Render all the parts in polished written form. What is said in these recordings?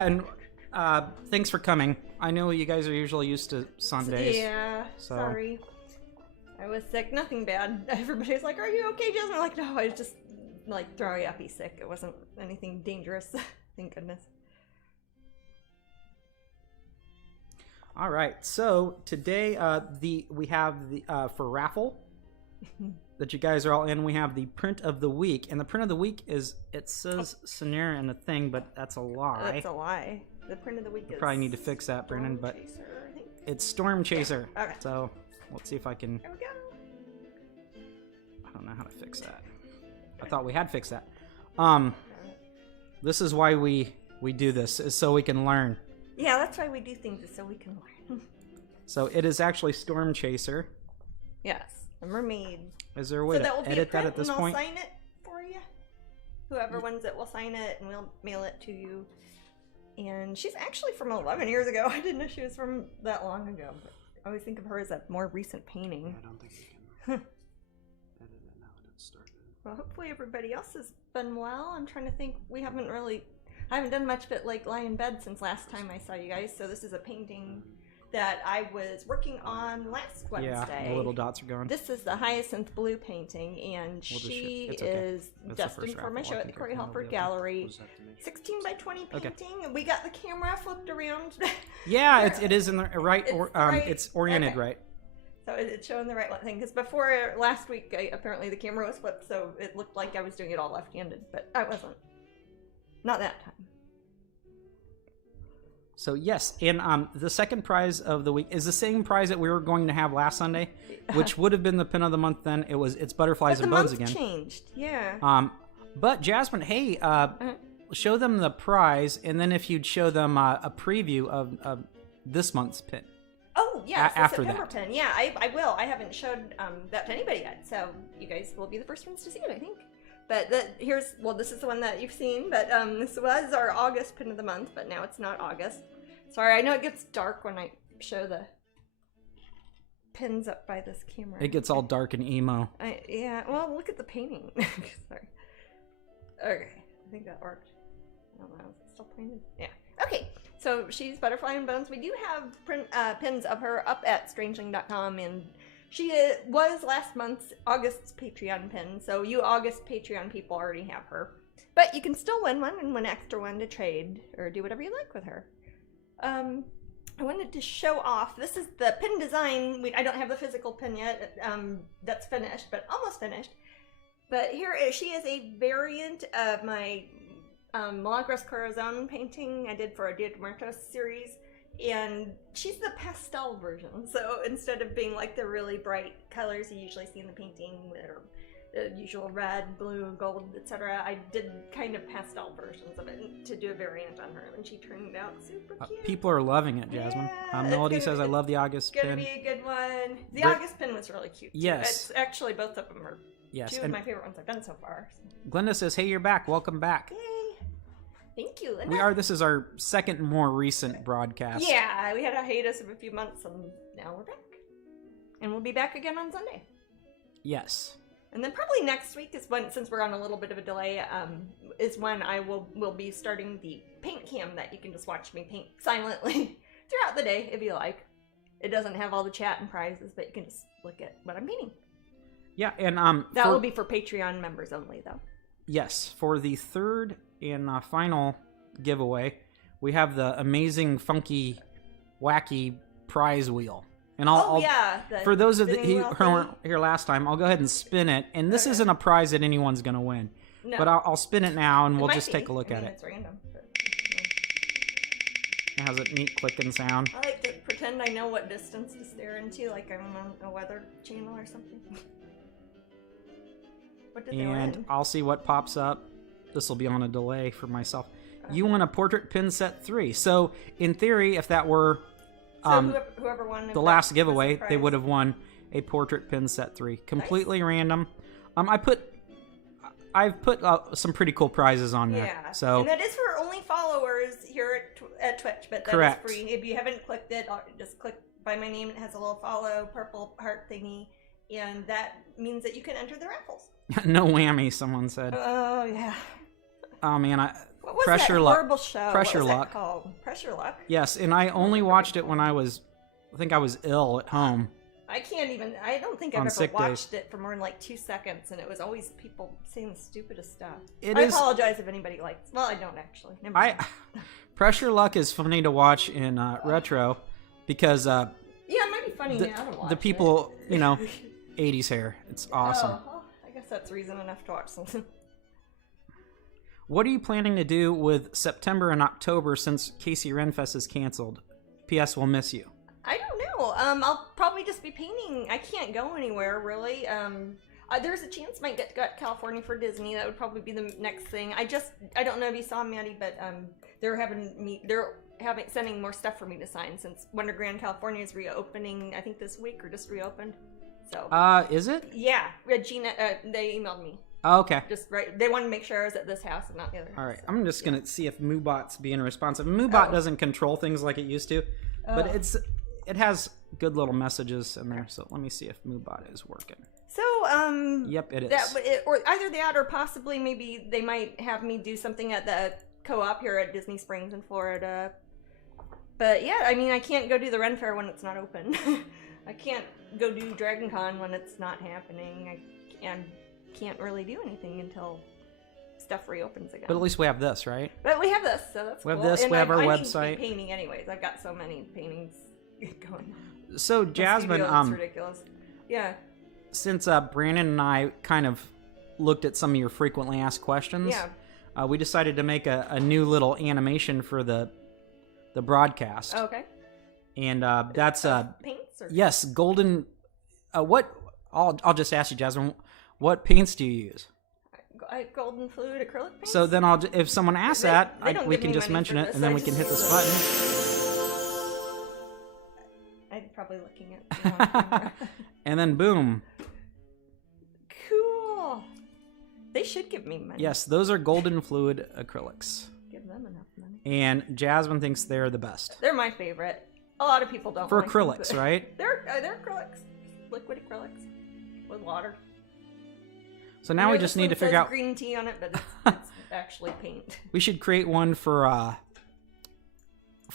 And thanks for coming. I know you guys are usually used to Sundays. Yeah, so. Sorry. I was sick, nothing bad. Everybody's like, are you okay, Jasmine? I'm like, no, I was just like throwy uppy sick. It wasn't anything dangerous. Thank goodness. All right, so today we have the for raffle that you guys are all in. We have the print of the week, and the print of the week is, it says Sonera in the thing, but that's a lie. That's a lie. The print of the week is probably need to fix that, Brennan, but Chaser, I think. it's Storm Chaser. Yeah. Okay. So let's see if I can. There we go. I don't know how to fix that. I thought we had fixed that. This is why we do this, is so we can learn. Yeah, that's why we do things, is so we can learn. So it is actually Storm Chaser. Yes, a mermaid. Is there a way to edit that at this point? I'll sign it for you. Whoever wins it will sign it, and we'll mail it to you. And she's actually from 11 years ago. I didn't know she was from that long ago. But I always think of her as a more recent painting. I don't think you can edit it now that it's started. Well, hopefully everybody else has been well. I'm trying to think. I haven't done much but like lie in bed since last time I saw you guys. So this is a painting that I was working on last Wednesday. Yeah, the little dots are going. This is the Hyacinth Blue painting, and she is destined for my show at the Corey Halford Gallery. 16 by 20 painting, and we got the camera flipped around. Yeah, it is in the right. It's oriented right. So it's showing the right thing, because before last week, apparently the camera was flipped, so it looked like I was doing it all left-handed, but I wasn't. Not that time. So yes, and the second prize of the week is the same prize that we were going to have last Sunday, which would have been the pin of the month. Then it's butterflies and bows again. Changed, yeah. But Jasmine, hey, show them the prize, and then if you'd show them a preview of this month's pin. Oh yeah, after September that. pin. Yeah, I will. I haven't showed that to anybody yet, so you guys will be the first ones to see it, I think. But this is the one that you've seen, but this was our August pin of the month, but now it's not August. Sorry, I know it gets dark when I show the pins up by this camera. It gets all dark and emo. Yeah, well, look at the painting. Sorry. Okay, I think that worked. I don't know, is it still painted? Yeah. Okay, so she's Butterfly and Bones. We do have pins of her up at strangeling.com, and she was last month's August's Patreon pin, so you August Patreon people already have her. But you can still win one and win extra one to trade, or do whatever you like with her. I wanted to show off, this is the pin design. I don't have the physical pin yet, that's finished, but almost finished. But she is a variant of my Milagros Corazon painting I did for a Dia de Muertos series. And she's the pastel version, so instead of being like the really bright colors you usually see in the painting, or the usual red, blue, gold, etc., I did kind of pastel versions of it to do a variant on her, and she turned out super cute. People are loving it, Jasmine. Yeah, Melody says, I love the August pin. It's gonna be a good one. The August pin was really cute, too. Yes. It's actually, both of them are two of my favorite ones I've done so far. Glenda says, hey, you're back. Welcome back. Yay. Thank you, Linda. This is our second more recent broadcast. Yeah, we had a hiatus of a few months, and now we're back. And we'll be back again on Sunday. Yes. And then probably next week is when, since we're on a little bit of a delay, is when I will be starting the paint cam that you can just watch me paint silently throughout the day if you like. It doesn't have all the chat and prizes, but you can just look at what I'm painting. Yeah, and that will be for Patreon members only, though. Yes, for the third and final giveaway, we have the amazing, funky, wacky prize wheel. And for those of who weren't here last time, I'll go ahead and spin it. And this isn't a prize that anyone's going to win. No. But I'll spin it now, and we'll just take a look at it. It's random. But, It has a neat clicking sound. I like to pretend I know what distance to stare into, like I'm on a weather channel or something. What did they win? I'll see what pops up. This will be on a delay for myself. Okay. You won a portrait pin set 3. So, in theory, if that were whoever won the last giveaway, they would have won a portrait pin set 3. Completely random. I've put some pretty cool prizes on there. Yeah. So, and that is for only followers here at Twitch, but that is free. If you haven't clicked it, just click by my name. It has a little follow purple heart thingy, and that means that you can enter the raffles. No whammy, someone said. Oh, yeah. Oh, man, What was Pressure that Luck. horrible show? Pressure what was Luck. That called? Pressure Luck? Yes, and I only watched it when I think I was ill at home. I don't think I've ever watched it for more than like 2 seconds, and it was always people saying the stupidest stuff. I apologize if anybody likes. Well, I don't actually. Never mind. Pressure Luck is funny to watch in retro because yeah, it might be funny now to watch. The people, 80s hair. It's awesome. Oh, I guess that's reason enough to watch something. What are you planning to do with September and October since Casey Renfest is canceled? P.S. We'll miss you. I don't know. I'll probably just be painting. I can't go anywhere really. There's a chance I might get to go to California for Disney. That would probably be the next thing. I don't know if you saw Maddie, but they're sending more stuff for me to sign since Wondergrand California is reopening. I think this week or just reopened. So. Is it? Yeah, Regina. They emailed me. Oh, okay. Just right. They wanted to make sure I was at this house and not the other. All right. I'm just gonna see if Moobot's being responsive. Moobot doesn't control things like it used to, but it has good little messages in there. So let me see if Moobot is working. So yep, it is. Or either that, or possibly maybe they might have me do something at the co-op here at Disney Springs in Florida. But yeah, I mean, I can't go do the Ren Fair when it's not open. I can't go do Dragon Con when it's not happening. I can't really do anything until stuff reopens again. But at least we have this, right? But we have this, so that's cool. We have this. And we have our I website. Need to be painting anyways. I've got so many paintings going on. So Jasmine, it's ridiculous. Yeah. Since Brandon and I kind of looked at some of your frequently asked questions, we decided to make a new little animation for the broadcast. Oh, okay. And that's paints. Or? Yes, golden. I'll just ask you, Jasmine. What paints do you use? Golden fluid acrylic paints. So then if someone asks we can just mention it, and then we can hit this button. I'm probably looking at. And then boom. Cool. They should give me money. Yes, those are golden fluid acrylics. Give them enough money. And Jasmine thinks they're the best. They're my favorite. A lot of people don't. For like acrylics, them, right? They're acrylics, liquid acrylics with water. So now we just need to figure out green tea on it, but it's actually paint. We should create one for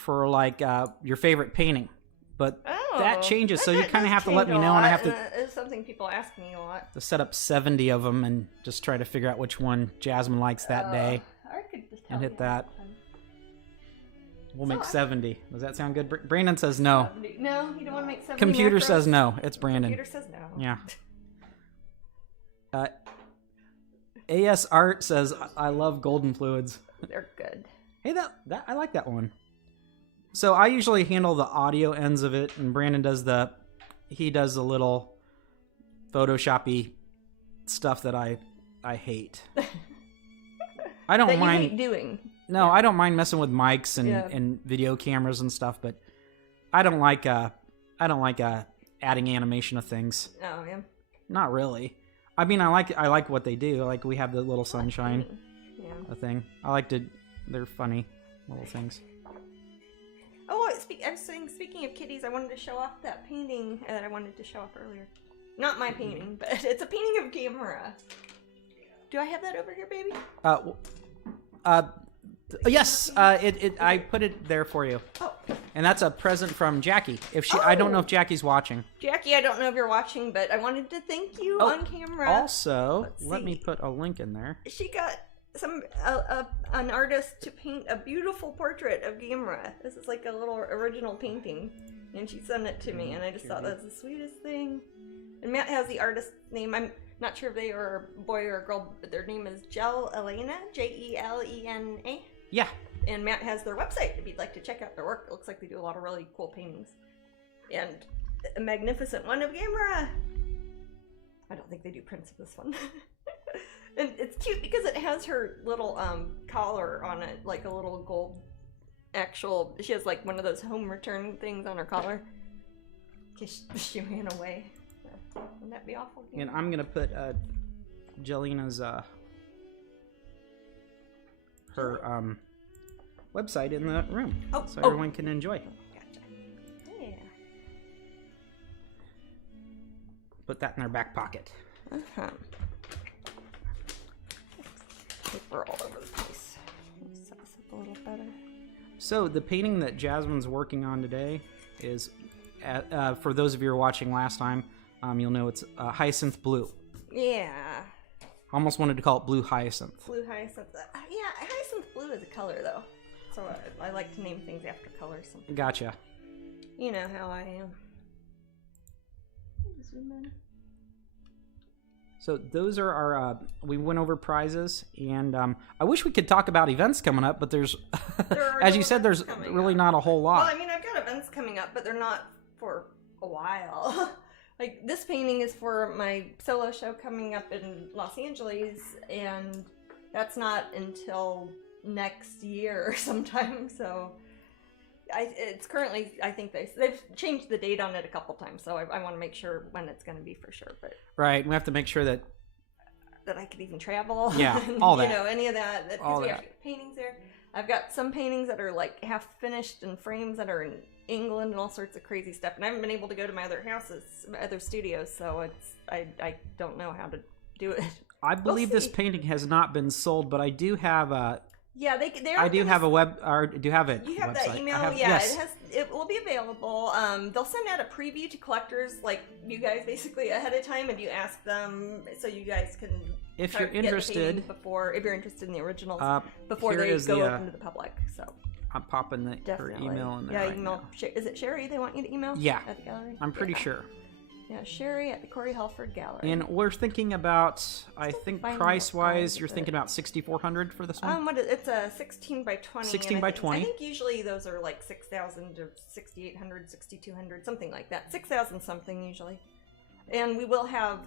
like your favorite painting, but that changes. So you kind of have to let me know, and I have to. It's something people ask me a lot. To set up 70 of them and just try to figure out which one Jasmine likes that day, I could just and hit that. We'll make 70. Does that sound good? Brandon says no. No, you don't want to make 70. Computer says no. It's Brandon. Computer says no. Yeah. AS Art says, I love golden fluids. They're good. Hey, that I like that one. So I usually handle the audio ends of it, and Brandon does the little Photoshop-y stuff that I hate. I don't mind you hate doing. No, I don't mind messing with mics and video cameras and stuff, but I don't like adding animation of things. Oh yeah. Not really. I mean, I like what they do. Like we have the little sunshine thing. They're funny little things. Oh, I was saying, speaking of kitties, I wanted to show off that painting that I wanted to show off earlier. Not my painting, but it's a painting of Gamera. Do I have that over here, baby? Yes. I put it there for you. Oh. And that's a present from Jackie. I don't know if Jackie's watching. Jackie, I don't know if you're watching, but I wanted to thank you on camera. Also, let me put a link in there. She got an artist to paint a beautiful portrait of Gamera. This is like a little original painting, and she sent it to me, and I just thought that was the sweetest thing. And Matt has the artist's name. I'm not sure if they are a boy or a girl, but their name is Jelena, Jelena. Yeah. And Matt has their website if you'd like to check out their work. It looks like they do a lot of really cool paintings. And a magnificent one of Gamera. I don't think they do prints of this one. And it's cute because it has her little collar on it, like a little gold she has like one of those home return things on her collar. She ran away. Wouldn't that be awful? And I'm going to put Jelena's her website in the room so everyone can enjoy. Gotcha. Yeah. Put that in their back pocket. Uh-huh. Paper all over the place. Let's So the painting that Jasmine's working on today is, for those of you who were watching last time, you'll know it's hyacinth blue. Yeah. Almost wanted to call it blue hyacinth. Blue hyacinth. Yeah, hyacinth blue is a color, though. So I like to name things after colors. Gotcha. You know how I am. Zoom in. So those are our, we went over prizes, and I wish we could talk about events coming up, but there's, as you said, there's really not a whole lot. Well, I mean, I've got events coming up, but they're not for a while. Like, this painting is for my solo show coming up in Los Angeles, and that's not until next year sometime, so it's currently, I think they've changed the date on it a couple times, so I want to make sure when it's going to be for sure. But right, we have to make sure that I could even travel. Yeah, all that. You know, any of that. All we that. have paintings there. I've got some paintings that are like half finished and frames that are in England and all sorts of crazy stuff. And I haven't been able to go to my other houses, my other studios, so I don't know how to do it. I believe this painting has not been sold, but I do have a. Yeah, I do have a web, or do have it. You have website. that email? Have, yeah, yes. it will be available. They'll send out a preview to collectors, like you guys, basically ahead of time, and you ask them, so you guys can. If you're interested, if you're interested in the originals, before they go open to the public. So I'm popping her email in there. Yeah, right email. now. Is it Sherry? They want you to email? Yeah, at the gallery. I'm pretty sure. Yeah, Sherry at the Corey Halford Gallery. And we're thinking about, I think price-wise, you're thinking about $6,400 for this one? It's a 16 by 20. 16 by 20. I think usually those are like 6,000 to 6,800, 6,200, something like that. 6,000 something usually. And we will have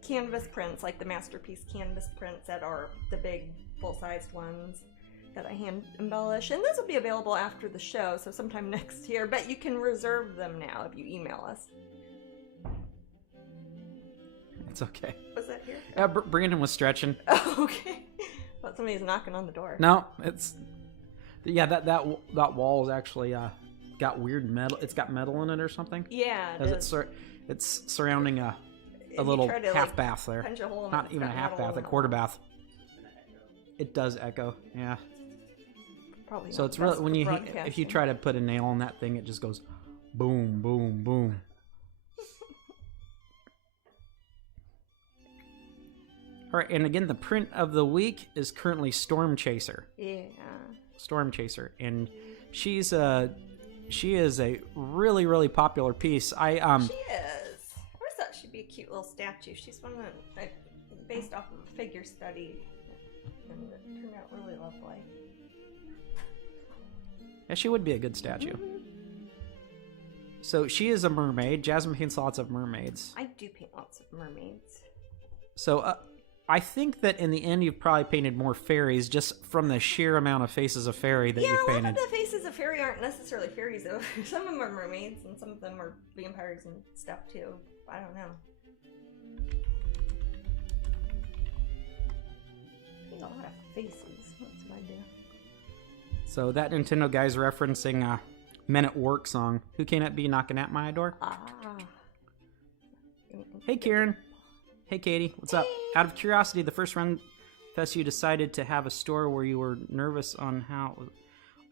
canvas prints, like the masterpiece canvas prints that are the big full-sized ones that I hand embellish. And those will be available after the show, so sometime next year. But you can reserve them now if you email us. It's okay. Was that here? Yeah, Brandon was stretching. Oh, okay. Thought somebody was knocking on the door. No, it's... Yeah, that wall is actually got weird metal. It's got metal in it or something. Yeah, it's surrounding a little half bath there. Not even a half bath, a quarter bath. It does echo, yeah. Probably. So it's really, when if you try to put a nail on that thing, it just goes boom, boom, boom. All right, and again, the print of the week is currently Storm Chaser. Yeah. Storm Chaser, and she is a really, really popular piece. She is. I always thought she'd be a cute little statue. She's one that based off of a figure study, and it turned out really lovely. Yeah, she would be a good statue. So she is a mermaid. Jasmine paints lots of mermaids. I do paint lots of mermaids. So I think that in the end you've probably painted more fairies just from the sheer amount of faces of fairy that you've painted. Yeah, a lot of the faces of fairy aren't necessarily fairies though. Some of them are mermaids and some of them are vampires and stuff too. I don't know. Paint a lot of faces. That's what I do. So that Nintendo guy's referencing Men at Work song. Who can it be knocking at my door? Ah. Hey Kieran. Hey Katie, what's up? Out of curiosity, the first Ren Fest you decided to have a store where you were nervous on how...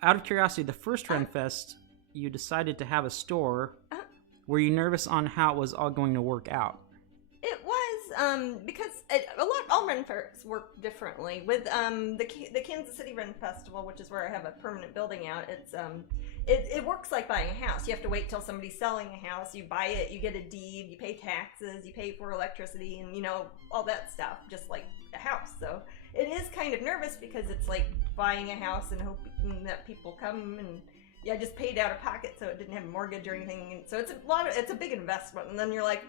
Out of curiosity, the first Ren Fest you decided to have a store, were you nervous on how it was all going to work out? It was, because all Ren Fairs work differently. With the Kansas City Ren Festival, which is where I have a permanent building out, it's it works like buying a house. You have to wait till somebody's selling a house. You buy it, you get a deed, you pay taxes, you pay for electricity, and you know, all that stuff, just like a house. So it is kind of nervous because it's like buying a house and hoping that people come, and I just paid out of pocket, so it didn't have a mortgage or anything. And so it's a big investment. And then you're like,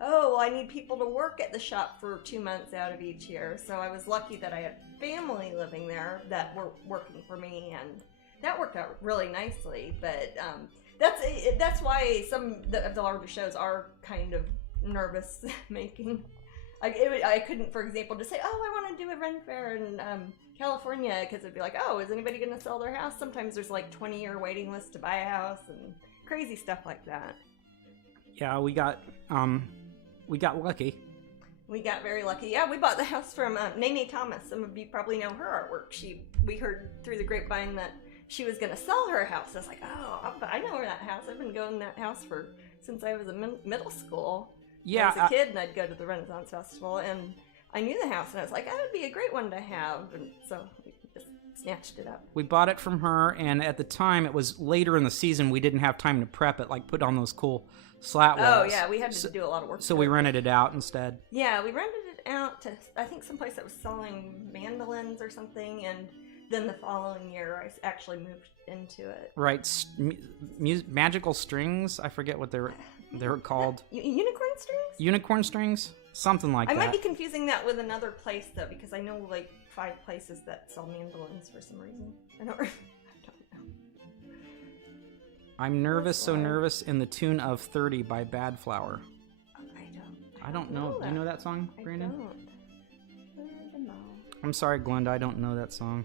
oh, well, I need people to work at the shop for 2 months out of each year. So I was lucky that I had family living there that were working for me, and that worked out really nicely. But that's why some of the larger shows are kind of nervous making. I couldn't, for example, just say, oh, I want to do a Ren Fair in California, because it'd be like, oh, is anybody going to sell their house? Sometimes there's like 20-year waiting list to buy a house and crazy stuff like that. Yeah, we got lucky. We got very lucky. Yeah, we bought the house from Nene Thomas. Some of you probably know her artwork. We heard through the grapevine that she was gonna sell her house. I was like, oh, I know where that house. I've been going to that house since I was in middle school. Yeah, I was a kid, and I'd go to the Renaissance Festival, and I knew the house, and I was like, that would be a great one to have, and so we just snatched it up. We bought it from her, and at the time, it was later in the season. We didn't have time to prep it, like put on those cool slat walls. Oh, yeah, we had to do a lot of work. So we rented it out instead. Yeah, we rented it out to, I think, someplace that was selling mandolins or something, and then the following year, I actually moved into it. Right. Magical strings? I forget what they're called. Unicorn strings? Unicorn strings? Something like that. I might be confusing that with another place, though, because I know, like, 5 places that sell mandolins for some reason. I don't know. I'm nervous, so nervous in the tune of 30 by Bad Flower. I don't know. Do you know that song, Brandon? I don't know. I'm sorry, Glenda, I don't know that song.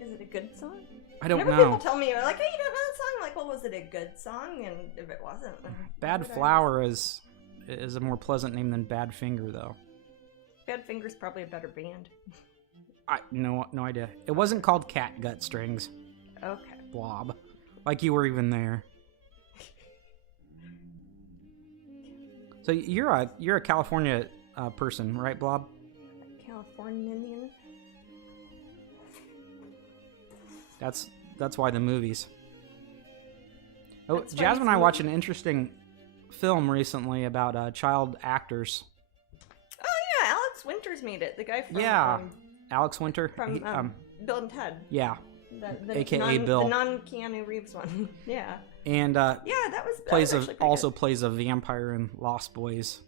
Is it a good song? I don't know. Whenever people tell me, like, hey, you don't know that song? I'm like, well, was it a good song? And if it wasn't... Bad Flower is a more pleasant name than Bad Finger, though. Bad Finger's probably a better band. No idea. It wasn't called Catgut Strings. Okay. Blob. Like you were even there. So you're a California person, right, Blob? Californian. That's why the movies. Oh, That's Jasmine and I watched an interesting film recently about child actors. Oh yeah, Alex Winter's made it. The guy from Alex Winter from Bill and Ted. Yeah. The AKA Bill. The non-Keanu Reeves one. Yeah. And that was plays a vampire in Lost Boys.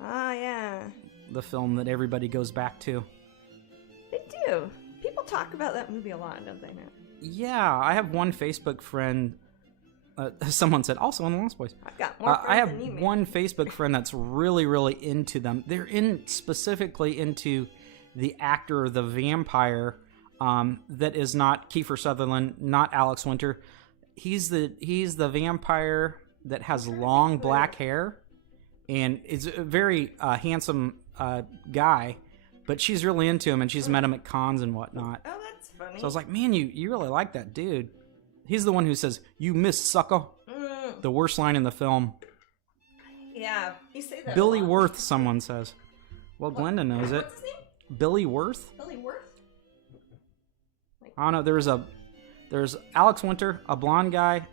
Ah, yeah. The film that everybody goes back to. They do. People talk about that movie a lot, don't they? Now? Yeah, I have one Facebook friend. Someone said also on the Lost Boys. I've got more friends I have than you, one Facebook friend that's really, really into them. They're specifically into the actor, the vampire. That is not Kiefer Sutherland, not Alex Winter. He's the vampire that has long black hair, and is a very handsome guy. But she's really into him, and she's met him at cons and whatnot. Oh, that's funny. So I was like, man, you really like that dude. He's the one who says, "You miss sucker." The worst line in the film. Yeah, you say that. Billy Worth, someone says. Well, Glenda knows it. What's his name? Billy Worth. Billy Worth. I don't know. There's Alex Winter, a blonde guy,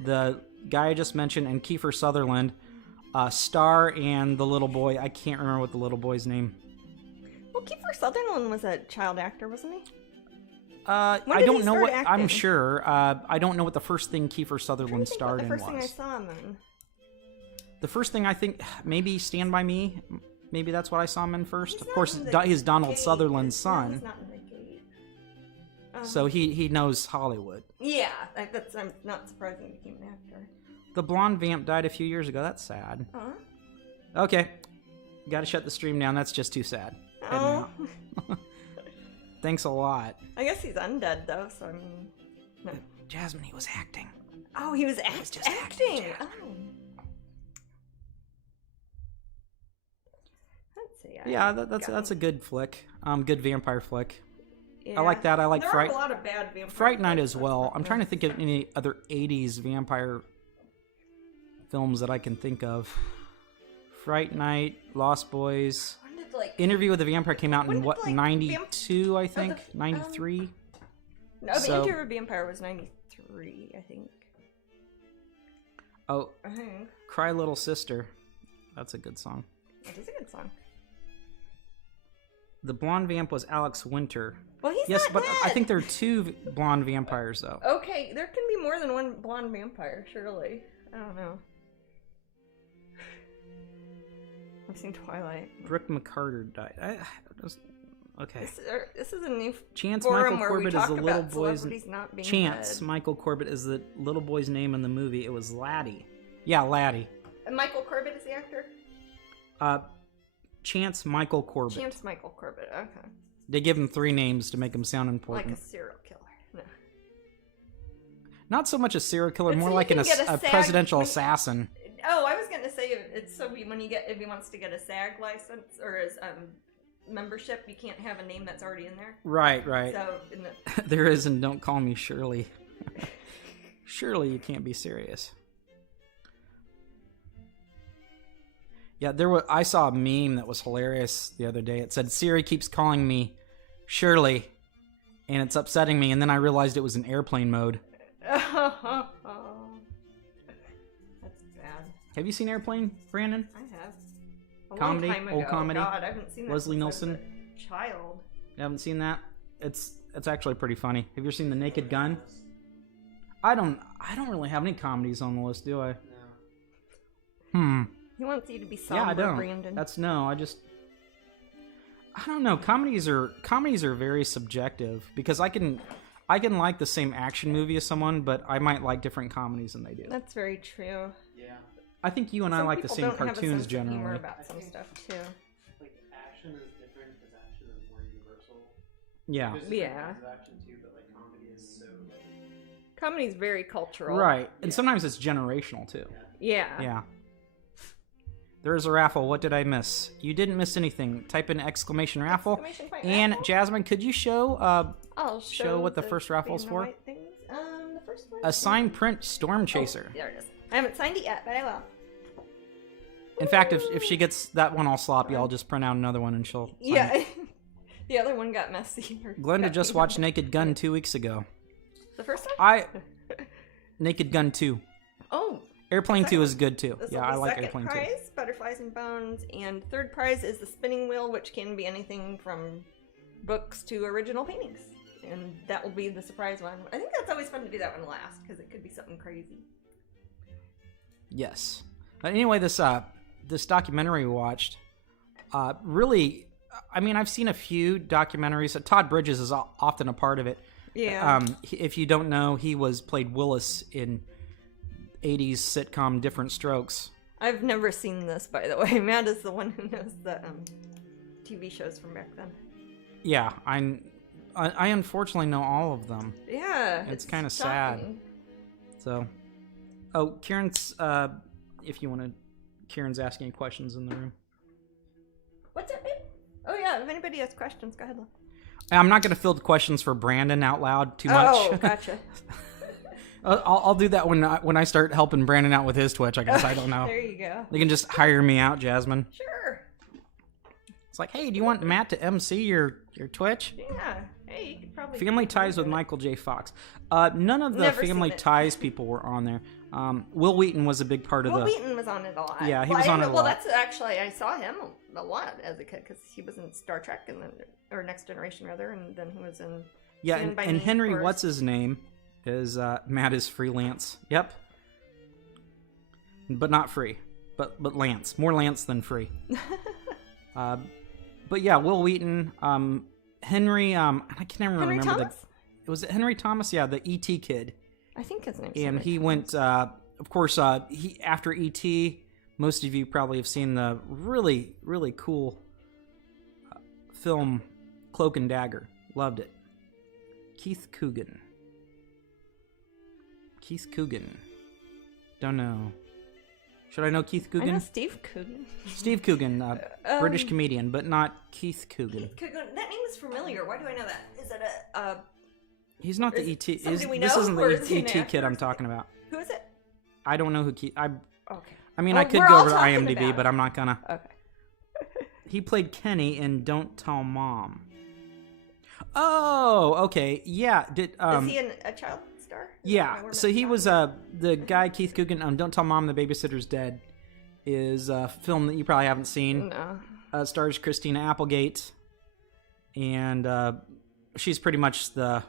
the guy I just mentioned, and Kiefer Sutherland, Star, and the little boy. I can't remember what the little boy's name. Well, Kiefer Sutherland was a child actor, wasn't he? I don't know what. Acting? I'm sure. I don't know what the first thing Kiefer Sutherland starred in was. The first thing I saw him in. The first thing I think maybe Stand By Me. Maybe that's what I saw him in first. Of course, he's Donald Sutherland's son. He's not in the Gate. So he knows Hollywood. Yeah, I'm not surprised he became an actor. The blonde vamp died a few years ago. That's sad. Okay, got to shut the stream down. That's just too sad. Oh. Thanks a lot. I guess he's undead though, so I mean, no. Jasmine, he was acting. Oh, he was just acting. Oh. Let's see. Yeah, that's a good flick. Good vampire flick. Yeah. I like that. I like there are a lot of bad vampire Fright Night as well. I'm trying to think of any other 80s vampire films that I can think of. Fright Night, Lost Boys. Interview with the Vampire came out in 92, I think? 93? No, the Interview with the Vampire was 93, I think. Oh, Cry Little Sister. That's a good song. That is a good song. The blonde vamp was Alex Winter. Well, he's not but dead. I think there are 2 blonde vampires, though. Okay, there can be more than one blonde vampire, surely. I don't know. I've seen Twilight. Brooke McCarter died. Okay. This is a new Chance forum Michael Corbett is the little boy's Chance Michael Corbett is the little boy's name in the movie. It was Laddie. Yeah, Laddie. And Michael Corbett is the actor? Chance Michael Corbett. Chance Michael Corbett. Okay. They give him 3 names to make him sound important. Like a serial killer. No. Not so much a serial killer, more like a presidential assassin. Oh, I was going to say it's so if he wants to get a SAG license or his membership, you can't have a name that's already in there. Right, right. So there is, and don't call me Shirley. Surely you can't be serious. Yeah, I saw a meme that was hilarious the other day. It said, Siri keeps calling me Shirley, and it's upsetting me, and then I realized it was in airplane mode. That's bad. Have you seen Airplane, Brandon? I have. A comedy, long time ago. old comedy. God, I haven't seen that Leslie since I Nielsen. was a child. You haven't seen that? It's actually pretty funny. Have you ever seen The Naked Gun? I don't really have any comedies on the list, do I? No. He wants you to be somber, yeah, I don't. Brandon. I don't know. Comedies are very subjective because I can like the same action movie as someone, but I might like different comedies than they do. That's very true. Yeah. I think you and I like the same cartoons generally. Humor about some stuff too. Like action is different because action is more universal. Yeah. There's different kinds of action too, but like comedy is so like. Comedy's very cultural. Right, and sometimes it's generational too. Yeah. Yeah. There's a raffle. What did I miss? You didn't miss anything. Type in exclamation raffle. And raffle? Jasmine, could you show I'll show what the first raffle's for? The first one. A signed print Storm Chaser. Oh, there it is. I haven't signed it yet, but I will. In fact, if she gets that one all sloppy, I'll just print out another one and she'll sign it. The other one got messy. Glenda just watched Naked Gun 2 weeks ago. The first one? Naked Gun 2. Oh. Airplane 2 is good too. This Yeah, I like Airplane 2. Second prize, Butterflies and Bones, and third prize is the spinning wheel, which can be anything from books to original paintings. And that will be the surprise one. I think that's always fun to do that one last, because it could be something crazy. Yes. Anyway, this documentary we watched, really, I mean, I've seen a few documentaries. Todd Bridges is often a part of it. Yeah. If you don't know, he played Willis in 80s sitcom Different Strokes. I've never seen this, by the way. Matt is the one who knows the TV shows from back then. Yeah, I unfortunately know all of them. Yeah, it's kind of sad. So, Kieran's if you want to, Kieran's asking questions in the room. What's up, babe? Oh yeah, if anybody has questions, go ahead. I'm not going to field questions for Brandon out loud too much. Oh, gotcha. I'll do that when I start helping Brandon out with his Twitch. I guess I don't know. There you go. You can just hire me out, Jasmine. Sure. It's like, hey, do you want Matt to MC your Twitch? Yeah. Hey, you could probably. Family Ties with Michael J. Fox. None of the Family Ties people were on there. Will Wheaton was a big part of Will Wheaton was on it a lot. Yeah, he was on it a lot. Well, that's actually, I saw him a lot as a kid because he was in Star Trek or Next Generation rather, and then he was in. Yeah, and Henry, what's his name? Is Matt is freelance. Yep. But not free. But Lance. More Lance than free. But yeah, Will Wheaton, Henry, I can't even remember. Thomas? Was it Henry Thomas? Yeah, the E.T. kid. I think his name's And Henry he Thomas. went, of course, after E.T., most of you probably have seen the really, really cool film Cloak and Dagger. Loved it. Keith Coogan. Don't know. Should I know Keith Coogan? I know Steve Coogan. Steve Coogan, British comedian, but not Keith Coogan. Keith Coogan. That name is familiar. Why do I know that? Is that a... He's not the E.T. Somebody we This know, isn't or the is he an E.T. kid actor? I'm talking about. Who is it? I don't know who Keith... Okay. I mean, Well, I could we're go all over to talking IMDb, about but I'm not gonna. Okay. He played Kenny in Don't Tell Mom. Oh, okay. Yeah. Is he a child star? Yeah. So he was the guy Keith Coogan. Don't Tell Mom the Babysitter's Dead is a film that you probably haven't seen. No. Stars Christina Applegate, and she's pretty much the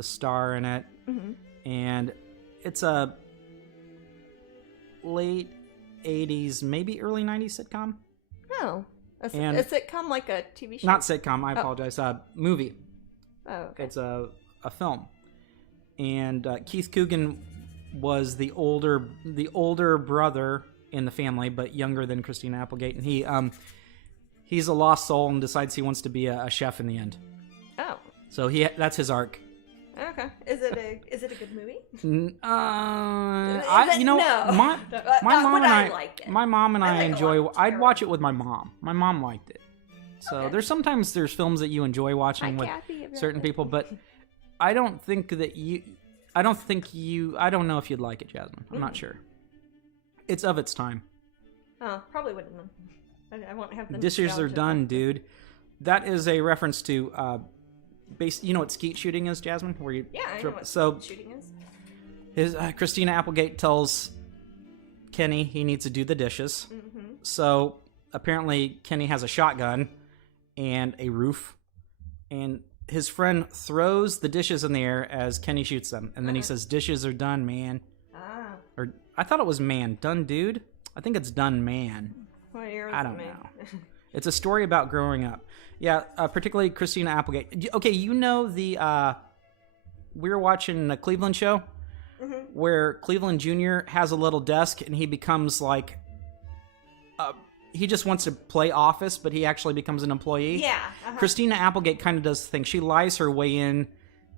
star in it. Mm-hmm. And it's a late 80s, maybe early 90s sitcom. Oh. A sitcom like a TV show? Not sitcom, I apologize. Movie. Oh, okay. It's a film. And Keith Coogan was the older brother in the family, but younger than Christina Applegate. And he's a lost soul and decides he wants to be a chef in the end. Oh. So that's his arc. Okay. Is it a good movie? My mom and I enjoy. I'd watch it with my mom. My mom liked it. So there's films that you enjoy watching with certain people, but I don't know if you'd like it, Jasmine. I'm not sure. It's of its time. Oh, probably wouldn't. I won't have the Dishes are done, dude. That is a reference to you know what skeet shooting is, Jasmine? Where you I know what skeet shooting is. Christina Applegate tells Kenny he needs to do the dishes. Mm-hmm. So apparently Kenny has a shotgun and a roof, and his friend throws the dishes in the air as Kenny shoots them, and then he says, "Dishes are done, man." Or I thought it was man. Done, dude? I think it's done, man. What year was I don't know. It's a story about growing up. Yeah, particularly Christina Applegate. Okay, you know we were watching the Cleveland show where Cleveland Jr. has a little desk and he becomes like, he just wants to play office, but he actually becomes an employee. Yeah. Christina Applegate kind of does the thing. She lies her way in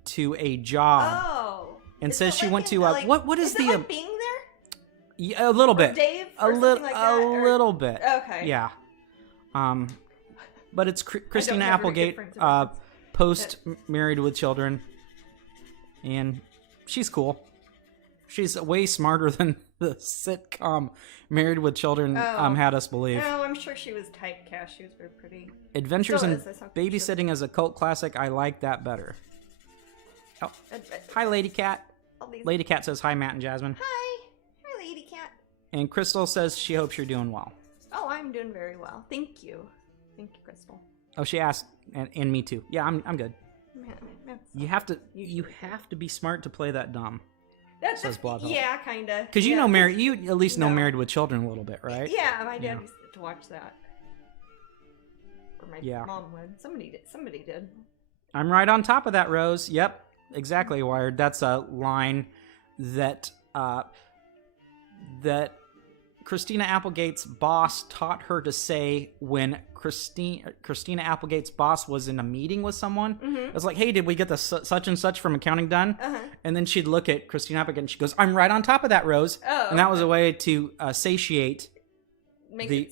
to a job. Oh. And says she went to what is the like being there? Yeah, a little bit. Dave or something like that, little bit. Okay. Yeah. But it's Christina Applegate, post Married with Children, and she's cool. She's way smarter than the sitcom Married with Children had us believe. No, I'm sure she was typecast. She was very pretty. Adventures in Babysitting is a cult classic. I like that better. Oh. Hi, Lady Cat. Lady Cat says hi, Matt and Jasmine. Hi. Hi, Lady Cat. And Crystal says she hopes you're doing well. Oh, I'm doing very well. Thank you. Thank you, Crystal. Oh, she asked, and me too. Yeah, I'm good. Man, you have to be smart to play that dumb. Says blah blah. Yeah, kinda. Because you know you at least know Married with Children a little bit, right? Yeah, my dad used to watch that. Or my mom would. Somebody did. I'm right on top of that, Rose. Yep, exactly, Wired. That's a line that Christina Applegate's boss taught her to say when Christina Applegate's boss was in a meeting with someone. It was like, hey, did we get the such and such from accounting done? And then she'd look at Christina Applegate and she goes, I'm right on top of that, Rose. Oh, and that was a way to satiate the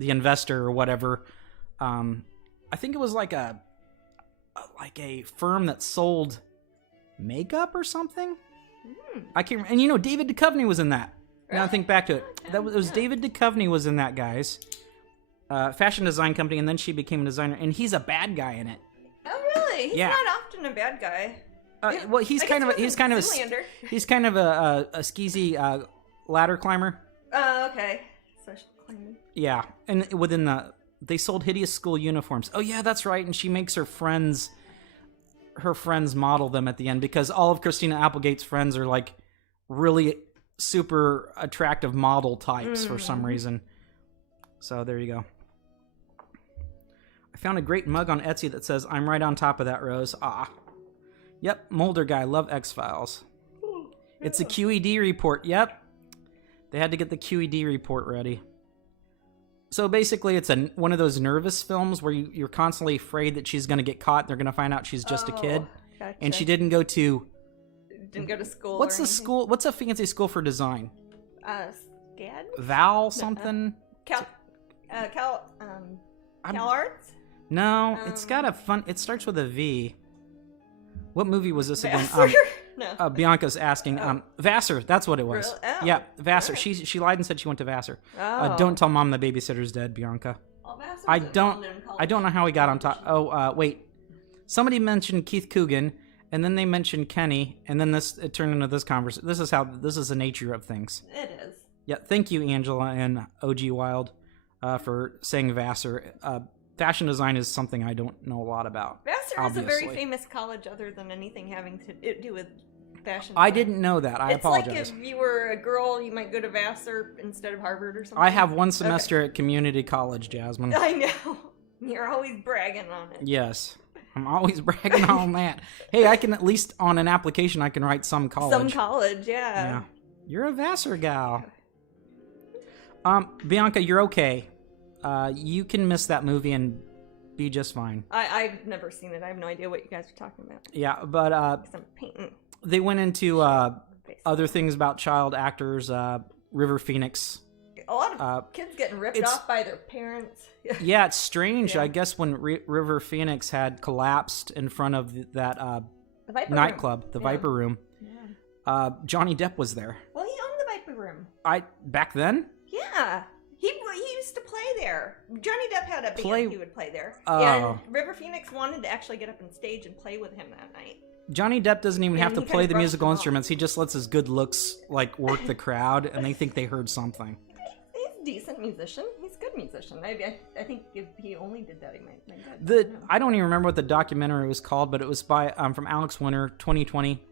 investor or whatever. I think it was like a firm that sold makeup or something. I can't remember. And you know, David Duchovny was in that. Now I think back to it. It was David Duchovny was in that, guys. Fashion design company, and then she became a designer, and he's a bad guy in it. Oh, really? He's not often a bad guy. Well, he's kind of a skeezy ladder climber. Oh, okay. Social climbing. Yeah, and they sold hideous school uniforms. Oh yeah, that's right. And she makes her friends model them at the end because all of Christina Applegate's friends are like really super attractive model types for some reason. So there you go. I found a great mug on Etsy that says, I'm right on top of that, Rose. Ah. Yep, Mulder guy. Love X-Files. It's a QED report. Yep. They had to get the QED report ready. So basically, it's one of those nervous films where you're constantly afraid that she's going to get caught. They're going to find out she's just a kid. Gotcha. And she didn't go to school. What's the school? What's a fancy school for design? SCAD? Val something? CalArts? No, it's got a fun... It starts with a V. What movie was this again? No. Bianca's asking. Vassar, that's what it was. Really? Oh, yeah, Vassar. right. She lied and said she went to Vassar. Oh. Don't tell Mom the babysitter's dead, Bianca. Well, I don't know how he got on top. Oh, wait. Somebody mentioned Keith Coogan, and then they mentioned Kenny, and then it turned into this conversation. This is the nature of things. It is. Yeah, thank you, Angela and OG Wild, for saying Vassar. Fashion design is something I don't know a lot about. Vassar is a very famous college other than anything having to do with fashion design. I didn't know that. I apologize. It's like if you were a girl, you might go to Vassar instead of Harvard or something. I have one semester at community college, Jasmine. I know. You're always bragging on it. Yes. I'm always bragging on that. Hey, I can at least, on an application, I can write some college. Some college, yeah. You're a Vassar gal. Bianca, you're okay. You can miss that movie and be just fine. I've never seen it. I have no idea what you guys are talking about. Yeah, but I'm painting. They went into other things about child actors. River Phoenix. A lot Kids getting ripped off by their parents. Yeah, it's strange. I guess when River Phoenix had collapsed in front of that nightclub, the Viper Room, Johnny Depp was there. Well, he owned the Viper Room. Back then? Yeah. He used to play there. Johnny Depp had a band he would play there. And River Phoenix wanted to actually get up on stage and play with him that night. Johnny Depp doesn't even have to play the musical instruments. He just lets his good looks work the crowd, and they think they heard something. He's a decent musician. He's a good musician. I think if he only did that, he might. I don't even remember what the documentary was called, but it was by from Alex Winter, 2020,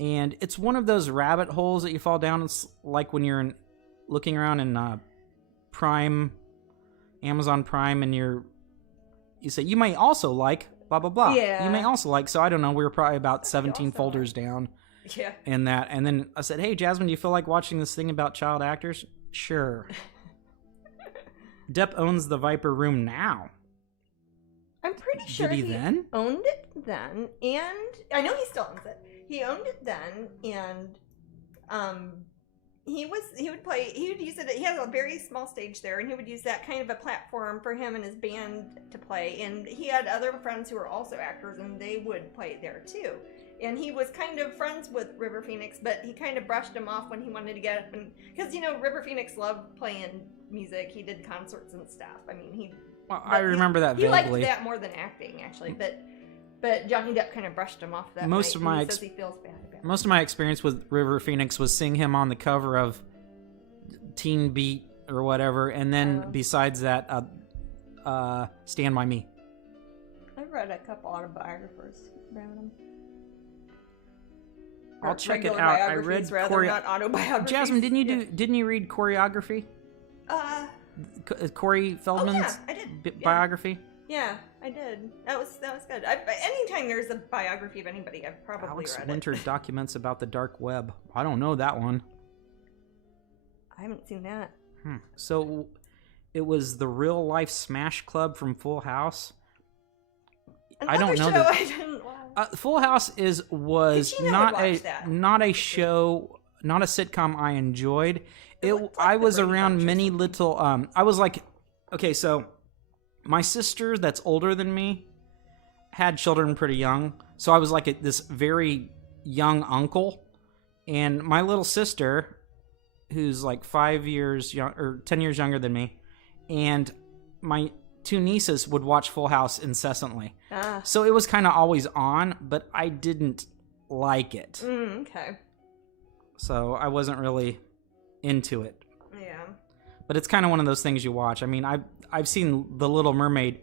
and it's one of those rabbit holes that you fall down. It's like when you're looking around in Prime, Amazon Prime, and you say you may also like blah blah blah. Yeah. You may also like. So I don't know. We were probably about 17 folders down. Yeah. And then I said, "Hey, Jasmine, do you feel like watching this thing about child actors?" Sure. Depp owns the Viper Room now. I'm pretty sure he then owned it then, and I know he still owns it. He owned it then, and he would use it. He has a very small stage there, and he would use that kind of a platform for him and his band to play. And he had other friends who were also actors, and they would play there too. And he was kind of friends with River Phoenix, but he kind of brushed him off when he wanted to get up and because River Phoenix loved playing music. He did concerts and stuff. I mean, I remember that vaguely. He liked that more than acting, actually, but Johnny Depp kind of brushed him off that night. He says he feels bad about it. Most of my experience with River Phoenix was seeing him on the cover of Teen Beat or whatever, and then besides that, Stand By Me. I've read a couple autobiographers about him. I'll check it out. I read not autobiographies. Jasmine, didn't you read Choreography? Corey Feldman's biography? Yeah, I did. That was good. Anytime there's a biography of anybody, I've probably read it. Alex Winter documents about the dark web. I don't know that one. I haven't seen that. So it was the Real Life Smash Club from Full House. I don't know that. I didn't watch. Full House was not a show, not a sitcom I enjoyed. I was around many little. I was like, okay, so my sister that's older than me had children pretty young, so I was like this very young uncle, and my little sister, who's like 5 years young or 10 years younger than me, and my two nieces would watch Full House incessantly. So it was kind of always on, but I didn't like it. Okay. So I wasn't really into it. Yeah. But it's kind of one of those things you watch. I mean, I've seen The Little Mermaid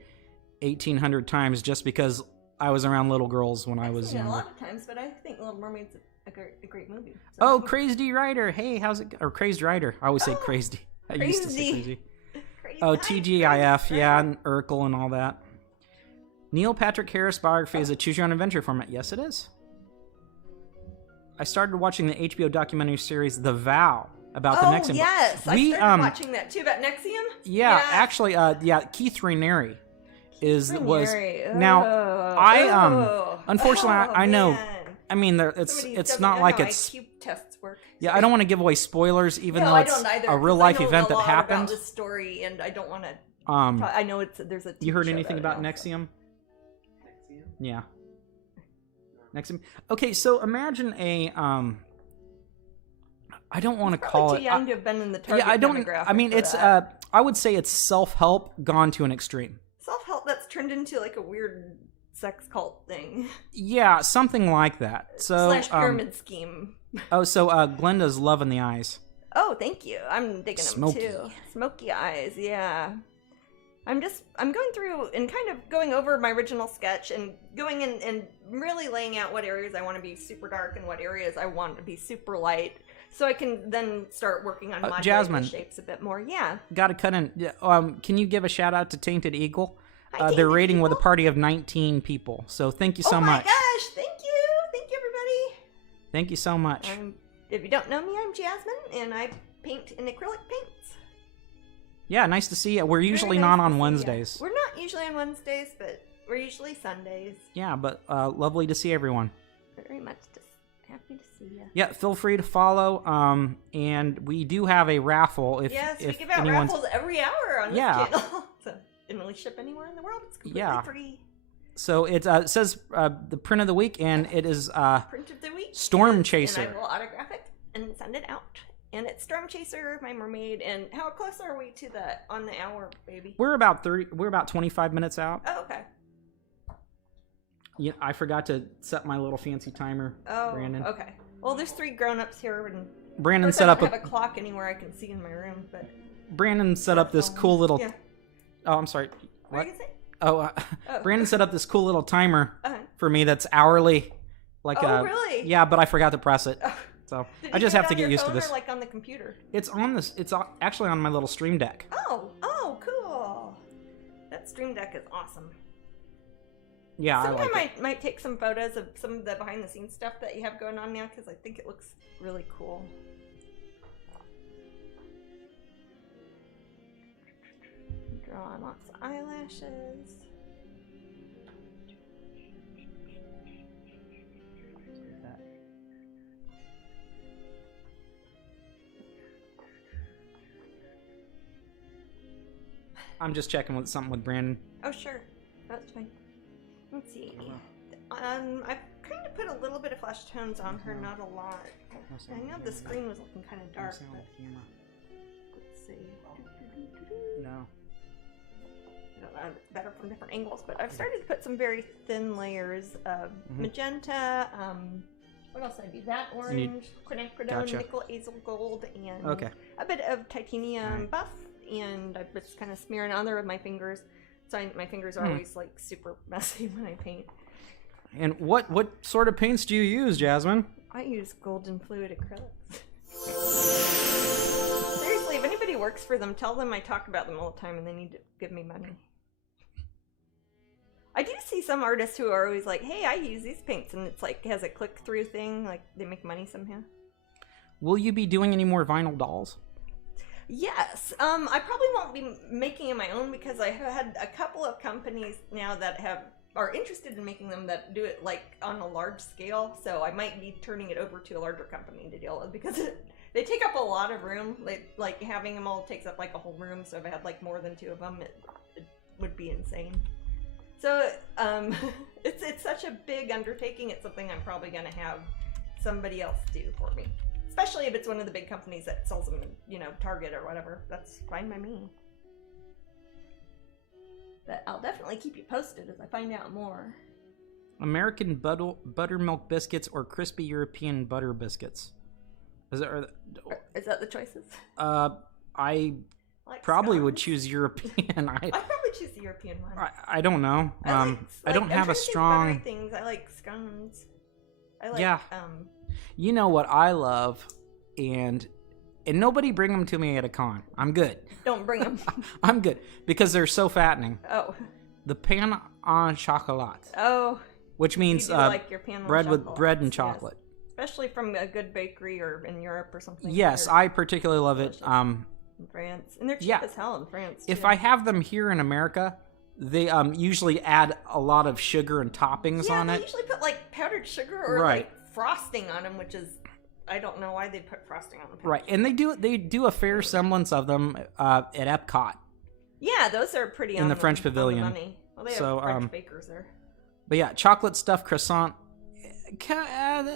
1,800 times just because I was around little girls when I was young. A lot of times, but I think Little Mermaid's a great movie. So. Oh, Crazed Rider. Hey, how's it? Or Crazed Rider. I always say Crazed. I used to say Crazy. Oh, TGIF, yeah, and Urkel and all that. Neil Patrick Harris biography is a choose-your-own-adventure format. Yes, it is. I started watching the HBO documentary series The Vow about the NXIVM. Oh, yes. I started watching that, too, about NXIVM. Yeah, actually, Keith Raniere was... Now, unfortunately, I know... Man. I mean, it's not like it's... IQ tests work. Yeah, I don't want to give away spoilers, even though it's a real-life event that happened. I know a lot about this story, and I don't want to... I know there's a TV You heard show anything about NXIVM? NXIVM? Yeah. NXIVM. Okay, so imagine a... I don't want to call it... too young to have been in the target demographic. I mean, it's... I would say it's self-help gone to an extreme. Self-help that's turned into like a weird sex cult thing. Yeah, something like that. So / pyramid scheme. So Glenda's loving the eyes. Oh, thank you. I'm digging them too. Smoky eyes, yeah. I'm going through and kind of going over my original sketch and going in and really laying out what areas I want to be super dark and what areas I want to be super light, so I can then start working on modulating the shapes a bit more. Yeah. Got to cut in. Can you give a shout out to Tainted Eagle? They're rating with a party of 19 people. So thank you so much. Oh my gosh! Thank you, everybody. Thank you so much. If you don't know me, I'm Jasmine, and I paint in acrylic paints. Yeah, nice to see you. We're usually not on Wednesdays. We're not usually on Wednesdays, but we're usually Sundays. Yeah, but lovely to see everyone. Very much Happy to see you. Yeah, feel free to follow. And we do have a raffle. If we give out raffles every hour on this channel. So it can really ship anywhere in the world. It's completely free. So it says the print of the week, and it is print of the week. Storm Chaser. And I will autograph it and send it out. And it's Storm Chaser, my mermaid. And how close are we to on the hour, baby? We're about 25 minutes out. Oh, okay. Yeah, I forgot to set my little fancy timer, Brandon. Okay. Well, there's 3 grown-ups here, and Brandon set up I don't have a clock anywhere I can see in my room, but Brandon set up this cool little. Yeah. Oh, I'm sorry. What are you gonna say? Brandon set up this cool little timer for me that's hourly. Really? Yeah, but I forgot to press it. So I just have to get used to this. Or like on the computer? It's on this. It's actually on my little Stream Deck. Oh, cool. That Stream Deck is awesome. Yeah, Sometime I might take some photos of some of the behind-the-scenes stuff that you have going on now, because I think it looks really cool. Draw on lots of eyelashes. I'm just checking something with Brandon. Oh, sure. That's fine. Let's see. I've kind of put a little bit of flesh tones on her, not a lot. I know the screen was looking kind of dark, but let's see. No. Better from different angles, but I've started to put some very thin layers of magenta. What else did I do? That orange, quinacridone, nickel azel gold, and a bit of titanium buff. And I just kind of smear another of my fingers. So my fingers are always like super messy when I paint. And what sort of paints do you use, Jasmine? I use golden fluid acrylics. Seriously, if anybody works for them, tell them I talk about them all the time and they need to give me money. I do see some artists who are always like, hey, I use these paints, and it's like, has a click-through thing, like they make money somehow. Will you be doing any more vinyl dolls? Yes. I probably won't be making it my own, because I have had a couple of companies now that are interested in making them, that do it like on a large scale. So I might be turning it over to a larger company to deal with, because they take up a lot of room. Like having them all takes up like a whole room. So if I had like more than 2 of them, it would be insane. So it's such a big undertaking. It's something I'm probably going to have somebody else do for me. Especially if it's one of the big companies that sells them, Target or whatever. That's fine by me. But I'll definitely keep you posted as I find out more. American buttermilk biscuits or crispy European butter biscuits? Is that the choices? I probably would choose European. I'd probably choose the European one. I don't know. I don't have a strong... things. I like scones. I like... You know what I love, and nobody bring them to me at a con. I'm good. Don't bring them. I'm good, because they're so fattening. Oh. The pain au chocolat. Oh. Which means like your pain bread with bread and chocolate. Yes. Especially from a good bakery or in Europe or something. Yes, I particularly love it. In France. And they're cheap as hell in France, too. If I have them here in America, they usually add a lot of sugar and toppings on it. Yeah, they usually put like powdered sugar or like frosting on them, which is, I don't know why they put frosting on them. Right, and they do a fair semblance of them at Epcot. Yeah, those are pretty in the French Pavilion. Money. Well, they have French bakers there. But yeah, chocolate stuffed croissant.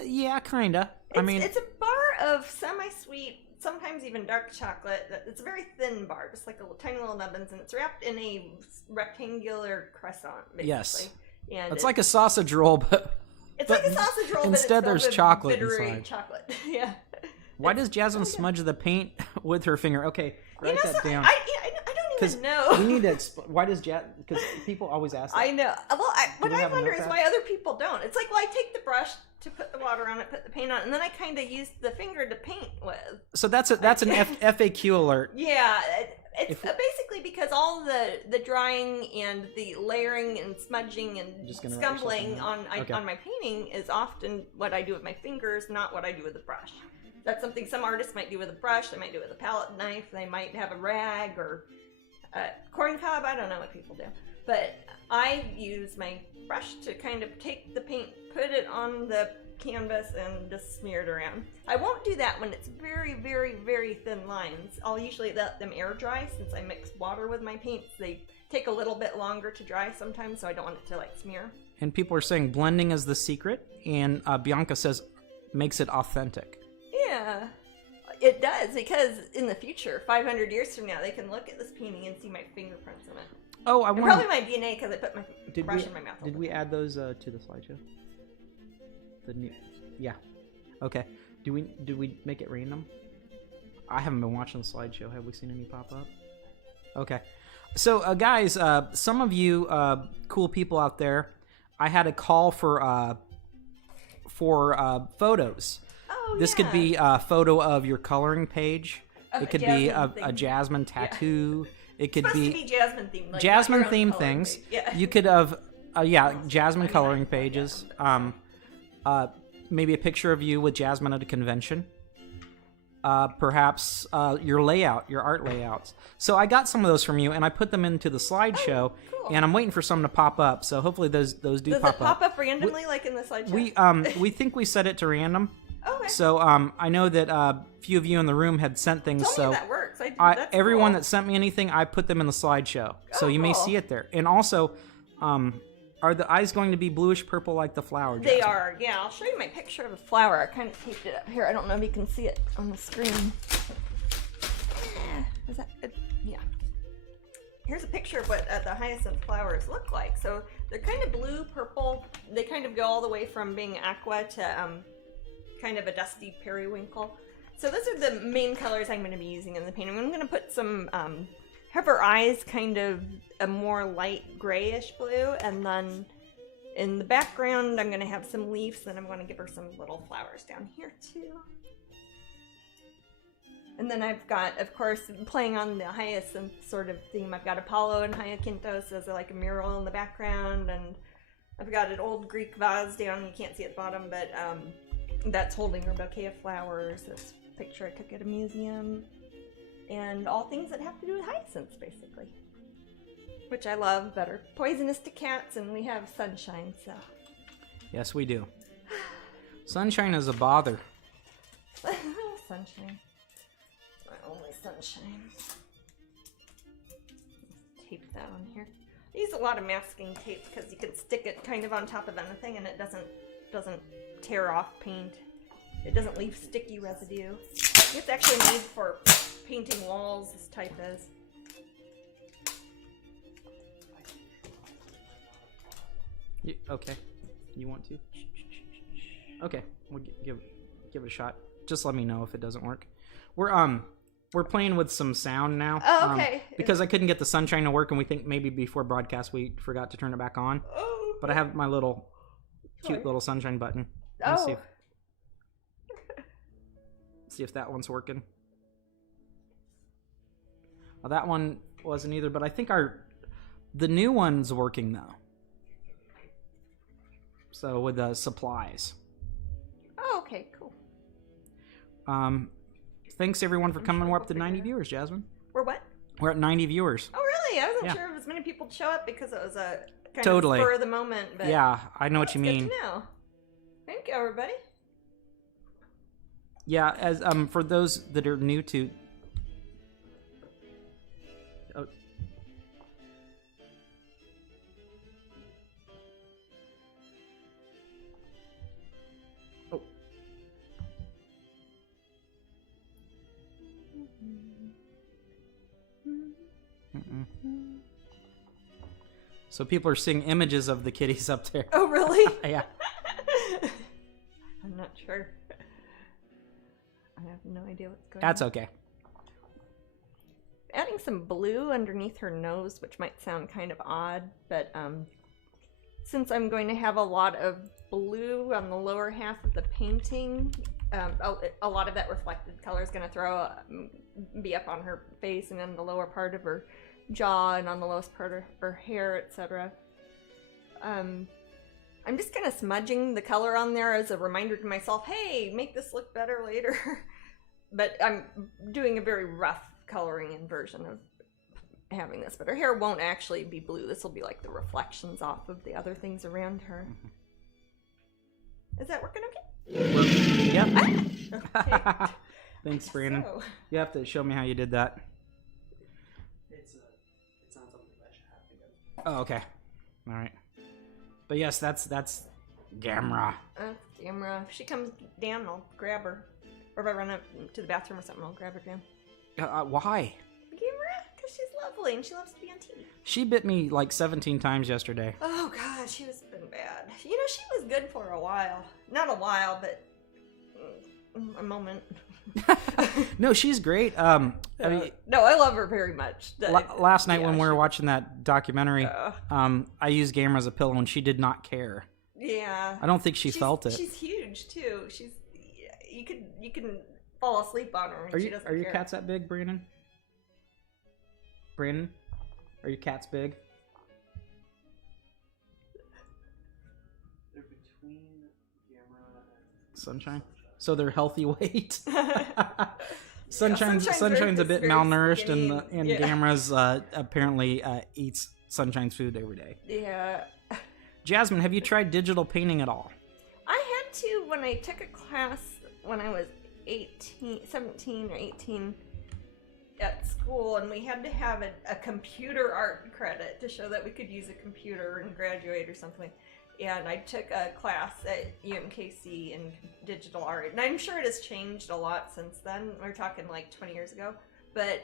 Yeah, kinda. It's a bar of semi-sweet, sometimes even dark chocolate. It's a very thin bar, just like tiny little nubbins, and it's wrapped in a rectangular croissant, basically. Yes, and it's like a sausage roll, but. It's like a sausage roll, instead but there's chocolate inside. Chocolate. Yeah. Why does Jasmine smudge the paint with her finger? Okay, write that down. I don't even know. We need to. Why does because people always ask that. I know. Well, what I wonder is why other people don't. It's like, well, I take the brush to put the water on it, put the paint on, and then I kind of use the finger to paint with. So that's an FAQ alert. Yeah. It's basically because all the drying and the layering and smudging and scumbling on my painting is often what I do with my fingers, not what I do with the brush. That's something some artists might do with a brush. They might do it with a palette knife. They might have a rag or a corn cob. I don't know what people do. But I use my brush to kind of take the paint, put it on the canvas and just smear it around. I won't do that when it's very, very, very thin lines. I'll usually let them air dry since I mix water with my paints. They take a little bit longer to dry sometimes, so I don't want it to like smear. And people are saying blending is the secret, and Bianca says makes it authentic. Yeah, it does, because in the future, 500 years from now, they can look at this painting and see my fingerprints in it. Oh, probably my DNA because I put my brush in my mouth. Did we add those to the slideshow? The new, yeah. Okay. Do we make it random? I haven't been watching the slideshow. Have we seen any pop up? Okay. So, guys, some of you cool people out there, I had a call for photos. Oh, this could be a photo of your coloring page. It could be a Jasmine tattoo. Yeah. It could be Jasmine themed. Like Jasmine themed things. Yeah. You could have, Jasmine coloring pages. Maybe a picture of you with Jasmine at a convention. Perhaps your layout, your art layouts. So I got some of those from you, and I put them into the slideshow, cool. And I'm waiting for some to pop up. So hopefully those do Does pop up. Does it pop up randomly, like in the slideshow? We think we set it to random. Okay. So I know that a few of you in the room had sent things. Tell me so that works. Everyone cool. that sent me anything, I put them in the slideshow. So you may cool. see it there. And also, are the eyes going to be bluish purple like the flower, Jasmine? They are. Yeah, I'll show you my picture of the flower. I kind of taped it up here. I don't know if you can see it on the screen. Is that it? Yeah. Here's a picture of what the hyacinth flowers look like. So they're kind of blue, purple. They kind of go all the way from being aqua to kind of a dusty periwinkle. So those are the main colors I'm going to be using in the painting. I'm going to put some, have her eyes kind of a more light grayish blue, and then in the background I'm going to have some leaves, and I'm going to give her some little flowers down here too. And then I've got, of course, playing on the hyacinth sort of theme, I've got Apollo and hyacinthos as like a mural in the background, and I've got an old Greek vase down, you can't see at the bottom, but that's holding her bouquet of flowers. This picture I took at a museum, and all things that have to do with hyacinths, basically, which I love. But are poisonous to cats, and we have sunshine, so. Yes, we do. Sunshine is a bother. Sunshine. My only sunshine. Tape that on here. I use a lot of masking tape because you can stick it kind of on top of anything, and it doesn't tear off paint. It doesn't leave sticky residue. It's actually made for painting walls, this type is. Okay. You want to? Okay. We'll give it a shot. Just let me know if it doesn't work. We're playing with some sound now. Oh, okay. Because I couldn't get the sunshine to work, and we think maybe before broadcast we forgot to turn it back on. Oh. But I have my little cute little sunshine button. Let's see if that one's working. Well, that one wasn't either, but I think the new one's working though. So with the supplies. Oh, okay, cool. Thanks everyone for coming. We're up to 90 viewers, Jasmine. We're what? We're at 90 viewers. Oh, really? I wasn't sure if as many people would show up because it was a kind of spur of the moment. But yeah, I know what you mean. Good to know. Thank you, everybody. Yeah, as for those that are new to oh. Oh. So people are seeing images of the kitties up there. Oh, really? Yeah. I'm not sure. I have no idea what's going on. That's okay. Adding some blue underneath her nose, which might sound kind of odd, but since I'm going to have a lot of blue on the lower half of the painting, a lot of that reflected color is going to be up on her face and on the lower part of her jaw and on the lowest part of her hair, etc. I'm just kind of smudging the color on there as a reminder to myself, hey, make this look better later. But I'm doing a very rough coloring in version of having this. But her hair won't actually be blue. This will be like the reflections off of the other things around her. Is that working okay? Yep. Okay. Thanks, Brandon. So. You have to show me how you did that. It's not something that should happen again. Oh, okay. All right. But yes, that's Gamera. Gamera. If she comes down, I'll grab her. Or if I run up to the bathroom or something, I'll grab her down. Why? Gamera? Because she's lovely and she loves to be on TV. She bit me like 17 times yesterday. Oh, God, she was been bad. You know, she was good for a while. Not a while, but a moment. No, she's great. I mean, no, I love her very much. Last night when we were watching that documentary, I used Gamera as a pillow and she did not care. Yeah. I don't think she felt it. She's huge too. You can fall asleep on her and she doesn't care. Are your cats that big, Brandon? Brandon? Are your cats big? They're between Gamera and Sunshine? So they're healthy weight? Sunshine's a bit malnourished, and Gamera's apparently eats Sunshine's food every day. Yeah. Jasmine, have you tried digital painting at all? I had to when I took a class when I was 17 or 18 at school, and we had to have a computer art credit to show that we could use a computer and graduate or something. And I took a class at UMKC in digital art, and I'm sure it has changed a lot since then. We're talking like 20 years ago, but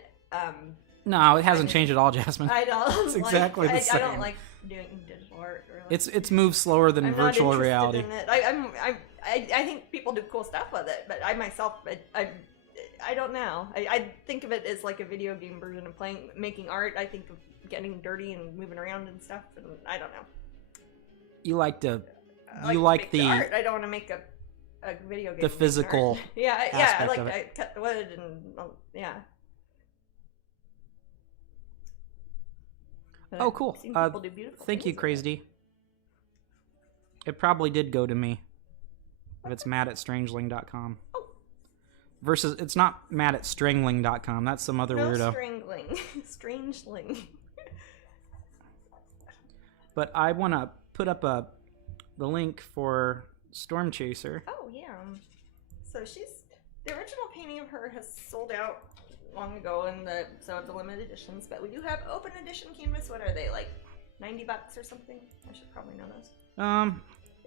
no, it hasn't changed at all, Jasmine. I don't. It's exactly the same. I don't like doing digital art. Really. It's moved slower than virtual reality. In it. I think people do cool stuff with it, but I myself, I don't know. I think of it as like a video game version of making art. I think of getting dirty and moving around and stuff, and I don't know. You like the art. I don't want to make a video game. The physical. Art. Yeah. I cut the wood and yeah. But oh, cool. People do beautiful thank you, Crazy. It probably did go to me. If it's Matt@Strangeling.com. Oh. Versus, it's not Matt@Strangling.com. That's some other weirdo. Strangling. Strangeling. But I want to put up the link for Storm Chaser. Oh, yeah. So the original painting of her has sold out long ago in the limited editions, but we do have open edition canvas. What are they, like $90 or something? I should probably know those.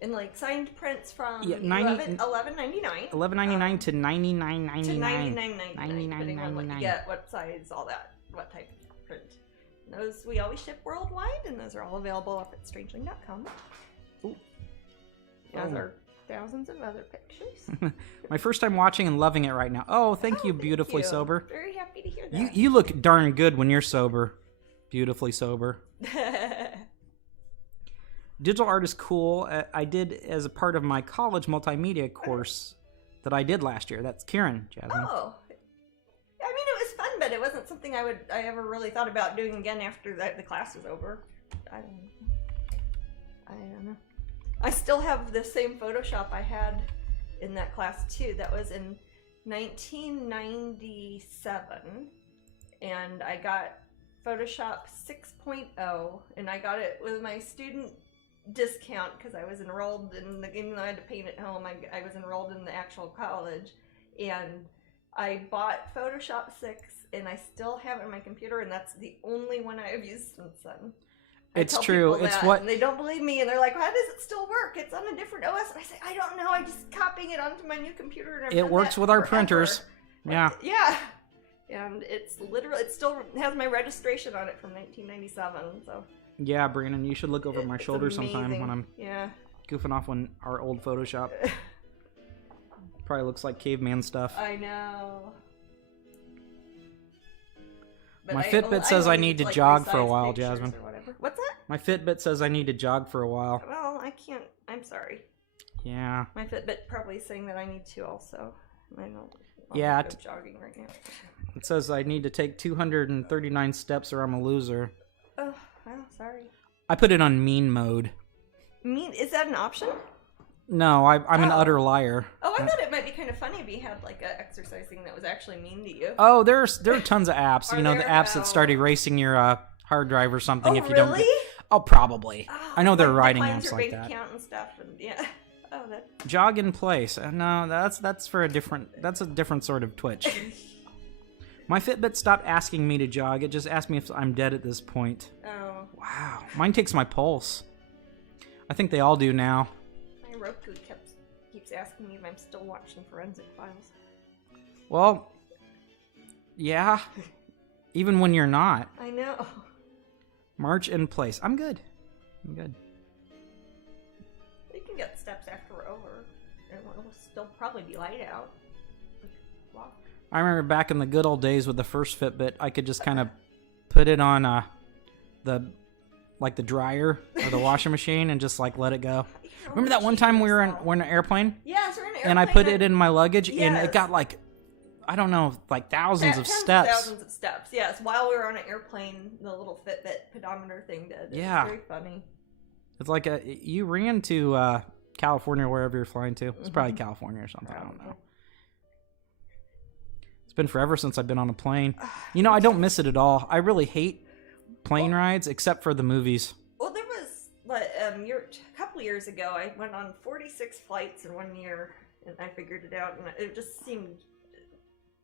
And like signed prints from $11.99 $11.99 to $99.99 to $99.99, depending on what you get, what size, all that, what type of print. And those we always ship worldwide, and those are all available up at Strangeling.com. As are thousands of other pictures. My first time watching and loving it right now. Oh, thank you, Beautifully Sober. Very happy to hear that. You look darn good when you're sober. Beautifully Sober. Digital art is cool. I did as a part of my college multimedia course that I did last year. That's Kieran, Jasmine. Oh. I mean, it was fun, but it wasn't something I ever really thought about doing again after the class was over. I don't know. I still have the same Photoshop I had in that class too. That was in 1997, and I got Photoshop 6.0, and I got it with my student discount because I was enrolled in even though I had to paint at home, I was enrolled in the actual college, and I bought Photoshop 6, and I still have it on my computer, and that's the only one I have used since then. It's true. It's what and they don't believe me, and they're like, "How does it still work? It's on a different OS." And I say, "I don't know. I'm just copying it onto my new computer." And it works with our printers. Yeah. Yeah. And it's literally, it still has my registration on it from 1997. So. Yeah, Brandon, you should look over my shoulder sometime when I'm goofing off on our old Photoshop. Probably looks like caveman stuff. I know. But my Fitbit says I need to jog for a while, Jasmine. What's that? My Fitbit says I need to jog for a while. Well, I can't. I'm sorry. Yeah. My Fitbit probably saying that I need to also. I don't. Yeah. Go jogging right now. It says I need to take 239 steps or I'm a loser. Oh, well, sorry. I put it on mean mode. Mean? Is that an option? No, I'm an utter liar. Oh, I thought it might be kind of funny if you had like a exercise thing that was actually mean to you. Oh, there are tons of apps. You know, the apps that start erasing your hard drive or something if you don't. Oh, probably. Oh, I know there are writing apps like that. Account and stuff, and yeah. Oh, that. Jog in place. No, that's for a different. That's a different sort of twitch. My Fitbit stopped asking me to jog. It just asked me if I'm dead at this point. Oh. Wow. Mine takes my pulse. I think they all do now. My Roku keeps asking me if I'm still watching Forensic Files. Well, yeah. Even when you're not. I know. March in place. I'm good. You can get steps after we're over. And it'll still probably be light out. Wow. I remember back in the good old days with the first Fitbit, I could just kind of put it on the dryer or the washing machine and just like let it go. Remember that one time we were in an airplane? Yes, we're in an airplane. And I put it in my luggage and it got like, I don't know, like thousands of steps. Thousands of steps, yes. While we were on an airplane, the little Fitbit pedometer thing did. It was very funny. It's like you ran to California, wherever you're flying to. It's probably California or something. Probably. I don't know. It's been forever since I've been on a plane. You know, I don't miss it at all. I really hate plane rides, except for the movies. Well, there was a couple years ago, I went on 46 flights in 1 year, and I figured it out, and it just seemed,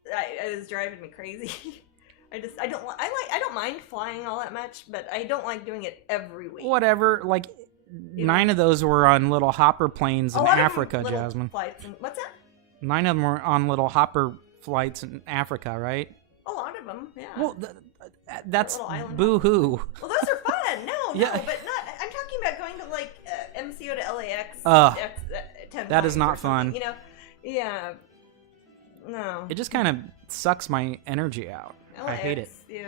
it was driving me crazy. I don't mind flying all that much, but I don't like doing it every week. Whatever, like 9 of those were on little hopper planes in Africa, Jasmine. Flights and, what's that? 9 of them were on little hopper flights in Africa, right? A lot of them, yeah. Well, that's boo-hoo. Well, those are fun. No, yeah. No, but not. I'm talking about going to like MCO to LAX. 10 that is not fun. You know, yeah. No. It just kind of sucks my energy out. LAX, I hate it. Yeah.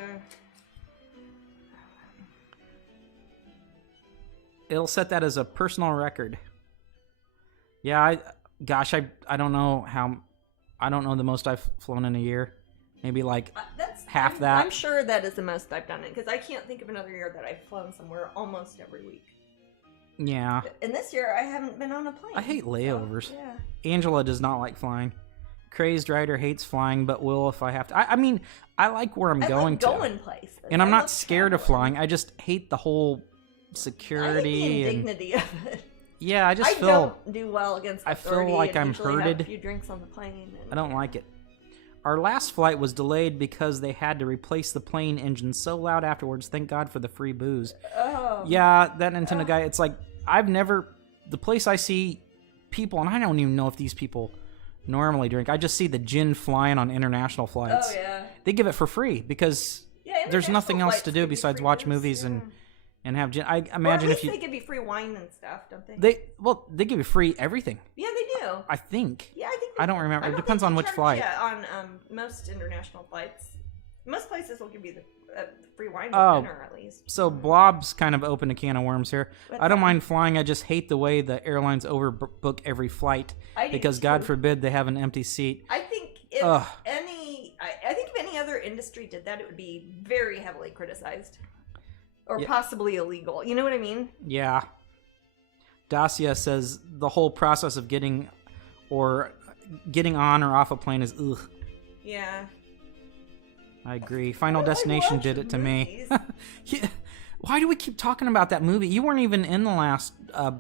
It'll set that as a personal record. Yeah, I don't know how. I don't know the most I've flown in a year. Maybe like half that. I'm sure that is the most I've done it, because I can't think of another year that I've flown somewhere almost every week. Yeah. And this year I haven't been on a plane. I hate layovers. So, yeah. Angela does not like flying. Crazed Rider hates flying, but will if I have to. I mean, I like where I'm going to. Going places. And I'm not scared of flying. I just hate the whole security I hate the indignity of it. Yeah, I don't do well against authority. I feel like I'm usually herded. Have a few drinks on the plane. I don't like it. Our last flight was delayed because they had to replace the plane engine so loud afterwards. Thank God for the free booze. Oh. Yeah, that Nintendo guy, it's like, the place I see people, and I don't even know if these people normally drink. I just see the gin flying on international flights. Oh, yeah. They give it for free because there's nothing else to do besides watch movies and have gin. I imagine if they give you free wine and stuff, don't they? They give you free everything. Yeah, they do. I think. Yeah, I think. I don't remember. It depends on which flight. Yeah, on most international flights, most places will give you the free wine with dinner at least. So Blob's kind of opened a can of worms here. I don't mind flying. I just hate the way the airlines overbook every flight because God forbid they have an empty seat. I think if any other industry did that, it would be very heavily criticized. Or possibly illegal. You know what I mean? Yeah. Dacia says the whole process of getting on or off a plane is ugh. Yeah. I agree. Final Destination did it to me. Yeah. Why do we keep talking about that movie? You weren't even in the last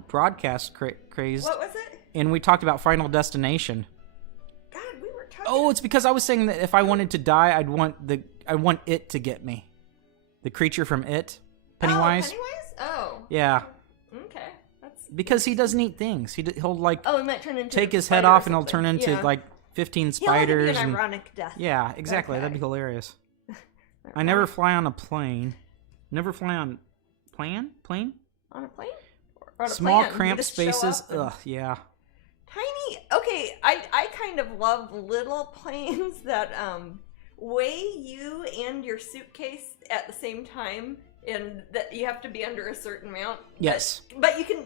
broadcast, Crazed. What was it? And we talked about Final Destination. God, we were talking. Oh, it's because I was saying that if I wanted to die, I want it to get me. The creature from It. Pennywise? Oh, Pennywise? Oh. Yeah. Okay. Because he doesn't eat things. He'll like he might turn into take his head off and he'll turn into like 15 spiders. He'll have an ironic death. Yeah, exactly. Okay. That'd be hilarious. I never fly on a plane. Never fly on plane? On a plane? Or on a small plane. cramped spaces. Ugh, yeah. Tiny. Okay, I kind of love little planes that weigh you and your suitcase at the same time, and that you have to be under a certain amount. Yes. But you can,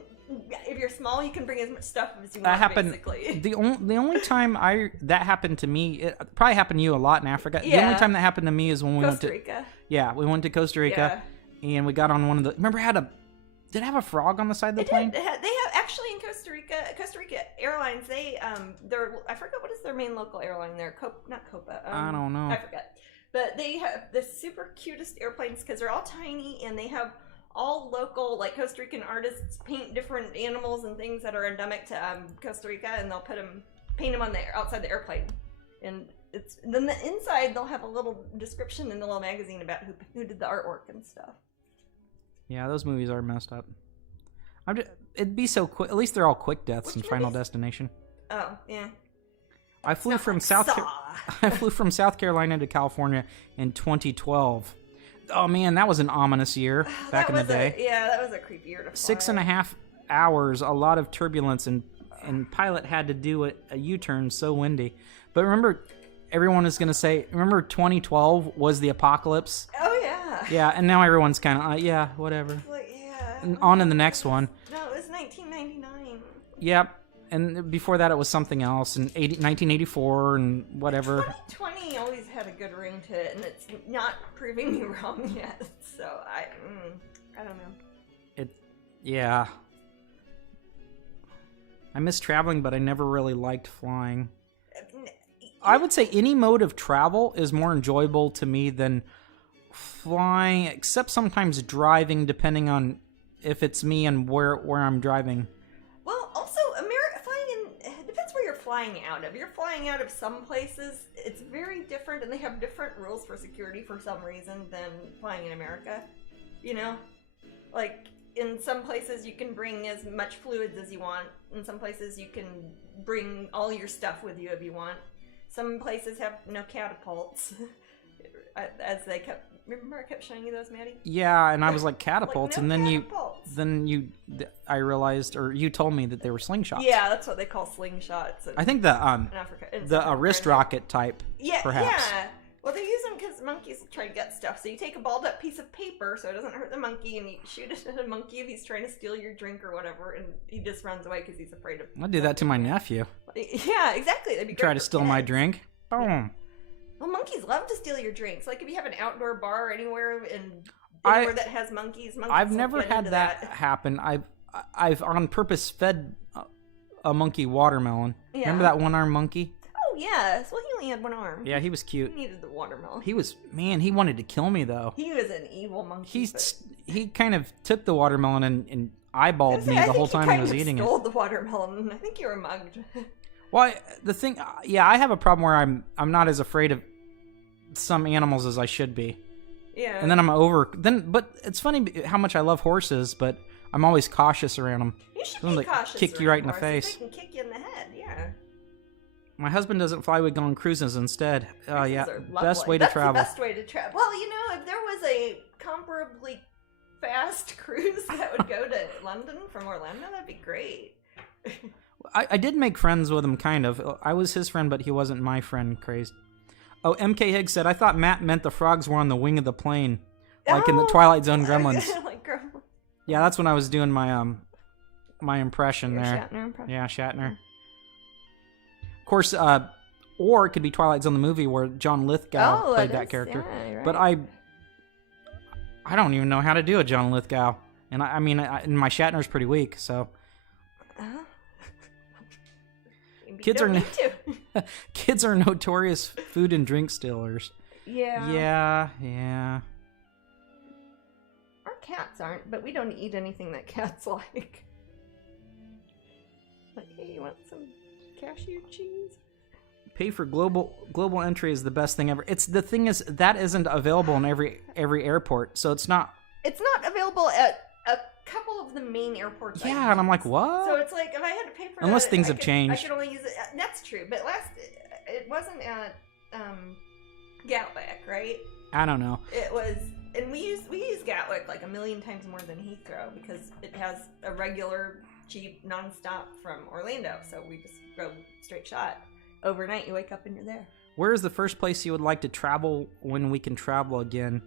if you're small, you can bring as much stuff as you want. That happened. Basically. The only time that happened to me, it probably happened to you a lot in Africa. Yeah. The only time that happened to me is when we went to Costa Rica. Yeah, we went to Costa Rica, and we got on one of the. Remember, did it have a frog on the side of the plane? They have actually in Costa Rica Airlines. I forgot what is their main local airline there. Not Copa. I don't know. I forget. But they have the super cutest airplanes because they're all tiny and they have all local, like Costa Rican artists paint different animals and things that are endemic to Costa Rica, and they'll paint them on the outside the airplane. And then the inside they'll have a little description in the little magazine about who did the artwork and stuff. Yeah, those movies are messed up. It'd be so quick. At least they're all quick deaths in Final Destination. Oh yeah. I flew from South Carolina to California in 2012. Oh man, that was an ominous year back in the day. That was a creepy year to fly. 6.5 hours, a lot of turbulence, and pilot had to do a U-turn, so windy. But remember, everyone is going to say, remember 2012 was the apocalypse? Oh yeah. Yeah, and now everyone's kind of, yeah, whatever. Like, yeah. And on to the next one. No, it was 1999. Yep. And before that, it was something else, in 1984 and whatever. 2020 always had a good ring to it, and it's not proving me wrong yet. So I don't know. Yeah. I miss traveling, but I never really liked flying. I would say any mode of travel is more enjoyable to me than flying, except sometimes driving, depending on if it's me and where I'm driving. Well, also, flying out of. You're flying out of some places, it's very different, and they have different rules for security for some reason than flying in America. You know? Like, in some places you can bring as much fluids as you want. In some places you can bring all your stuff with you if you want. Some places have no catapults. As they kept... Remember I kept showing you those, Maddie? Yeah, and I was like, catapults, like, and then catapults. I realized, or you told me that they were slingshots. Yeah, that's what they call slingshots. I think the wrist rocket type, perhaps. Yeah. Well, they use them because monkeys try to get stuff. So you take a balled up piece of paper so it doesn't hurt the monkey, and you shoot it at a monkey if he's trying to steal your drink or whatever, and he just runs away because he's afraid of... I'd do that to my nephew. Yeah, exactly. That'd be great. Try to steal my drink. Boom. Well, monkeys love to steal your drinks. Like, if you have an outdoor bar anywhere that has monkeys I've never had that happen. I've on purpose fed a monkey watermelon. Yeah. Remember that one-armed monkey? Oh, yes. Well, he only had one arm. Yeah, he was cute. He needed the watermelon. He wanted to kill me, though. He was an evil monkey. He kind of took the watermelon and eyeballed me the whole time he was eating it. I stole the watermelon. I think you were mugged. Well, the thing, I have a problem where I'm not as afraid of some animals as I should be. Yeah. And then but it's funny how much I love horses, but I'm always cautious around them. You should be cautious. Kick you right in the face. They can kick you in the head. Yeah. My husband doesn't fly. We go on cruises instead. Yeah, best way to travel. That's the best way to travel. Well, if there was a comparably fast cruise that would go to London from Orlando, that'd be great. I did make friends with him, kind of. I was his friend, but he wasn't my friend, crazed. Oh, MK Higgs said, I thought Matt meant the frogs were on the wing of the plane, like in the Twilight Zone Gremlins. Like Gremlins. Yeah, that's when I was doing my impression Your there. Shatner impression. Yeah, Shatner. Of course, or it could be Twilight Zone the movie where John Lithgow played that character. Yeah, right. But I don't even know how to do a John Lithgow, and and my Shatner's pretty weak, so. Kids are notorious food and drink stealers. Yeah. Yeah. Our cats aren't, but we don't eat anything that cats like. Like, hey, you want some cashew cheese? Pay for global entry is the best thing ever. It's the thing is that isn't available in every airport, so it's not. It's not available at a couple of the main airports. Yeah, and I'm like, what? So it's like if I had to pay for unless things have changed, I could only use it. That's true, but it wasn't at Gatwick, right? I don't know. It was, and we use Gatwick like 1 million times more than Heathrow because it has a regular, cheap, nonstop from Orlando. So we just go straight shot. Overnight, you wake up and you're there. Where is the first place you would like to travel when we can travel again?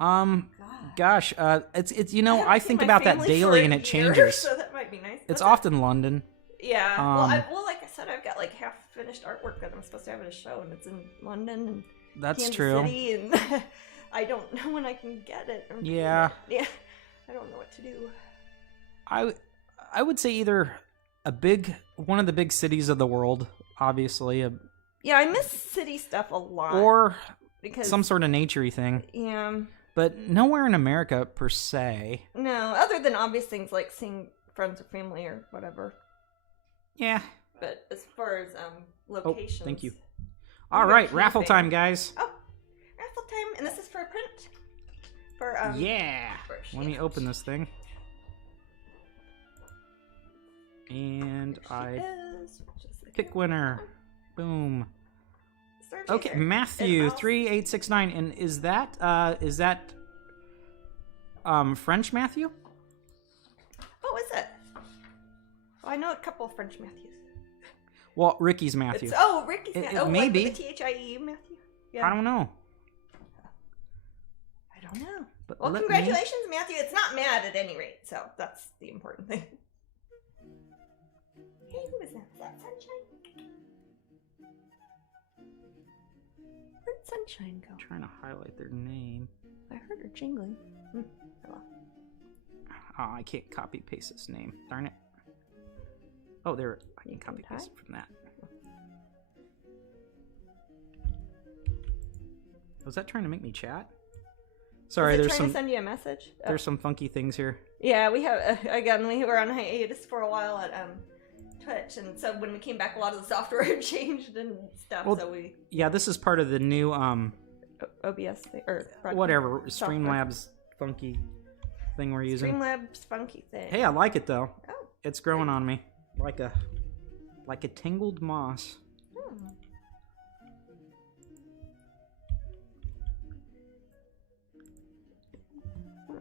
Gosh, it's I think about that daily and it changes. So that might be nice. It's often London. Yeah. Well, like I said, I've got like half finished artwork that I'm supposed to have at a show, and it's in London and Kansas true. City, and I don't know when I can get it. Yeah. Yeah. I don't know what to do. I would say either one of the big cities of the world, obviously. Yeah, I miss city stuff a lot. Or because some sort of nature-y thing. Yeah. but nowhere in America per se. No, other than obvious things like seeing friends or family or whatever. Yeah. But as far as locations. Oh, thank you. All right, raffle time, guys. Oh, raffle time, and this is for a print. For yeah. Let me open this thing. And I pick winner. Boom. Okay, Matthew 3869, and is that French Matthew? Oh, is it? Oh, I know a couple of French Matthews. Well, Ricky's Matthew. Ricky's Matthew. Maybe. Like the THIE Matthew? Yeah. I don't know. I don't know. But well, congratulations, Matthew. It's not mad at any rate, so that's the important thing. Hey, who is that? Is that Sunshine? Where'd Sunshine go? I'm trying to highlight their name. I heard her jingling. Oh, well. Oh, I can't copy paste this name. Darn it. Oh, there. I can copy paste it from that. Was that trying to make me chat? Sorry, there's trying to send you a message. There's some funky things here. Yeah, we have we were on hiatus for a while at Twitch, and so when we came back, a lot of the software changed and stuff. Well, so this is part of the new OBS thing, or whatever Streamlabs funky thing we're using. Streamlabs funky thing. Hey, I like it though. Oh, it's growing on me like a tangled moss.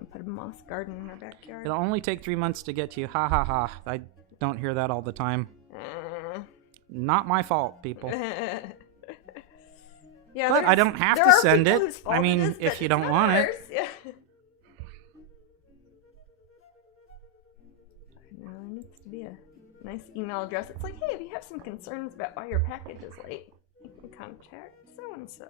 Put a moss garden in our backyard. It'll only take 3 months to get to you. Ha ha ha. I don't hear that all the time. Not my fault, people. Yeah, but I don't have to send it. I mean, if you don't want it. Yeah. No, there needs to be a nice email address. It's like, hey, if you have some concerns about why your package is late, you can contact so-and-so.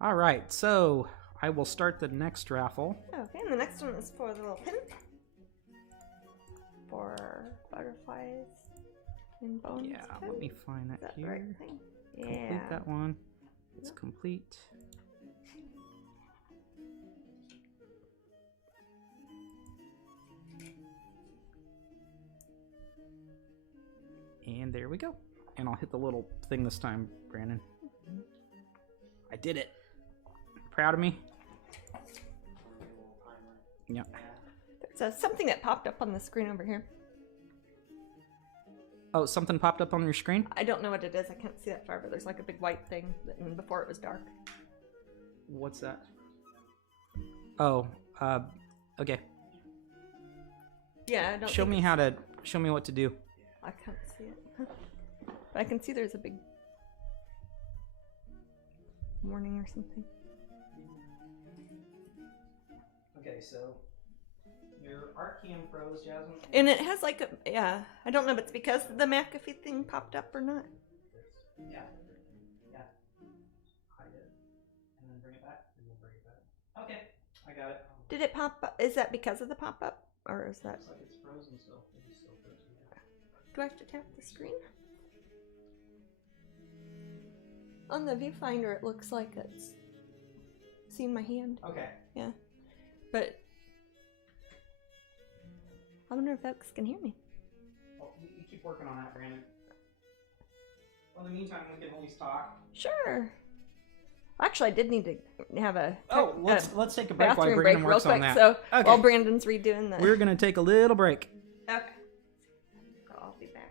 All right, so I will start the next raffle. Okay, and the next one is for the little pin for butterflies and bones. Yeah, let me find that here. Right thing? Yeah, complete that one. It's complete. And there we go. And I'll hit the little thing this time, Brandon. I did it. Proud of me? Yep. There's something that popped up on the screen over here. Oh, something popped up on your screen? I don't know what it is. I can't see that far, but there's like a big white thing that, before it was dark. What's that? Oh, okay. Yeah, I don't show me what to do. I can't see it. But I can see there's a big warning or something. Okay, so your Artcam Pros, Jasmine. And it has like a, yeah, I don't know if it's because the McAfee thing popped up or not. Yeah. Hide it. And then bring it back. And we'll bring it back. Okay, I got it. Did it pop up? Is that because of the pop up? Or is that? Looks like it's frozen still. It's still frozen. Do I have to tap the screen? On the viewfinder, it looks like it's seen my hand. Okay. Yeah. But I wonder if folks can hear me. Well, you keep working on that, Brandon. Well, in the meantime, we can always talk. Sure. Actually, I did need to have a let's take a break while Brandon works on that. So while Brandon's redoing that, we're gonna take a little break. Okay. I'll be back.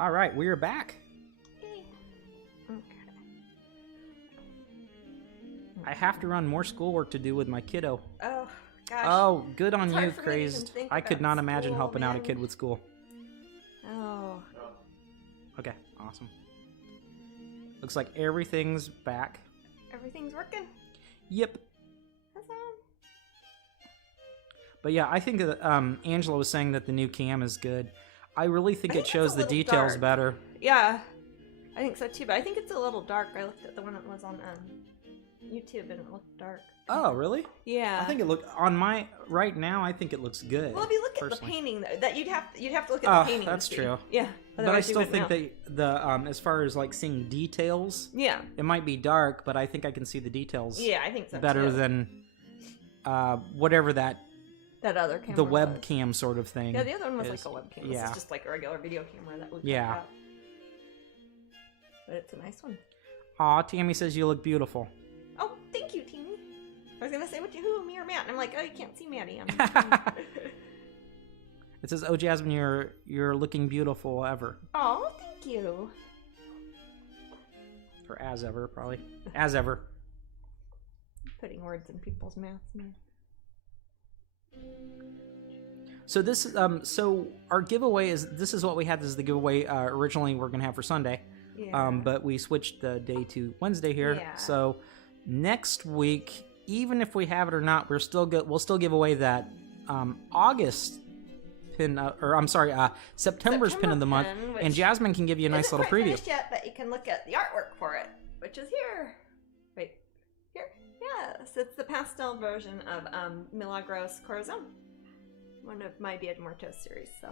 All right, we are back. Okay. I have to run more schoolwork to do with my kiddo. Oh, gosh. Oh, good on It's you, hard for me to even Crazed. think I could about not imagine school, helping out a man. kid with school. Oh. Okay, awesome. Looks like everything's back. Everything's working. Yep. Huzzah. But yeah, I think that Angela was saying that the new cam is good. I really think it shows the details better. Yeah, I think so too, but I think it's a little dark. I looked at the one that was on YouTube and it looked dark. Oh, really? Yeah. I think it looked on my right now. I think it looks good. Well, if you look at the painting, though, that you'd have to look at the painting. That's true. Yeah, but I still think the as far as like seeing details, yeah, it might be dark, but I think I can see the details. Yeah, I think so better too. Than whatever that other camera. The webcam sort of thing. Yeah, the other one was like a webcam. This is just like a regular video camera that would. Yeah. But it's a nice one. Aw, Tammy says you look beautiful. Oh, thank you, Tammy. I was gonna say, who, me or Matt? And I'm like, oh, you can't see Maddie. It says, oh, Jasmine, you're looking beautiful ever. Oh, thank you. Or as ever, probably. As ever. Putting words in people's mouths, man. So this, so our giveaway this is what we had as the giveaway originally we're gonna have for Sunday. Yeah. But we switched the day to Wednesday here. Yeah. So next week, even if we have it or not, we'll still give away that August pin, September's pin of the month, and Jasmine can give you a nice little preview. Isn't quite finished yet, but you can look at the artwork for it, which is here. Wait, here? Yes, it's the pastel version of Milagros Corazon, one of my Dia de Muertos series. So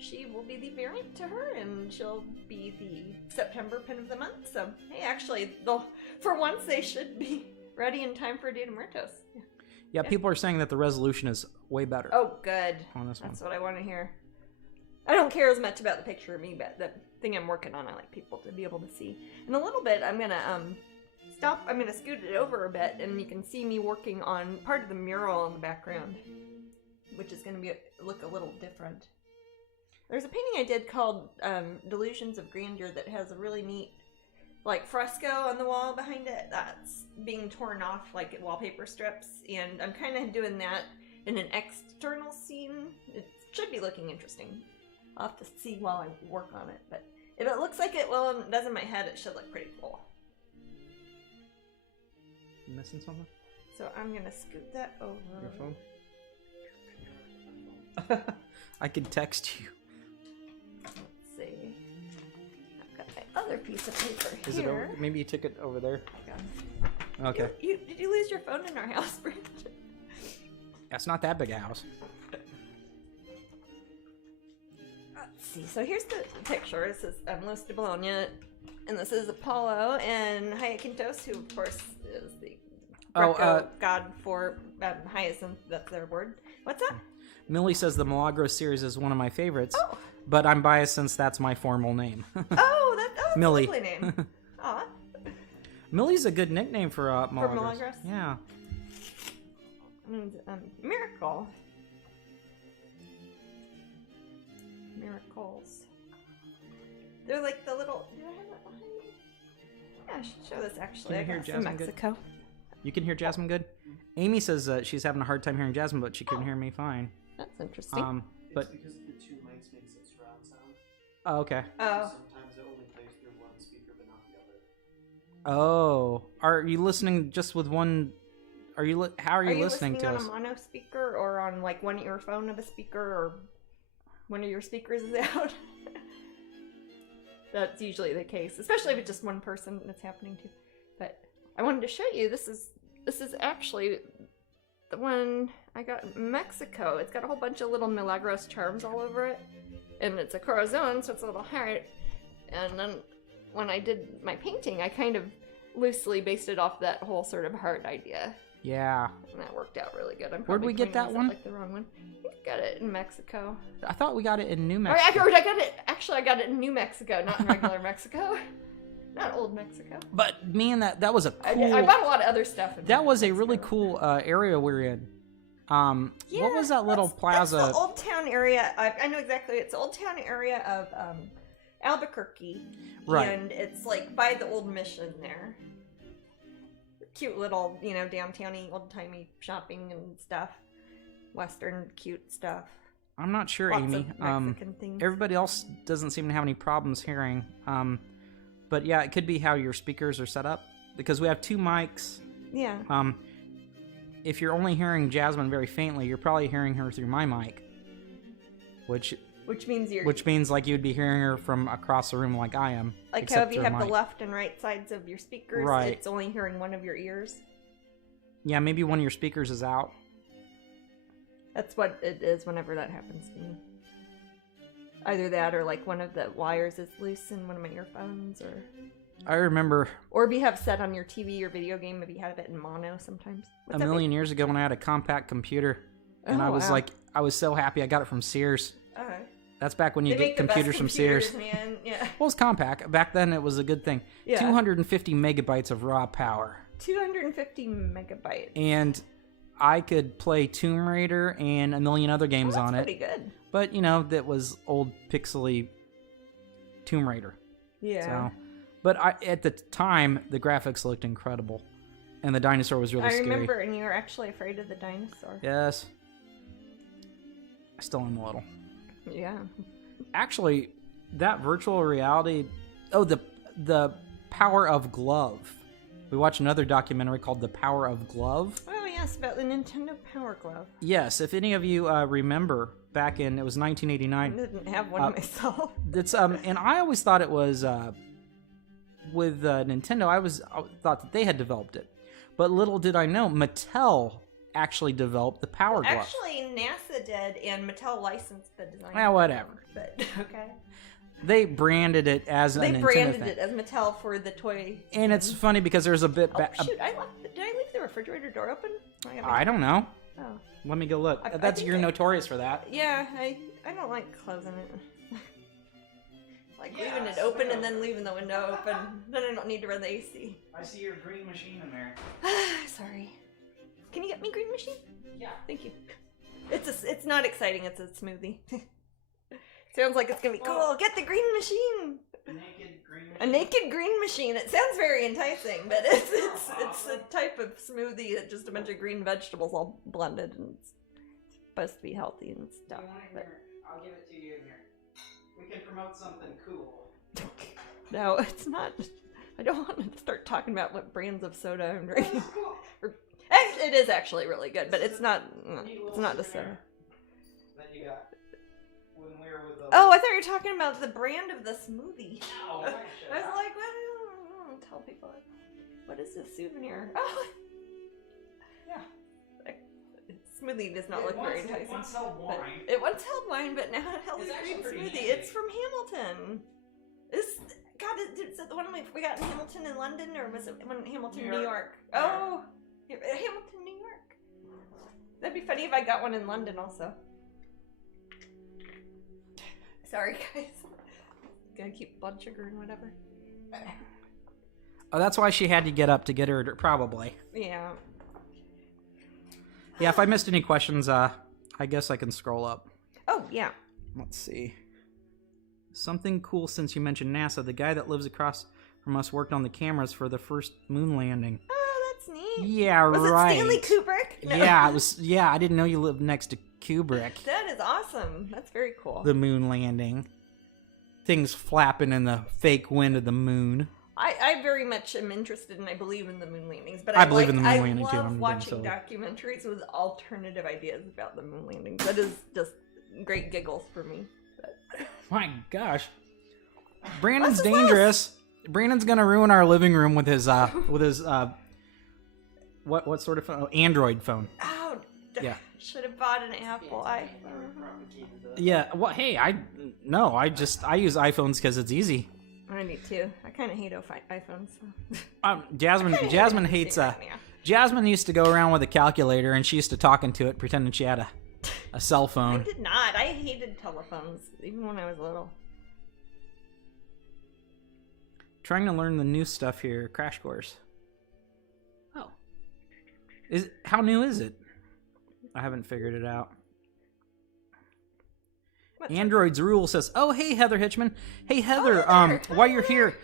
she will be the variant to her, and she'll be the September pin of the month. So hey, actually, for once they should be ready in time for Dia de Muertos. Yeah, people are saying that the resolution is way better. Oh, good. On this one. That's what I want to hear. I don't care as much about the picture of me, but the thing I'm working on, I like people to be able to see. In a little bit, I'm gonna stop. I'm gonna scoot it over a bit, and you can see me working on part of the mural in the background, which is gonna look a little different. There's a painting I did called Delusions of Grandeur that has a really neat like fresco on the wall behind it that's being torn off like wallpaper strips, and I'm kind of doing that in an external scene. It should be looking interesting. I'll have to see while I work on it, but if it looks like it does in my head, it should look pretty cool. You missing something? So I'm gonna scoot that over. Your phone? I can text you. Let's see. I've got my other piece of paper here. Is it over? Maybe you took it over there. Okay. Did you lose your phone in our house, Brent? That's not that big a house. Let's see. So here's the picture. This is Los de Bologna, and this is Apollo and Hyacinthos, who of course is the Greco god for hyacinth. That's their word. What's that? Millie says the Milagros series is one of my favorites, oh. But I'm biased since that's my formal name. That's Millie. a lovely name. Aw. Millie's a good nickname for Milagros. For Milagros? Yeah. And Miracle. Miracles. They're like the little. Do I have that behind me? Yeah, I should show this actually. Can you hear Jasmine Mexico. Good? You can hear Jasmine good? Amy says she's having a hard time hearing Jasmine, but she can hear me fine. That's interesting. But it's because the two mics makes it surround sound. Oh, okay. Oh. Sometimes it only plays through one speaker, but not the other. Oh, are you listening just with one? How are you listening to us? Are you listening on a mono speaker or on like one earphone of a speaker, or one of your speakers is out? That's usually the case, especially if it's just one person that's happening to. But I wanted to show you. This is actually the one I got in Mexico. It's got a whole bunch of little Milagros charms all over it, and it's a corazon, so it's a little heart. And then when I did my painting, I kind of loosely based it off that whole sort of heart idea. Yeah. And that worked out really good. Where'd we get that one? Like the wrong one. I think I got it in Mexico. I thought we got it in New Mexico. I got it in New Mexico, not in regular Mexico. Not old Mexico. But man, that was a cool. I bought a lot of other stuff. That was a really cool area we're in. Yeah, what was that little plaza? That's the Old Town area. I know exactly. It's the Old Town area of Albuquerque. Right. And it's like by the old mission there. Cute little, downtowny, old-timey shopping and stuff. Western cute stuff. I'm not sure, Lots Amy. of Mexican things. Everybody else doesn't seem to have any problems hearing. But yeah, it could be how your speakers are set up because we have 2 mics. Yeah. If you're only hearing Jasmine very faintly, you're probably hearing her through my mic, which means like you'd be hearing her from across the room like I am. Like how if you have the left and right sides of your speakers, right. It's only hearing one of your ears. Yeah, maybe one of your speakers is out. That's what it is whenever that happens to me. Either that or like one of the wires is loose in one of my earphones, or... I remember... Or if you have set on your TV or video game, maybe you have it in mono sometimes. A million years ago when I had a compact computer, and I was like, I was so happy I got it from Sears. Okay. That's back when you get computers from Sears. Man. Yeah. Well, it was compact. Back then it was a good thing. Yeah. 250 megabytes of raw power. 250 megabytes. And I could play Tomb Raider and a million other games on it. That's pretty good. But, that was old pixely Tomb Raider. Yeah. So, but at the time, the graphics looked incredible. And the dinosaur was really scary. I remember, and you were actually afraid of the dinosaur. Yes. I still am a little. Yeah. Actually, that virtual reality... Oh, the Power of Glove. We watched another documentary called The Power of Glove. Oh, yes, about the Nintendo Power Glove. Yes, if any of you remember, back in, it was 1989. I didn't have one myself. That's and I always thought it was, with Nintendo, I thought that they had developed it. But little did I know, Mattel actually developed the Power Glove. Actually, NASA did, and Mattel licensed the design. Yeah, whatever. But, okay. They branded it as a Nintendo thing. They branded it as Mattel for the toy. And it's funny because there's a bit... Oh, shoot, did I leave the refrigerator door open? I don't know. Oh. Let me go look. You're notorious for that. Yeah, I don't like closing it. Leaving it open and then leaving the window open. Then I don't need to run the AC. I see your green machine in there. Sorry. Can you get me green machine? Yeah. Thank you. It's not exciting. It's a smoothie. Sounds like it's gonna be cool. Get the green machine. A naked green machine. It sounds very enticing, but it's a type of smoothie that's just a bunch of green vegetables all blended, and it's supposed to be healthy and stuff. I'll give it to you in here. We can promote something cool. No, it's not. I don't want to start talking about what brands of soda I'm drinking. It is actually really good, but it's not. It's not the soda. That you got when we were with the... Oh, I thought you were talking about the brand of the smoothie. No, I was like, what? I don't tell people. What is this souvenir? Oh, yeah. Smoothie does not look very enticing. It once held wine, but now it held a green smoothie. It's from Hamilton. Is it the one we got in Hamilton in London, or was it one in Hamilton, New York? Oh, Hamilton, New York. That'd be funny if I got one in London also. Sorry, guys. Gotta keep blood sugar and whatever. Oh, that's why she had to get up to get her, probably. Yeah. Yeah, if I missed any questions, I guess I can scroll up. Oh, yeah. Let's see. Something cool since you mentioned NASA. The guy that lives across from us worked on the cameras for the first moon landing. Oh, that's neat. Yeah, was right. Was it Stanley Kubrick? No. Yeah, it was. Yeah, I didn't know you lived next to Kubrick. That is awesome. That's very cool. The moon landing. Things flapping in the fake wind of the moon. I very much am interested and I believe in the moon landings, but I believe in the moon landing too. I love watching documentaries with alternative ideas about the moon landings. That is just great giggles for me. But... My gosh, Brandon's dangerous. Brandon's gonna ruin our living room with his what sort of phone? Oh, Android phone. Oh, yeah. Should have bought an Apple iPhone. Yeah. Well, hey, I use iPhones because it's easy. I do too. I kind of hate iPhones. So. Jasmine hates. Jasmine used to go around with a calculator, and she used to talk into it, pretending she had a cell phone. I did not. I hated telephones, even when I was little. Trying to learn the new stuff here. Crash course. Oh. How new is it? I haven't figured it out. Android's Rule says, "Oh, hey, Heather Hitchman. Hey, Heather, while you're here,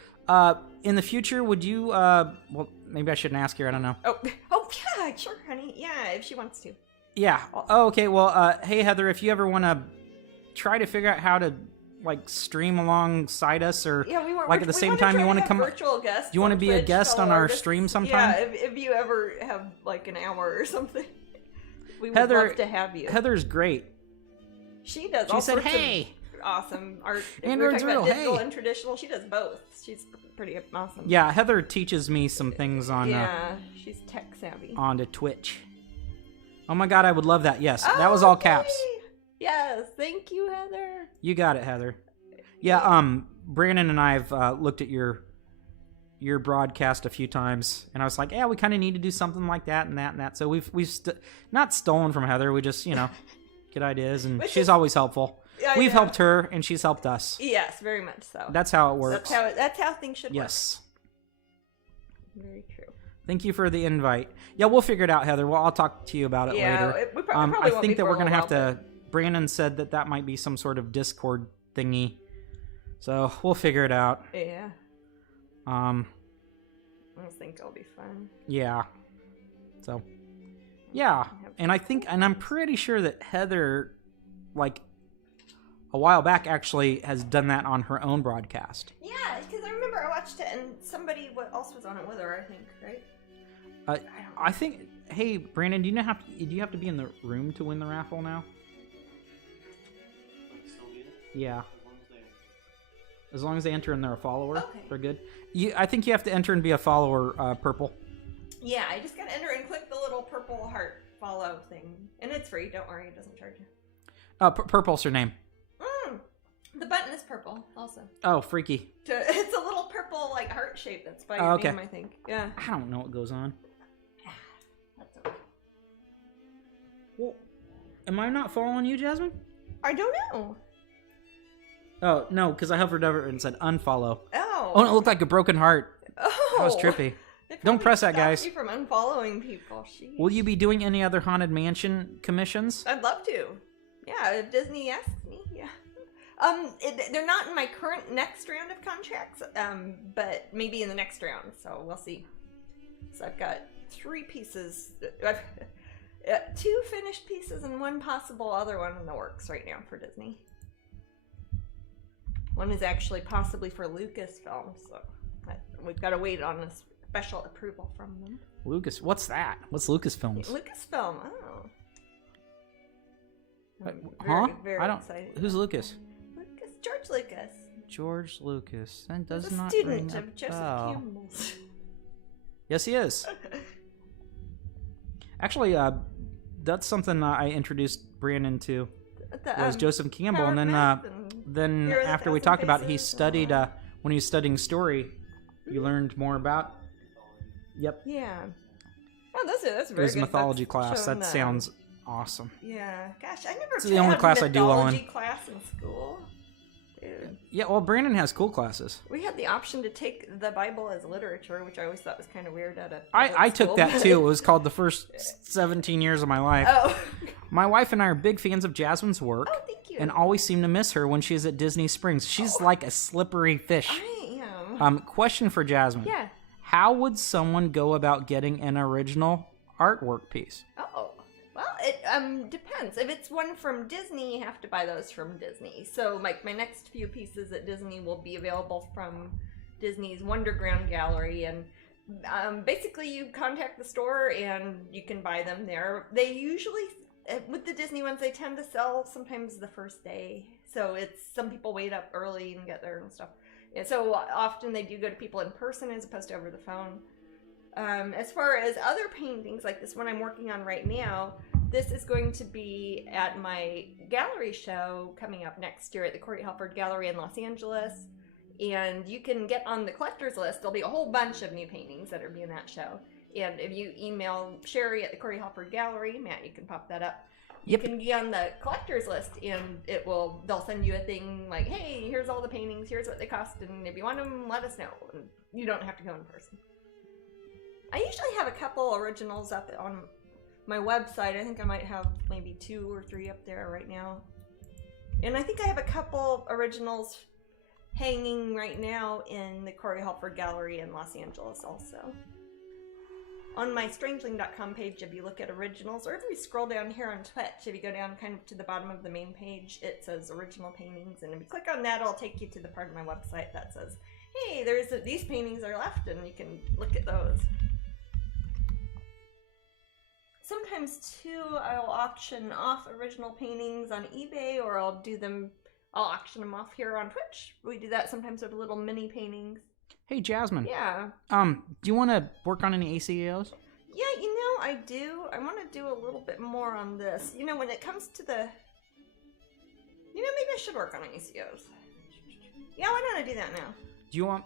in the future, would you, well, maybe I shouldn't ask her, I don't know." Oh, yeah, sure, honey. Yeah, if she wants to. Yeah. Oh, okay, well, hey, Heather, if you ever want to try to figure out how to like stream alongside us, or like at the same time you want to come virtual guests? You want to be a guest on our stream sometime? Yeah, if you ever have like an hour or something, we would love to have you. Heather's great. She does. She said, "Hey." Awesome art. Android's real. Digital and traditional. She does both. She's pretty awesome. Yeah, Heather teaches me some things on. She's tech savvy. Onto Twitch. Oh my God, I would love that. Yes, that was all caps. Yes, thank you, Heather. You got it, Heather. Yeah, Brandon and I have looked at your broadcast a few times, and I was like, yeah, we kind of need to do something like that and that and that. So we've not stolen from Heather. We just get ideas, and she's always helpful. We've helped her, and she's helped us. Yes, very much so. That's how it works. That's how things should work. Yes. Very true. Thank you for the invite. Yeah, we'll figure it out, Heather. Well, I'll talk to you about it later. We probably I think that we're going to have to... Brandon said that might be some sort of Discord thingy. So, we'll figure it out. Yeah. I think it'll be fun. Yeah. So, yeah. And I'm pretty sure that Heather, like... a while back, actually has done that on her own broadcast. Yeah, because I remember I watched it, and somebody else was on it with her, I think, right? I think. Hey, Brandon, do you have to be in the room to win the raffle now? Yeah. As long as they enter and they're a follower, they're good. I think you have to enter and be a follower, Purple. Yeah, I just gotta enter and click the little purple heart follow thing, and it's free. Don't worry, it doesn't charge you. Purple's her name. The button is purple, also. Oh, freaky. It's a little purple, like, heart shape that's by your name, I think. Yeah. I don't know what goes on. That's okay. Well, am I not following you, Jasmine? I don't know. Oh, no, because I hovered over it and said unfollow. Oh. Oh, and it looked like a broken heart. Oh. That was trippy. Don't press that, guys. You from unfollowing people. Sheesh. Will you be doing any other Haunted Mansion commissions? I'd love to. Yeah, if Disney asks me, yeah. They're not in my current next round of contracts, but maybe in the next round, so we'll see. So I've got 3 pieces, 2 finished pieces and 1 possible other one in the works right now for Disney. One is actually possibly for Lucasfilm, so we've got to wait on a special approval from them. What's that? What's Lucasfilms? Lucasfilm, oh. Very excited. Who's Lucas? George Lucas. George Lucas. That does not ring a student of Joseph Campbell's. Yes, he is. Actually, that's something I introduced Brandon to. Was Joseph Campbell, and then after we talked about it, he studied when he was studying story. You learned more about. Yep. Yeah. Oh, that's very good. It was a mythology class. That sounds awesome. Yeah. Gosh, I never. It's the only class I do well in. Class in school. Dude. Yeah, well, Brandon has cool classes. We had the option to take the Bible as literature, which I always thought was kind of weird at a I took that too. It was called the first 17 years of my life. Oh. My wife and I are big fans of Jasmine's work. Oh, thank you. And always seem to miss her when she's at Disney Springs. She's like a slippery fish. I am. Question for Jasmine. Yeah. How would someone go about getting an original artwork piece? Oh. Well, it depends. If it's one from Disney, you have to buy those from Disney. So, like, my next few pieces at Disney will be available from Disney's Wonderground Gallery, and basically you contact the store and you can buy them there. They usually, with the Disney ones, they tend to sell sometimes the first day. So some people wait up early and get there and stuff. And so often they do go to people in person as opposed to over the phone. As far as other paintings, like this one I'm working on right now, this is going to be at my gallery show coming up next year at the Corey Halford Gallery in Los Angeles. And you can get on the collector's list. There'll be a whole bunch of new paintings that are being that show. And if you email Sherry at the Corey Halford Gallery, Matt, you can pop that up. Yep. You can be on the collector's list, and they'll send you a thing like, hey, here's all the paintings, here's what they cost, and if you want them, let us know. And you don't have to go in person. I usually have a couple originals up on my website. I think I might have maybe 2 or 3 up there right now. And I think I have a couple originals hanging right now in the Corey Halford Gallery in Los Angeles also. on my Strangeling.com page, if you look at originals, or if you scroll down here on Twitch, if you go down kind of to the bottom of the main page, it says original paintings, and if you click on that, it'll take you to the part of my website that says, hey, these paintings are left, and you can look at those. Sometimes too, I'll auction off original paintings on eBay, or I'll auction them off here on Twitch. We do that sometimes with little mini paintings. Hey, Jasmine. Yeah. Do you want to work on any ACEOs? Yeah, I do. I want to do a little bit more on this. When it comes to the... maybe I should work on ACOs. Yeah, why don't I do that now? Do you want,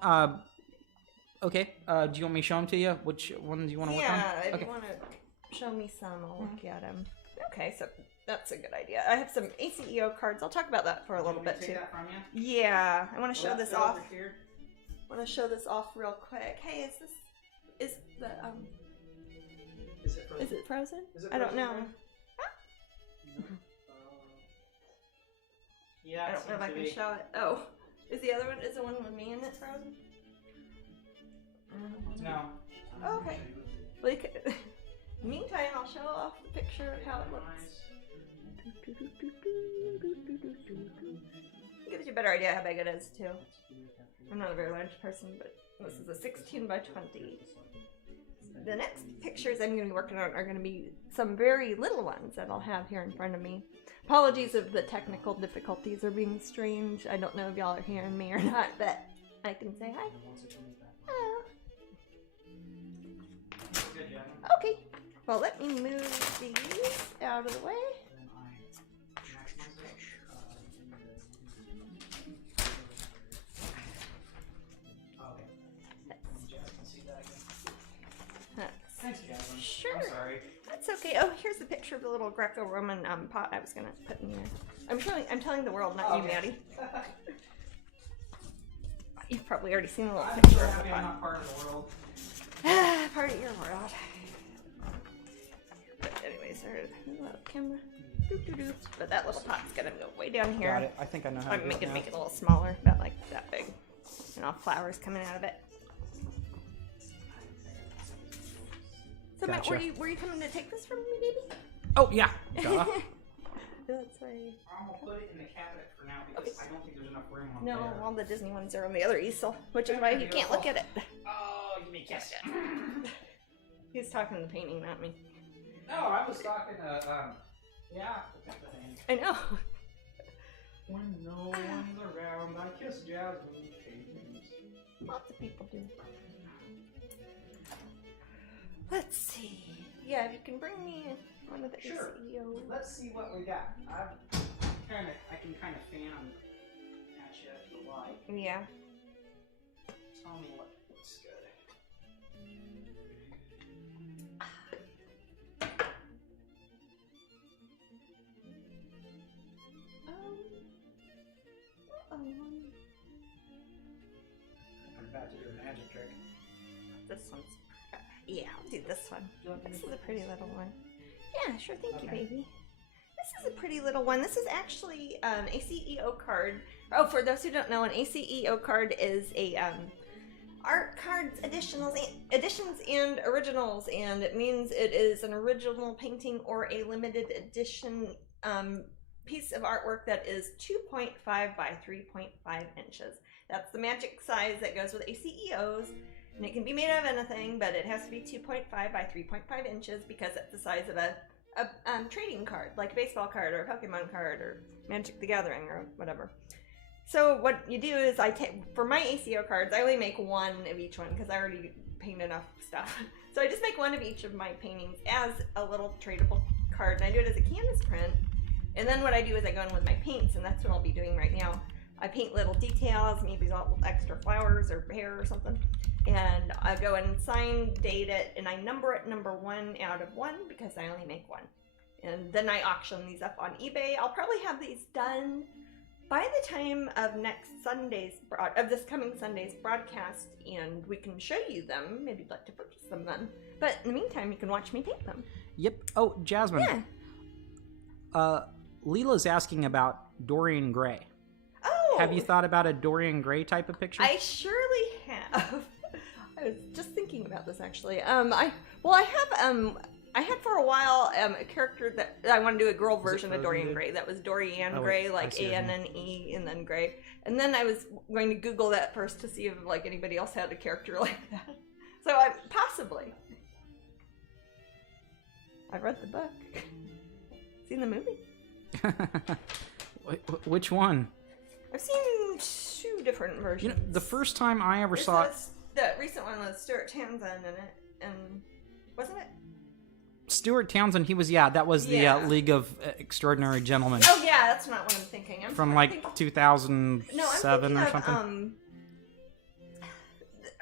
okay. Do you want me to show them to you? Which ones do you want to work on? Yeah, if you want to show me some, I'll look at them. Okay, so that's a good idea. I have some ACEO cards. I'll talk about that for a little bit, too. That from you? Yeah, I want to show this off. I want to show this off real quick. Hey, is it frozen? I don't know. Yeah, I don't know if I can show it. Oh, is the one with me in it frozen? No. Oh, okay. Well, meantime, I'll show off the picture of how it looks. Gives you a better idea how big it is, too. I'm not a very large person, but this is a 16 by 20. The next pictures I'm going to be working on are going to be some very little ones that I'll have here in front of me. Apologies if the technical difficulties are being strange. I don't know if y'all are hearing me or not, but I can say hi. Hello. Okay, well, let me move these out of the way. Thanks, Jasmine. Sure. I'm sorry. That's okay. Oh, here's a picture of the little Greco-Roman pot I was gonna put in here. I'm telling the world, not you, Maddie. You've probably already seen a little picture of the pot. I'm not part of the world. Part of your world. But anyways, there's a little camera. But that little pot's gonna go way down here. Got it. I think I know how to do it now. Make it a little smaller, about like that big. And all flowers coming out of it. So Gotcha. Matt, were you coming to take this from me, baby? Oh, yeah. Duh. That's right. I'm going to put it in the cabinet for now because I don't think there's enough room on No, there. all the Disney ones are on the other easel, which is why you can't look at it. Oh, you may kiss it. He's talking the painting, not me. No, I was talking to, yeah, the thing. I know. When no one's around, I kiss Jasmine paintings. Lots of people do. Let's see. Yeah, if you can bring me one of the ACEO. Let's see what we got. I can kind of fan at you if you like. Yeah. Tell me what looks good. I'm about to do a magic trick. This one's... Yeah, I'll do this one. This is a pretty little one. Yeah, sure, thank you, baby. This is a pretty little one. This is actually an ACEO card. Oh, for those who don't know, an ACEO card is a art cards, editions and originals, and it means it is an original painting or a limited edition piece of artwork that is 2.5 by 3.5 inches. That's the magic size that goes with ACEOs. And it can be made out of anything, but it has to be 2.5 by 3.5 inches because it's the size of a trading card, like a baseball card or a Pokemon card or Magic the Gathering or whatever. So what you do is for my ACO cards, I only make one of each one because I already paint enough stuff. So I just make one of each of my paintings as a little tradable card, and I do it as a canvas print. And then what I do is I go in with my paints, and that's what I'll be doing right now. I paint little details, maybe little extra flowers or hair or something. And I go and sign, date it, and I number it number 1 out of 1 because I only make one. And then I auction these up on eBay. I'll probably have these done by the time of this coming Sunday's broadcast, and we can show you them. Maybe you'd like to purchase them then. But in the meantime, you can watch me paint them. Yep. Oh, Jasmine. Yeah. Leela's asking about Dorian Gray. Oh! Have you thought about a Dorian Gray type of picture? I surely have. I was just thinking about this actually. I had for a while a character that I wanted to do a girl version of Dorian Gray. That was Dorian Gray, like Anne and then Gray. And then I was going to Google that first to see if like anybody else had a character like that. So possibly. I've read the book. Seen the movie? Which one? I've seen 2 different versions. You know, the first time I ever saw it... The recent one was Stuart Townsend in it, and wasn't it? Stuart Townsend, he was, that was the League of Extraordinary Gentlemen. Oh yeah, that's not what I'm thinking. From like 2007 or something.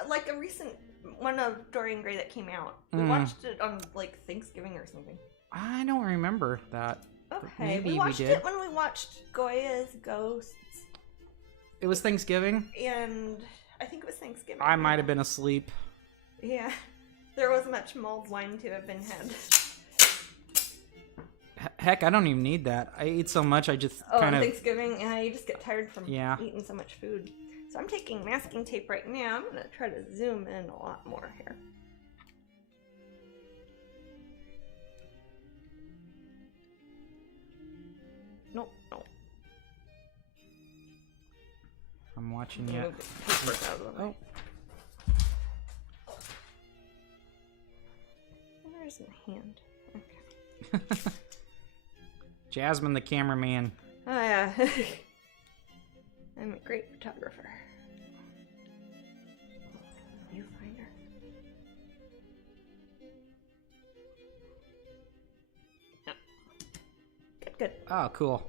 Like a recent one of Dorian Gray that came out. We watched it on like Thanksgiving or something. I don't remember that. Okay, maybe we watched did. it when we watched Goya's Ghosts. It was Thanksgiving? And I think it was Thanksgiving. I might have been asleep. Yeah. There was much mulled wine to have been had. Heck, I don't even need that. I eat so much, I just kind of... Thanksgiving, you just get tired from eating so much food. So I'm taking masking tape right now. I'm going to try to zoom in a lot more here. Nope. I'm watching you. Oh. There's my hand. Okay. Jasmine, the cameraman. Oh, yeah. I'm a great photographer. Viewfinder. No. Good. Oh, cool.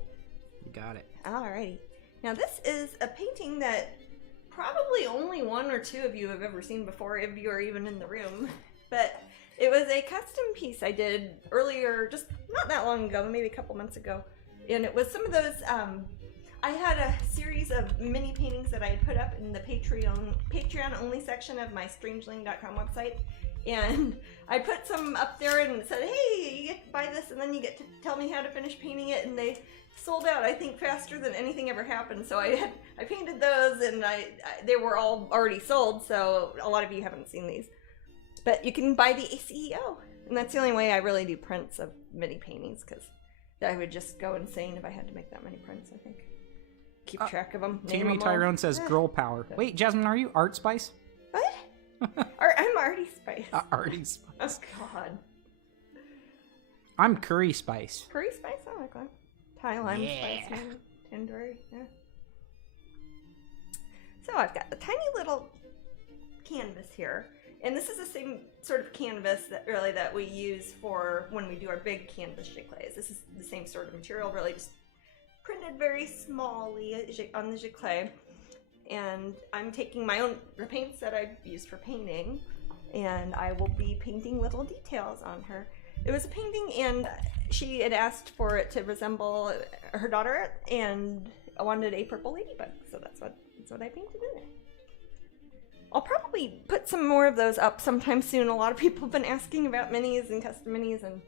You got it. Alrighty. Now this is a painting that probably only 1 or 2 of you have ever seen before, if you are even in the room. But it was a custom piece I did earlier, just not that long ago, maybe a couple months ago. And it was some of those, I had a series of mini paintings that I had put up in the Patreon only section of my Strangeling.com website. And I put some up there and said, hey, you get to buy this and then you get to tell me how to finish painting it. And they sold out, I think, faster than anything ever happened. So I painted those and they were all already sold. So a lot of you haven't seen these. But you can buy the ACEO. And that's the only way I really do prints of mini paintings, because I would just go insane if I had to make that many prints, I think. Keep track of them. Tammy Tyrone says girl power. Wait, Jasmine, are you Art Spice? What? I'm Artie Spice. Artie Spice. Oh, God. I'm Curry Spice. Curry Spice? I like that. Thai lime spice, maybe. Tandoori, yeah. So I've got the tiny little canvas here. And this is the same sort of canvas that we use for when we do our big canvas giclées. This is the same sort of material, really just printed very smallly on the giclée. And I'm taking the paints that I've used for painting, and I will be painting little details on her. It was a painting, and she had asked for it to resemble her daughter, and I wanted a purple ladybug, so that's what I painted in there. I'll probably put some more of those up sometime soon. A lot of people have been asking about minis and custom minis, and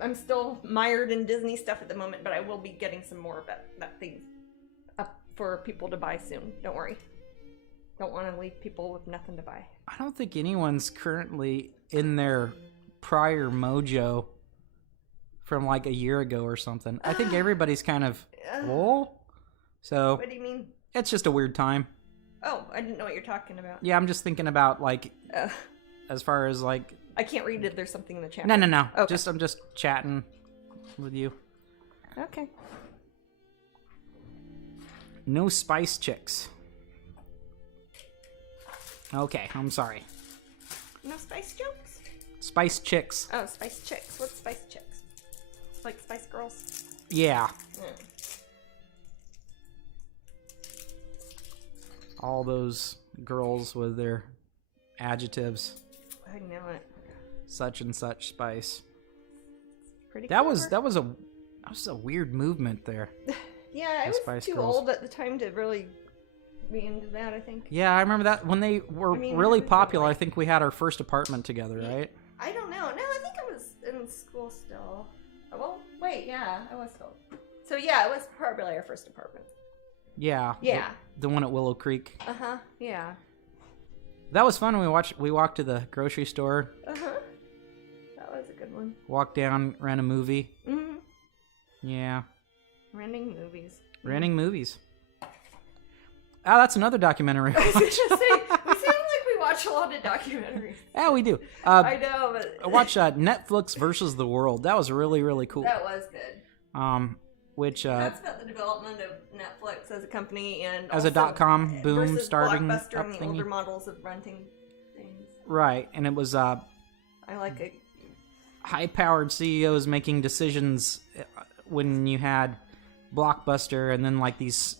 I'm still mired in Disney stuff at the moment, but I will be getting some more of that thing up for people to buy soon. Don't worry. Don't want to leave people with nothing to buy. I don't think anyone's currently in their prior mojo from like a year ago or something. I think everybody's kind of full. So what do you mean? It's just a weird time. Oh, I didn't know what you're talking about. Yeah, I'm just thinking about like as far as like I can't read it. There's something in the chat. No. Okay. I'm just chatting with you. Okay. No spice chicks. Okay, I'm sorry. No spice jokes? Spice chicks. Oh, spice chicks. What's spice chicks? Like Spice Girls? Yeah. Mm. All those girls with their adjectives. I know it. Such and such spice. Pretty that clever. was a weird movement there. Yeah, I was too old at the time to really be into that, I think. Yeah, I remember that when they were really popular. I think we had our first apartment together, right? I don't know. No, I think I was in school still. Well, wait, yeah, I was still. So yeah, it was probably our first apartment. Yeah. Yeah. The one at Willow Creek. Uh-huh, yeah. That was fun. We walked to the grocery store. That was a good one. Walked down, ran a movie. Mm-hmm. Yeah. Renting movies. Renting movies. Oh, that's another documentary. I was going to say, we sound like we watch a lot of documentaries. Yeah, we do. I know, but... I watched Netflix versus the World. That was really, really cool. That was good. That's about the development of Netflix as a company and as a .com boom starting Blockbuster up and the thingy. older models of renting things. Right, and it was I like it. High-powered CEOs making decisions when you had Blockbuster and then like these,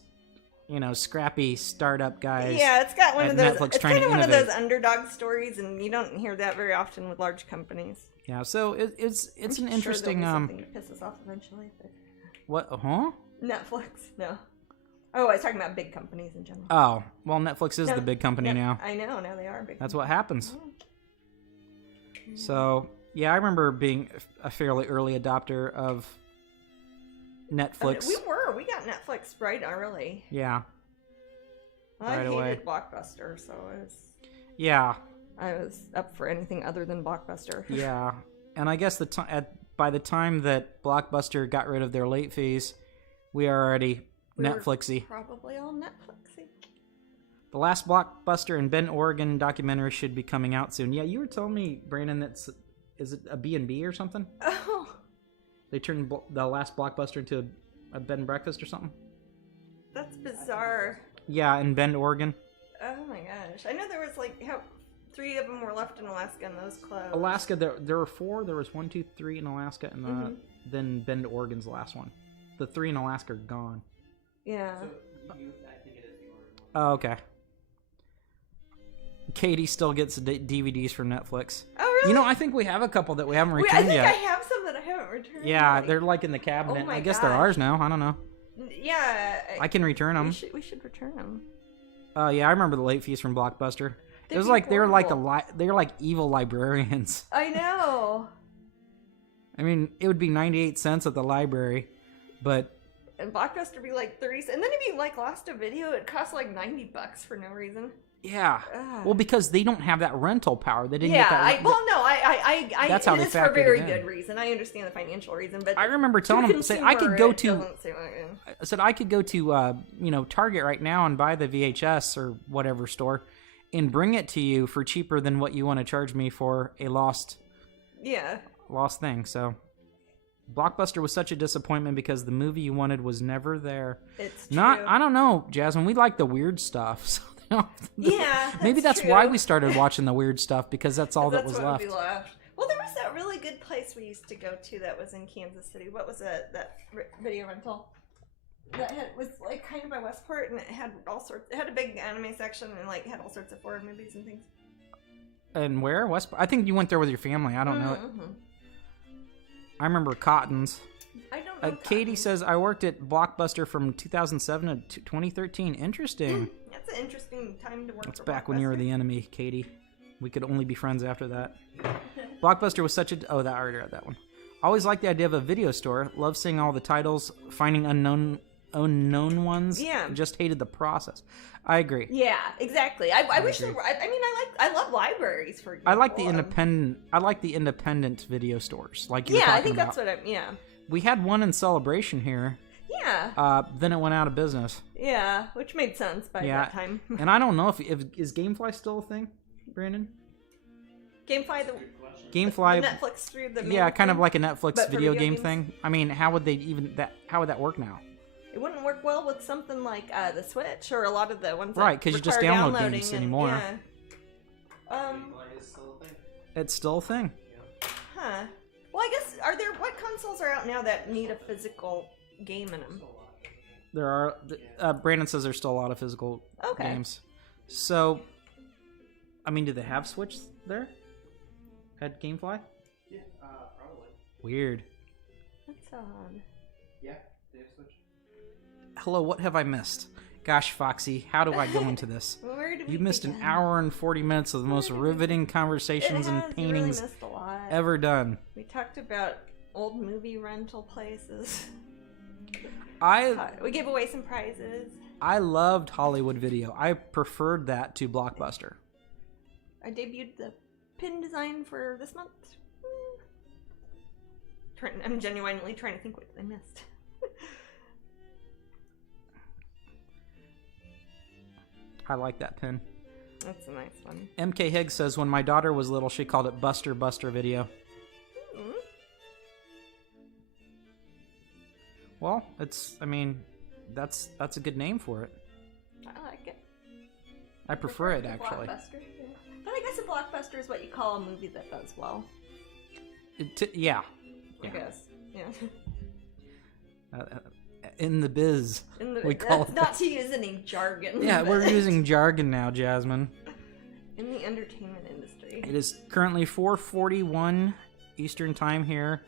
scrappy startup guys. Yeah, it's got one of those. Netflix It's trying kind of to one of innovate. those underdog stories, and you don't hear that very often with large companies. Yeah, so it's an interesting. Sure something to piss us off eventually. But... What? Huh? Netflix? No. Oh, I was talking about big companies in general. Oh, well, Netflix is the big company now. I know. Now they are big. That's what happens. So, yeah, I remember being a fairly early adopter of Netflix. We got Netflix right early. Yeah. I right hated away. Blockbuster, so Yeah. I was up for anything other than Blockbuster. Yeah. And I guess by the time that Blockbuster got rid of their late fees, we are already Netflixy. Probably all Netflixy. The last Blockbuster in Bend, Oregon documentary should be coming out soon. Yeah, you were telling me, Brandon, is it a B&B or something? Oh. They turned the last Blockbuster into a bed and breakfast or something? That's bizarre. Yeah, in Bend, Oregon. Oh my gosh. I know there was 3 of them were left in Alaska and those closed. Alaska, there were 4. There was 1, 2, 3 in Alaska, and then Bend, Oregon's the last one. The 3 in Alaska are gone. Yeah. So I think it is the Oregon one. Oh, okay. Katie still gets DVDs from Netflix. Oh, really? I think we have a couple that we haven't returned yet. I think I have some that I haven't returned. Yeah, they're in the cabinet. Oh my I guess they're gosh. ours now. I don't know. Yeah. I can return them. We should return them. Yeah, I remember the late fees from Blockbuster. It was like they were like evil librarians. I know. I mean, it would be 98 cents at the library, but and Blockbuster would be like 30 cents. And then if you lost a video, it cost like $90 for no reason. yeah. Ugh. Well, because they don't have that rental power. They didn't get that. That's how they it's for a factored very it in. good reason. I understand the financial reason, but I remember telling them, say I could go to Target right now and buy the VHS or whatever store and bring it to you for cheaper than what you want to charge me for a lost thing. So Blockbuster was such a disappointment because the movie you wanted was never there. It's true. I don't know, Jasmine. We like the weird stuff. So yeah, maybe that's true. why we started watching the weird stuff, because that's all that was what left. Would be left. Well, there was that really good place we used to go to that was in Kansas City. What was it? That video rental that was kind of by Westport, and it had all sorts. It had a big anime section and had all sorts of horror movies and things. And where? Westport? I think you went there with your family. I don't know it. I remember Cotton's. I don't know. Katie says, I worked at Blockbuster from 2007 to 2013. Interesting. That's an interesting time to work. That's back when you were the enemy, Katie. We could only be friends after that. Blockbuster was such a... Oh, I already read that one. Always liked the idea of a video store. Love seeing all the titles, finding unknown ones. Yeah. Just hated the process. I agree. Yeah, exactly. I wish there were... I love libraries, for example. I like the independent video stores. Like you were talking I think about. that's what I'm... We had one in Celebration here. Yeah. Then it went out of business. Yeah, which made sense by that time. And I don't know if is GameFly still a thing, Brandon? GameFly, the Netflix through the main kind of thing, like a Netflix but video game games. thing. I mean, how would that work now? It wouldn't work well with something like the Switch or a lot of the ones that Right, because you just download downloading games anymore. Yeah. Is still a thing. It's still a thing. Huh. Well, I guess what consoles are out now that need a physical game in them? There are. Brandon says there's still a lot of physical games. So, I mean, do they have Switch there at GameFly? Yeah, probably. Weird. That's odd. Yeah, they have Switch. Hello, what have I missed? Gosh, Foxy, how do I go into this? Where did we You missed begin? an hour and 40 minutes of the most riveting conversations and paintings You really missed a lot. ever done. We talked about old movie rental places. We gave away some prizes. I loved Hollywood Video. I preferred that to Blockbuster. I debuted the pin design for this month. I'm genuinely trying to think what I missed. I like that pin. That's a nice one. MK Higgs says, when my daughter was little, she called it Buster Buster Video. Mm-hmm. Well, that's a good name for it. I like it. I prefer it, actually. Blockbuster, yeah. But I guess a blockbuster is what you call a movie that does well. Yeah. I guess, yeah. In the biz, we call it. Not to use any jargon. Yeah, we're using jargon now, Jasmine. In the entertainment industry. It is currently 4:41 Eastern Time here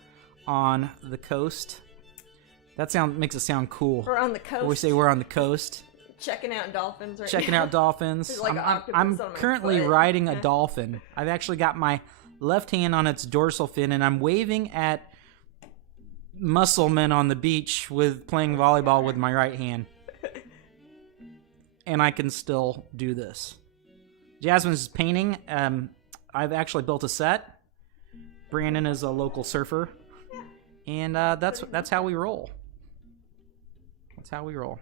on the coast. That makes it sound cool. We're on the coast. We say we're on the coast. Checking out dolphins right Checking now. out dolphins. Like I'm currently riding a dolphin. I've actually got my left hand on its dorsal fin, and I'm waving at muscle men on the beach playing volleyball with my right hand. And I can still do this. Jasmine's painting. I've actually built a set. Brandon is a local surfer. And that's how we roll. That's how we roll.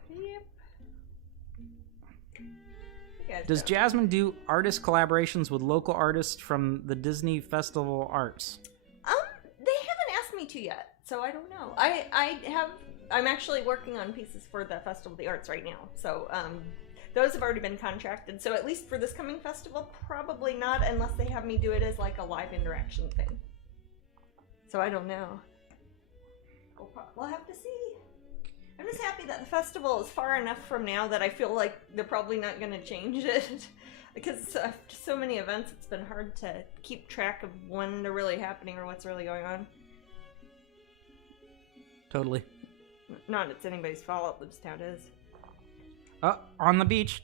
Yep. Does Jasmine do artist collaborations with local artists from the Disney Festival Arts? They haven't asked me to yet, so I don't know. I'm actually working on pieces for the Festival of the Arts right now, so those have already been contracted. So at least for this coming festival, probably not, unless they have me do it as like a live interaction thing. So I don't know. We'll have to see. I'm just happy that the festival is far enough from now that I feel like they're probably not going to change it. Because so many events, it's been hard to keep track of when they're really happening or what's really going on. Totally. Not it's anybody's fault, that's just how it is. On the beach.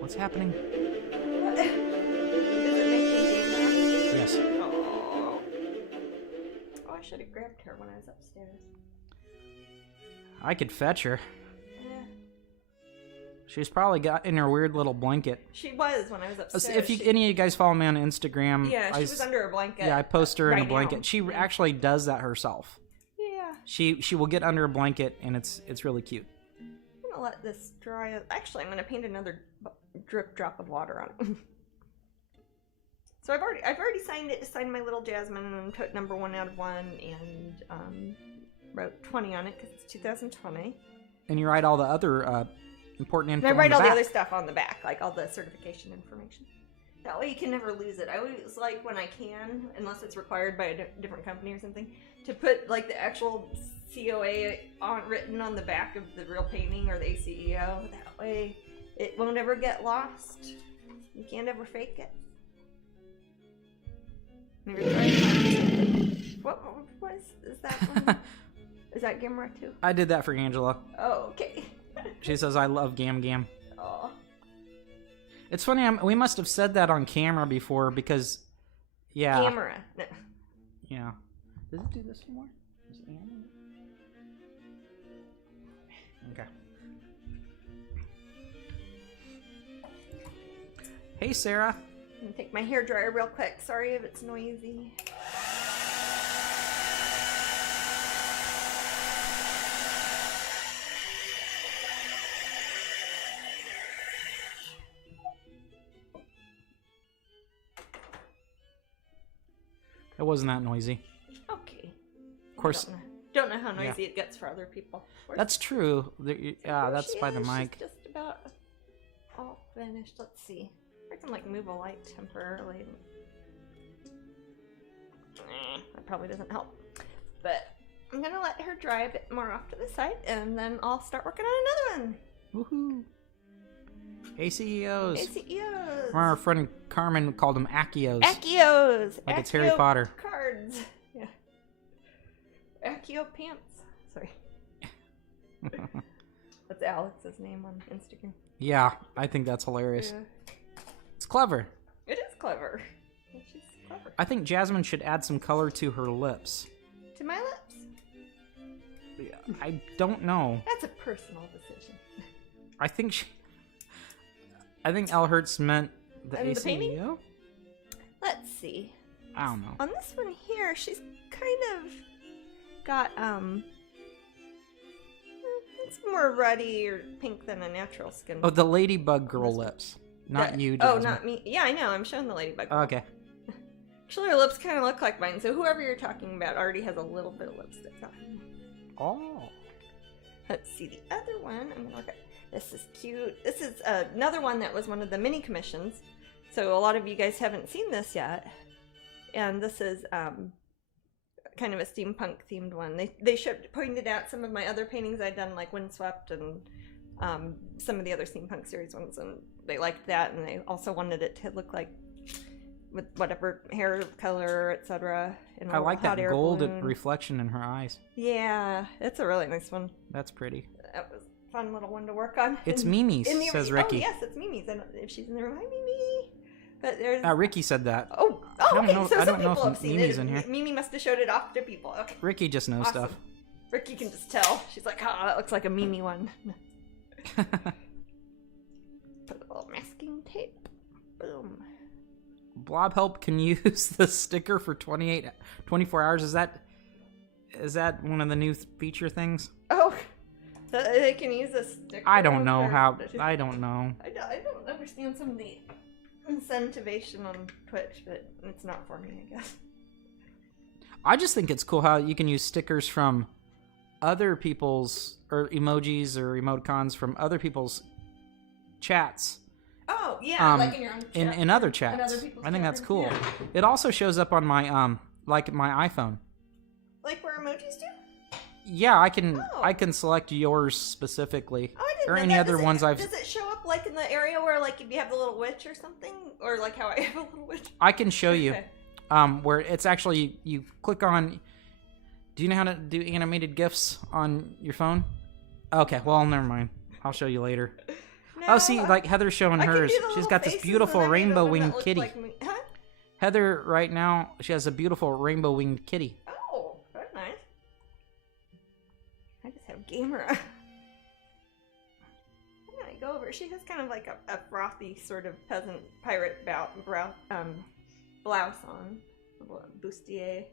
What's happening? What? Is it making game now? Yes. Oh, I should have grabbed her when I was upstairs. I could fetch her. Yeah. She's probably got in her weird little blanket. She was when I was upstairs. If any of you guys follow me on Instagram, yeah, she was under a blanket. Yeah, I post her in a blanket. Now. She actually does that herself. Yeah. She will get under a blanket, and it's really cute. I'm gonna let this dry. Actually, I'm gonna paint another drop of water on it. So I've already signed it to sign my little Jasmine and put number 1 out of 1 and wrote 20 on it because it's 2020. And you write all the other important info. And I write all the other stuff on the back, like all the certification information. That way you can never lose it. I always like when I can, unless it's required by a different company or something, to put like the actual COA written on the back of the real painting or the ACEO. That way it won't ever get lost. You can't ever fake it. What is that one? Is that Gimra too? I did that for Angela. Oh, okay. She says I love Gam. Oh. It's funny, we must have said that on camera before because, yeah. Camera. No. Yeah. Does it do this anymore? Okay. Hey, Sarah. I'm gonna take my hair dryer real quick. Sorry if it's noisy. It wasn't that noisy. Okay. Of course. Don't know how noisy it gets for other people. That's true. Yeah, that's by the mic. She's just about all finished. Let's see. I can like move a light temporarily. That probably doesn't help. But I'm gonna let her dry a bit more off to the side, and then I'll start working on another one. Woohoo! ACEOs. ACEOs. Our friend Carmen called them Accios. Accios. Like it's Harry Potter. Cards. Yeah. Accio pants. Sorry. That's Alex's name on Instagram. Yeah, I think that's hilarious. Yeah. It's clever. It is clever. She's clever. I think Jasmine should add some color to her lips. To my lips? Yeah, I don't know. That's a personal decision. I think L. Hertz meant the ACEO. painting? Let's see. I don't know. On this one here, she's kind of got, it's more ruddy or pink than a natural skin. Oh, the ladybug girl lips. Not you, Jasmine. Oh, not me. Yeah, I know. I'm showing the ladybug girl. Okay. Actually, her lips kind of look like mine, so whoever you're talking about already has a little bit of lipstick on. Oh. Let's see the other one. I'm gonna look at. This is cute. This is another one that was one of the mini commissions. So a lot of you guys haven't seen this yet. And this is kind of a steampunk themed one. They pointed out some of my other paintings I'd done, like Windswept and some of the other steampunk series ones, and they liked that, and they also wanted it to look like with whatever hair color, etc. I like that gold reflection in her eyes. Yeah, it's a really nice one. That's pretty. That was a fun little one to work on. It's Mimi's, says Ricky. Oh yes, it's Mimi's. And if she's in the room, hi Mimi. But there's Ricky said that. Oh, okay. So I don't know people have if seen Mimi's it. in here. Mimi must have showed it off to people. Okay. Ricky just knows Awesome. stuff. Ricky can just tell. She's like, oh, that looks like a Mimi one. Put a little masking tape. Boom. Blob Help can use the sticker for 24 hours. Is that one of the new feature things? Oh, they can use a sticker. I don't know how. I don't know. I don't understand some of the incentivation on Twitch, but it's not for me, I guess. I just think it's cool how you can use stickers from other people's, or emojis or emoticons from other people's chats. Oh, yeah, like in your own chat. In other chats. I think that's cool. Yeah. It also shows up on my like my iPhone. Like where emojis do? Yeah, I can select yours specifically. Oh, I didn't or know any that. other ones I've. Does it show up like in the area where like if you have the little witch or something, or like how I have a little witch? I can show you. Okay. Where it's actually you click on. Do you know how to do animated GIFs on your phone? Okay, well never mind. I'll show you later. No, oh, see, like Heather's showing hers. She's got this beautiful rainbow winged kitty. Like huh? Heather, right now, she has a beautiful rainbow winged kitty. Oh, that's nice. I just have gamer. I'm gonna go over. She has kind of like a frothy sort of peasant pirate blouse on. Bustier.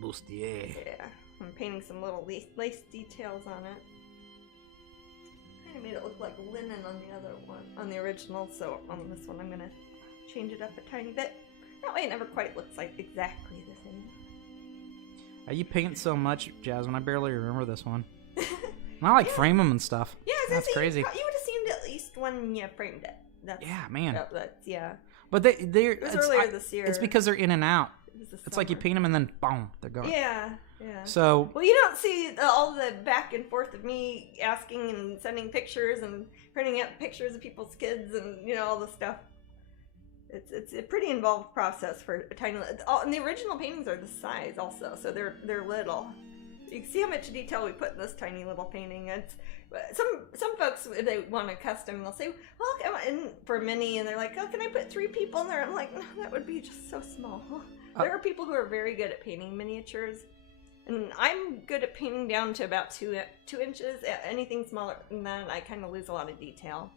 Bustier. Yeah, I'm painting some little lace details on it. I made it look like linen on the other one, on the original, so on this one I'm going to change it up a tiny bit. That way it never quite looks like exactly the same. You paint so much, Jasmine, I barely remember this one. I like frame them and stuff. Yeah, that's crazy. You would have seen it at least when you framed it. Yeah, man. That's, yeah. But they're it was earlier this year. It's because they're in and out. It's like you paint them and then boom, they're gone. Yeah, yeah. So well, you don't see all the back and forth of me asking and sending pictures and printing out pictures of people's kids and all the stuff. It's a pretty involved process for a tiny. And the original paintings are this size also, so they're little. You can see how much detail we put in this tiny little painting. It's some folks, if they want a custom, they'll say, well, and for a mini, and they're like, oh, can I put 3 people in there? I'm like, no, that would be just so small. There are people who are very good at painting miniatures, and I'm good at painting down to about 2 inches. Anything smaller than that, I kind of lose a lot of detail.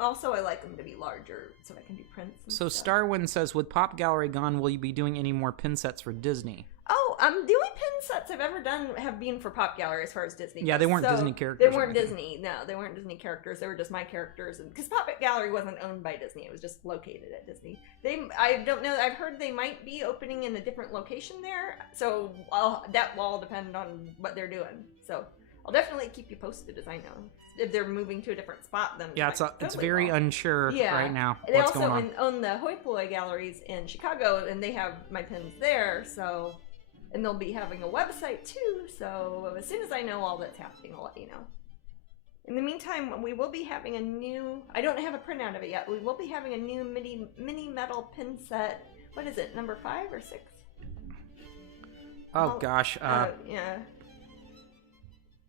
Also, I like them to be larger so I can do prints. So Starwind says, with Pop Gallery gone, will you be doing any more pin sets for Disney? Oh, the only pin sets I've ever done have been for Pop Gallery as far as Disney. Yeah, they weren't Disney characters. They weren't Disney. No, they weren't Disney characters. They were just my characters. Because Pop Gallery wasn't owned by Disney. It was just located at Disney. I don't know. I've heard they might be opening in a different location there. So that will all depend on what they're doing. So I'll definitely keep you posted as I know. If they're moving to a different spot, then yeah, it's very unsure right now. They also own the Hoi Polloi galleries in Chicago, and they have my pins there. So, and they'll be having a website too. So as soon as I know all that's happening, I'll let you know. In the meantime, we will be having a new. I don't have a printout of it yet. We will be having a new mini metal pin set. What is it? Number 5 or 6? Oh gosh. Yeah.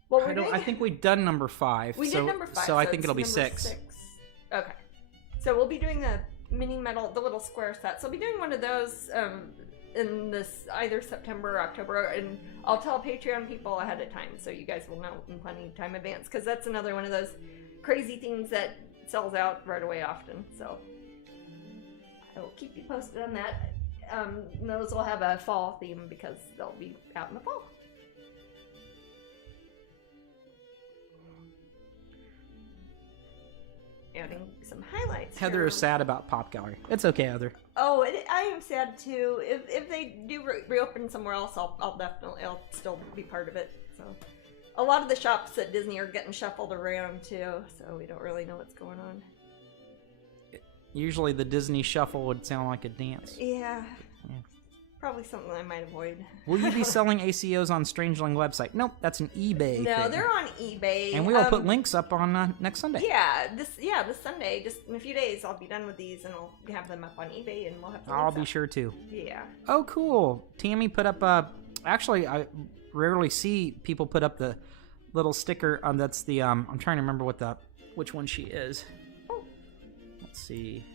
Well, I think we've done number 5. We did number 5. So I think it'll be 6. Okay. So we'll be doing the mini metal, the little square set. So I'll be doing one of those in this either September or October, and I'll tell Patreon people ahead of time so you guys will know in plenty of time advance, because that's another one of those crazy things that sells out right away often. So I will keep you posted on that. Those will have a fall theme because they'll be out in the fall. Adding some highlights. Heather is sad about Pop Gallery. It's okay, Heather. Oh, I am sad too. If they do reopen somewhere else, I'll still be part of it. So, a lot of the shops at Disney are getting shuffled around too, so we don't really know what's going on. Usually, the Disney shuffle would sound like a dance. Yeah. Probably something I might avoid. Will you be selling ACOs on Strangeling website? Nope, that's an eBay No, thing. they're on eBay. And we will put links up on next Sunday. Yeah, this Sunday, just in a few days, I'll be done with these and I'll have them up on eBay and we'll have the I'll links be up. sure to. Yeah. Oh, cool. Tammy put up actually, I rarely see people put up the little sticker. That's the I'm trying to remember which one she is. Oh. Let's see.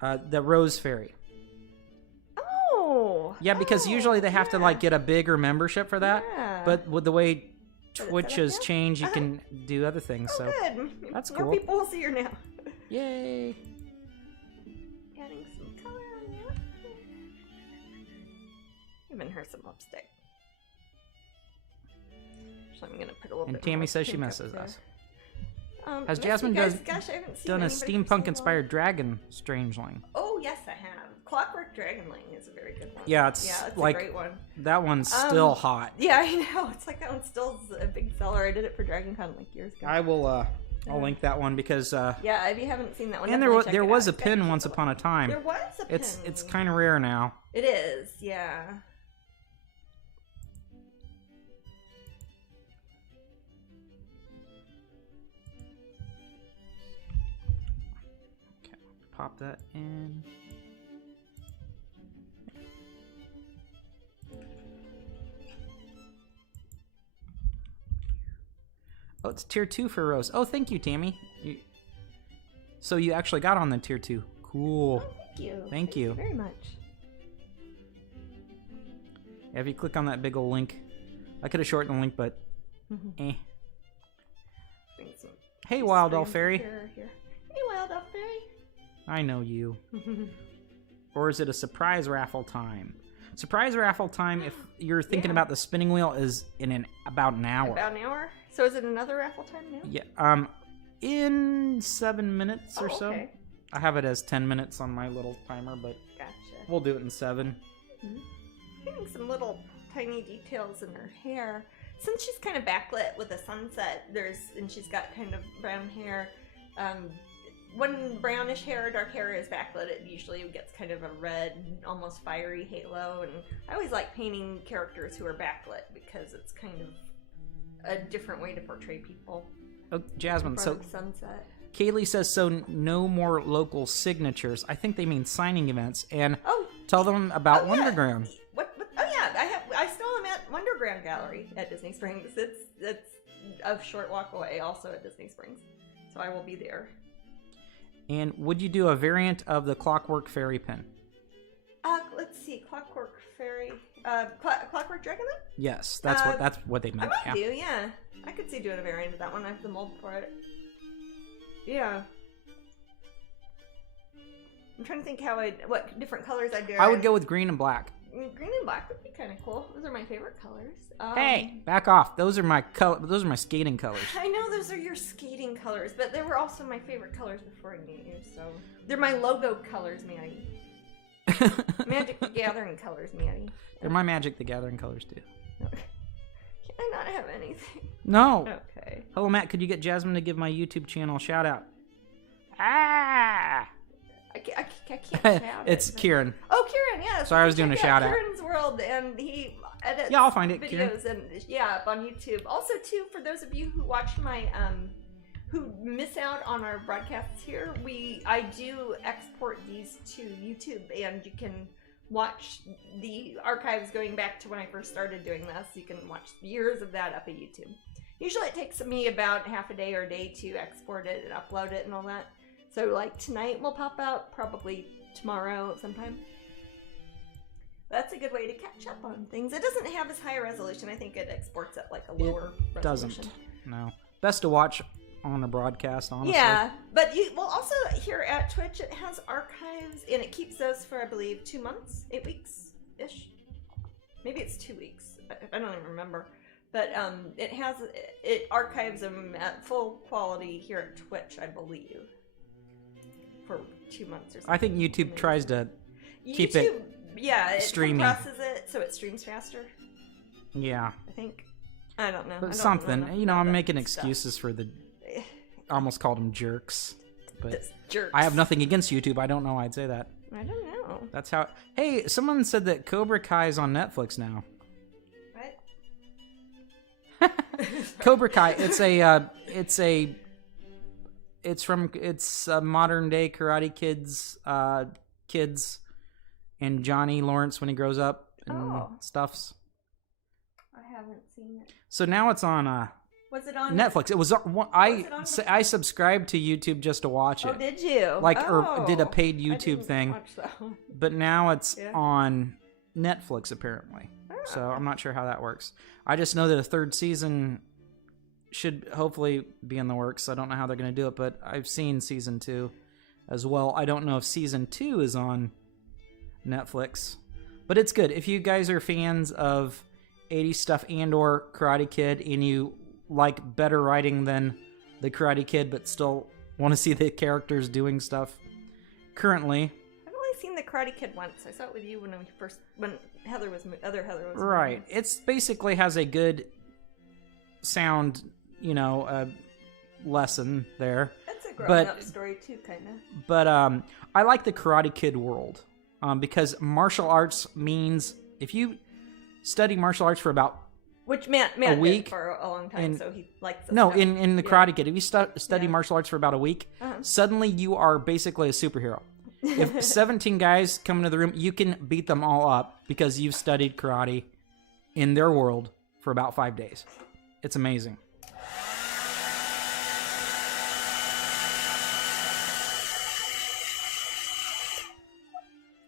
The Rose Fairy. Oh. Yeah, because usually they have to like get a bigger membership for that. Yeah. But with the way Twitch has changed, you can do other things. Oh, so good. that's More cool. people will see her now. Yay. Adding some color on the outfit. Giving her some lipstick. So I'm gonna put a little And bit Tammy more says she pink up misses there. us. Miss Has you Jasmine guys. Gosh, I haven't seen done a anybody for so steampunk-inspired long. dragon Strangeling? Oh yes, I have. Clockwork Dragonling is a very good one. Yeah, it's like a great one. that one's still hot. Yeah, I know. It's like that one still is a big seller. I did it for DragonCon like years ago. I will. I'll link that one because. Yeah, if you haven't seen that one. And there was a pin once upon a time. There was a pin. It's kind of rare now. It is, yeah. Okay, pop that in. Oh, it's tier 2 for Rose. Oh, thank you, Tammy. So you actually got on the tier 2. Cool. Oh, thank you. Thank you very much. Yeah, if you click on that big old link, I could have shortened the link, but eh. Hey, Wild Elf Fairy. Here. Hey, Wild Elf Fairy. I know you. Or is it a surprise raffle time? Surprise raffle time, if you're thinking about the spinning wheel, is in about an hour. About an hour? So is it another raffle time now? Yeah. In 7 minutes or so. Okay. I have it as 10 minutes on my little timer, but Gotcha. we'll do it in 7. Getting some little tiny details in her hair. Since she's kind of backlit with a sunset, and she's got kind of brown hair. When brownish hair or dark hair is backlit, it usually gets kind of a red, almost fiery halo. And I always like painting characters who are backlit because it's kind of a different way to portray people. Oh, Jasmine, so sunset. Kaylee says, so no more local signatures. I think they mean signing events. And tell them about Wonderground. What? Oh yeah, I still am at Wonderground Gallery at Disney Springs. It's a short walk away, also at Disney Springs. So I will be there. And would you do a variant of the Clockwork Fairy pin? Let's see, Clockwork Fairy, Clockwork Dragonling? Yes, that's what they meant. I might do, yeah. I could see doing a variant of that one. I have the mold for it. Yeah. I'm trying to think what different colors I'd do. I would go with green and black. Green and black would be kind of cool. Those are my favorite colors. Hey, back off. Those are my skating colors. I know those are your skating colors, but they were also my favorite colors before I knew you, so... They're my logo colors, Maddie. Magic the Gathering colors, Maddie. They're my Magic the Gathering colors, too. Can I not have anything? No. Okay. Hello, Matt. Could you get Jasmine to give my YouTube channel a shout out? Ah! I can't shout It's Kieran. Oh, Kieran, yeah. Sorry, I was doing a shout out. Kieran's World, and he edits I'll find it, videos Kieran. and up on YouTube. Also, too, for those of you who watched my who miss out on our broadcasts here, I do export these to YouTube, and you can watch the archives going back to when I first started doing this. You can watch years of that up at YouTube. Usually it takes me about half a day or a day to export it and upload it and all that. So like tonight will pop out, probably tomorrow sometime. That's a good way to catch up on things. It doesn't have as high a resolution. I think it exports at like a lower resolution. Doesn't. No. Best to watch on a broadcast, honestly. Yeah, but you well also here at Twitch it has archives and it keeps those for I believe 2 months, 8 weeks ish. Maybe it's 2 weeks. I don't even remember. But it archives them at full quality here at Twitch, I believe, for 2 months or something. I think YouTube tries to keep it streaming. It compresses it so it streams faster. Yeah. I think. I don't know. But something. I'm making excuses for the... I almost called them jerks. But jerks. I have nothing against YouTube. I don't know why I'd say that. I don't know. That's how... Hey, someone said that Cobra Kai is on Netflix now. Cobra Kai, it's modern day Karate kids and Johnny Lawrence when he grows up and stuffs. I haven't seen it. So now it's on was it on Netflix? It was I subscribed to YouTube just to watch it. Oh, did you? Or did a paid YouTube thing. Watch that one. But now it's on Netflix apparently. So I'm not sure how that works. I just know that a third season should hopefully be in the works. I don't know how they're going to do it, but I've seen season 2 as well. I don't know if season 2 is on Netflix, but it's good. If you guys are fans of 80s stuff and or Karate Kid and you like better writing than the Karate Kid but still want to see the characters doing stuff currently... Seen the Karate Kid once. I saw it with you when Heather was right. It's basically has a good sound, lesson there. That's a grown-up story too, kind of. But I like the Karate Kid world because martial arts means if you study martial arts for about a week for a long time, so he likes. In the Karate Kid, if you study martial arts for about a week, suddenly you are basically a superhero. If 17 guys come into the room, you can beat them all up because you've studied karate in their world for about 5 days. It's amazing.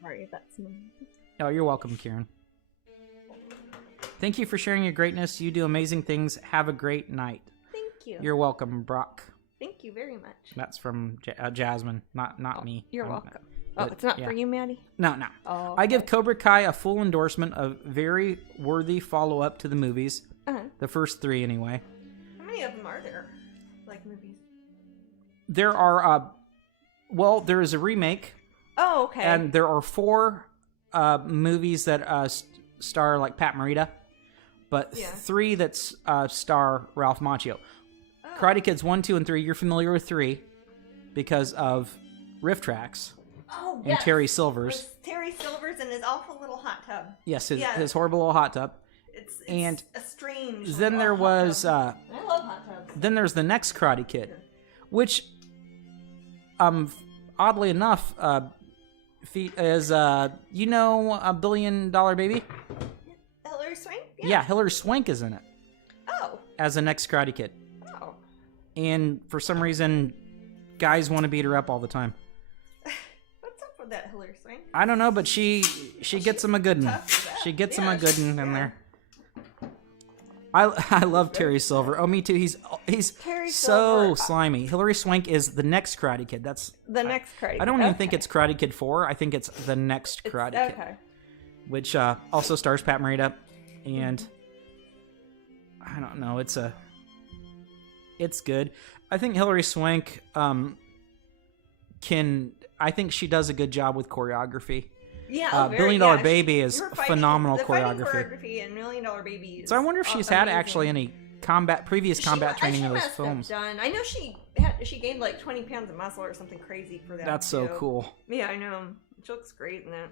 Sorry, that's me. Oh, you're welcome, Kieran. Thank you for sharing your greatness. You do amazing things. Have a great night. Thank you. You're welcome, Brock. Thank you very much. That's from Jasmine, not me. You're welcome. It's not for you, Maddie? No. Oh, okay. I give Cobra Kai a full endorsement of very worthy follow-up to the movies. The first 3, anyway. How many of them are there, movies? There are, there is a remake. Oh, okay. And there are 4 movies that star, Pat Morita. But 3 that star Ralph Macchio. Oh. Karate Kids 1, 2, and 3, you're familiar with 3 because of riff tracks. Oh, and Terry Silvers. Terry Silvers and his awful little hot tub. Yes, his horrible little hot tub. It's and a strange. Then there was. I love hot tubs. Then there's the next Karate Kid, which, oddly enough, is A Billion Dollar Baby. Hilary Swank. Yeah, Hilary Swank is in it. Oh. As the next Karate Kid. Oh. And for some reason, guys want to beat her up all the time. That Hilary Swank. I don't know, but she gets him a good one. She gets him a good one in there. I love Terry Silver. Oh, me too. He's so slimy. Hilary Swank is the next Karate Kid. That's the next Karate Kid. I don't even think it's Karate Kid 4. I think it's the next Karate Kid. Which also stars Pat Morita. And I don't know. It's good. I think Hilary Swank I think she does a good job with choreography. Yeah, Billion Dollar Baby is phenomenal choreography. And Million Dollar Baby is so I wonder if she's had actually any previous combat training in those films. I know she gained 20 pounds of muscle or something crazy for that. That's so cool. Yeah, I know. She looks great in that.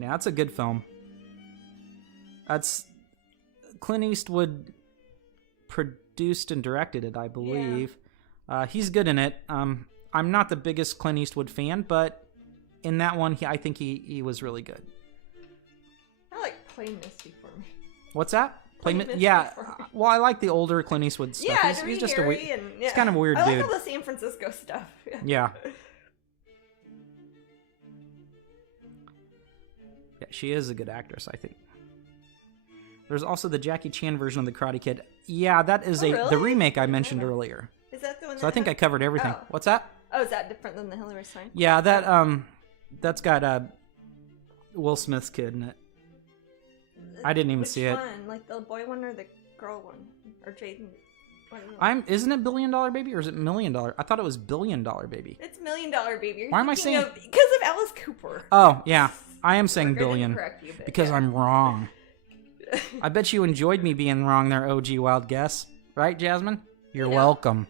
Yeah, that's a good film. That's Clint Eastwood produced and directed it, I believe. Yeah. He's good in it. I'm not the biggest Clint Eastwood fan, but in that one, I think he was really good. I like Plain Misty for me. What's that? Yeah. Well, I like the older Clint Eastwood stuff. Yeah, he's just a weird. He's kind of a weird dude. I like all the San Francisco stuff. Yeah. Yeah, she is a good actress, I think. There's also the Jackie Chan version of the Karate Kid. Yeah, that is the remake I mentioned earlier. Is that the one one? So I think I covered everything. Oh. What's that? Oh, is that different than the Hillary sign? Yeah, that's got Will Smith's kid in it. I didn't even see it. Which one? Like the boy one or the girl one? Or Jaden? Isn't it $1 Billion Baby or is it $1 Million? I thought it was $1 Billion Baby. It's $1 Million Baby. Why am I saying? Because of Alice Cooper. Oh, yeah. I am saying We're gonna billion correct you, but because I'm wrong. I bet you enjoyed me being wrong there, OG Wild Guess. Right, Jasmine? You're welcome.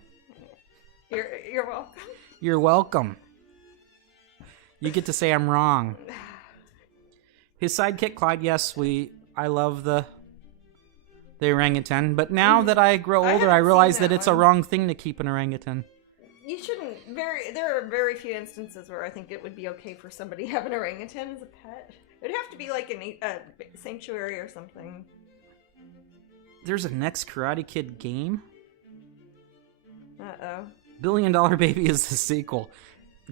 You're welcome. You're welcome. You get to say I'm wrong. His sidekick, Clyde, yes, I love the orangutan. But now that I grow older, I realize that it's a wrong thing to keep an orangutan. You shouldn't. There are very few instances where I think it would be okay for somebody to have an orangutan as a pet. It'd have to be like a sanctuary or something. There's a next Karate Kid game? Uh-oh. $1 Billion Baby is the sequel.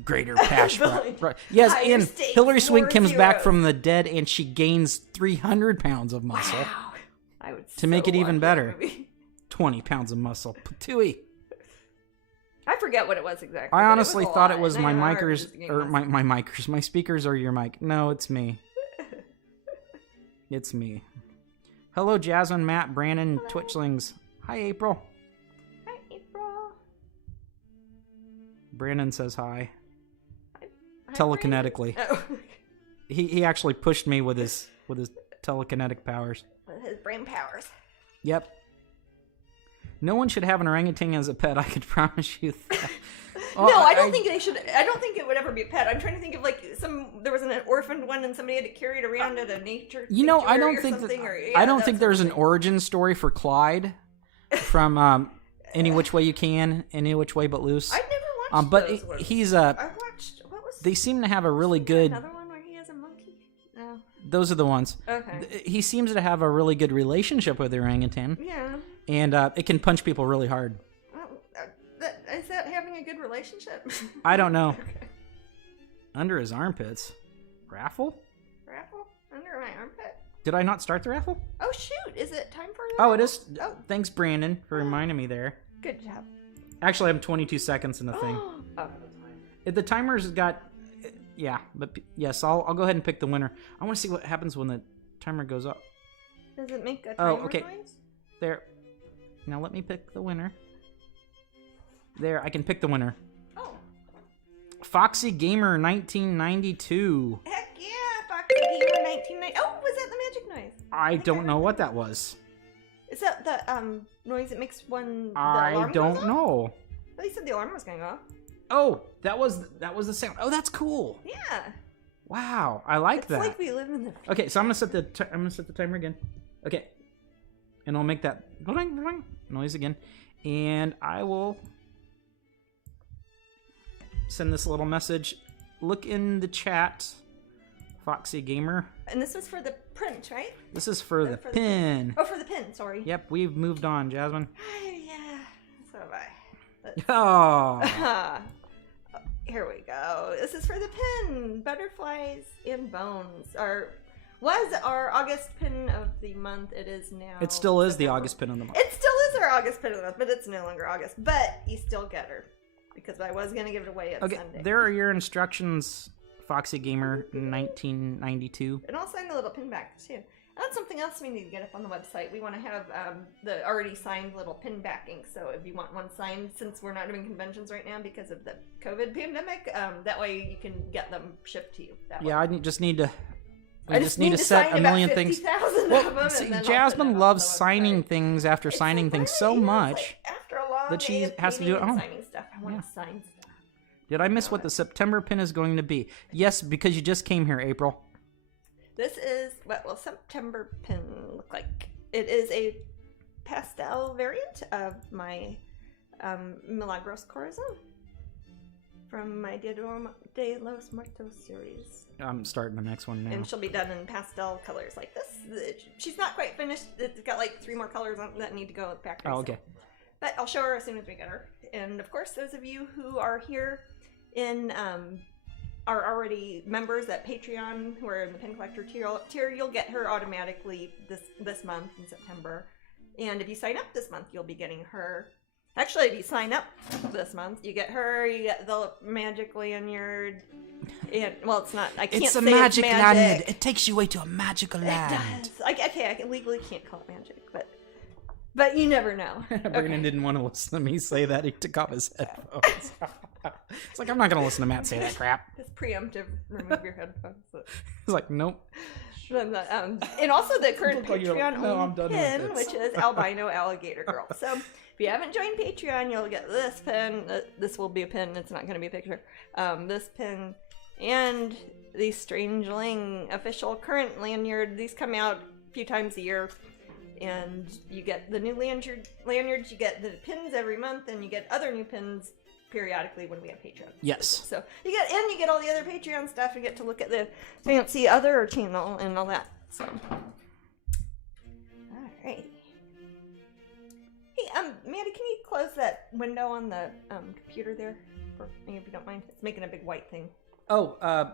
Greater passion. Right. Yes, and Hillary Swank comes back from the dead and she gains 300 pounds of muscle. Wow. I would to make it even better. 20 pounds of muscle. Patooey. I forget what it was exactly. I honestly thought it was my micers, or my micers. My speakers or your mic. No, it's me. It's me. Hello, Jasmine, Matt, Brandon, Hello. Twitchlings. Hi, April. Hi, April. Brandon says hi. Hi, telekinetically. Oh. He actually pushed me with his telekinetic powers. With his brain powers. Yep. No one should have an orangutan as a pet. I could promise you that. No, I don't think they should. I don't think it would ever be a pet. I'm trying to think of like there was an orphaned one and somebody had to carry it around at a nature. You know, I don't think I don't think there's an origin story for Clyde from Any Which Way You Can, Any Which Way But Loose. I've never watched those but ones. he's I watched. What was? They seem to have a really good. Another one where he has a monkey. No. Those are the ones. Okay. He seems to have a really good relationship with the orangutan. Yeah. And it can punch people really hard. Well, is that having a good relationship? I don't know. Okay. Under his armpits. Raffle? Raffle? Under my armpit? Did I not start the raffle? Oh, shoot. Is it time for the Oh, it is. Oh. Thanks, Brandon, for reminding me there. Good job. Actually, I'm 22 seconds in the thing. Oh. The timer's got... Yeah, but yes, I'll go ahead and pick the winner. I want to see what happens when the timer goes up. Does it make a timer okay. noise? There. Now let me pick the winner. There, I can pick the winner. Oh. Foxy Gamer 1992. Heck yeah, Foxy Gamer 1990. Oh, was that the magic noise? I don't know what that was. Is that the noise that makes when the I alarm don't goes off? know. Well, you said the alarm was going off. Oh, that was the sound. Oh, that's cool. Yeah. Wow, I like that. It's like we live in the... Okay, so I'm gonna set the timer again. Okay, and I'll make that bling, bling noise again, and I will send this little message. Look in the chat, Foxy Gamer. And this was for the print, right? This is for the pin. Oh, for the pin. Sorry. Yep, we've moved on, Jasmine. Yeah. So have I. Oh. Here we go. This is for the pin. Butterflies in Bones. Was our August pin of the month. It is now. It still is the August pin of the month. It still is our August pin of the month, but it's no longer August. But you still get her. Because I was going to give it away at Sunday. There are your instructions, Foxy Gamer 1992. And I'll sign the little pin back too. That's something else we need to get up on the website. We want to have the already signed little pin backing. So if you want one signed, since we're not doing conventions right now because of the COVID pandemic, that way you can get them shipped to you. Yeah, I just need to. I just need to set sign a million about things. 50,000 Well, of them, see, and then Jasmine loves signing things after signing things so really, much after a long that she day of has to do it. painting and signing stuff. I want to sign stuff. Did I miss what the September pin is going to be? Yes, because you just came here, April. This is what will September pin look like. It is a pastel variant of my Milagros Corazon from my Dia de los Muertos series. I'm starting the next one now. And she'll be done in pastel colors like this. She's not quite finished. It's got like 3 more colors on that need to go with the factory. Oh, okay. But I'll show her as soon as we get her. And of course, those of you who are here in are already members at Patreon who are in the Pin Collector tier, you'll get her automatically this month in September. And if you sign up this month, you'll be getting her Actually, if you sign up this month, you get her, you get the magic lanyard. And, well, it's not. I can't it's say a magic it's magic. lanyard. It takes you away to a magical land. It does. I legally can't call it magic, but you never know. Brandon didn't want to listen to me say that. He took off his headphones. It's like, I'm not going to listen to Matt say that crap. It's preemptive. Remove your headphones. He's like, nope. And also the current Patreon I'm done pin, with which is Albino Alligator Girl. So if you haven't joined Patreon, you'll get this pin. This will be a pin. It's not going to be a picture. This pin and the Strangeling official current lanyard. These come out a few times a year. And you get the new lanyards, you get the pins every month, and you get other new pins periodically when we have Patreon. Yes. So you get all the other Patreon stuff. You get to look at the fancy other channel and all that. So, all right. Hey, Maddie, can you close that window on the computer there for me, if you don't mind? It's making a big white thing. Oh, I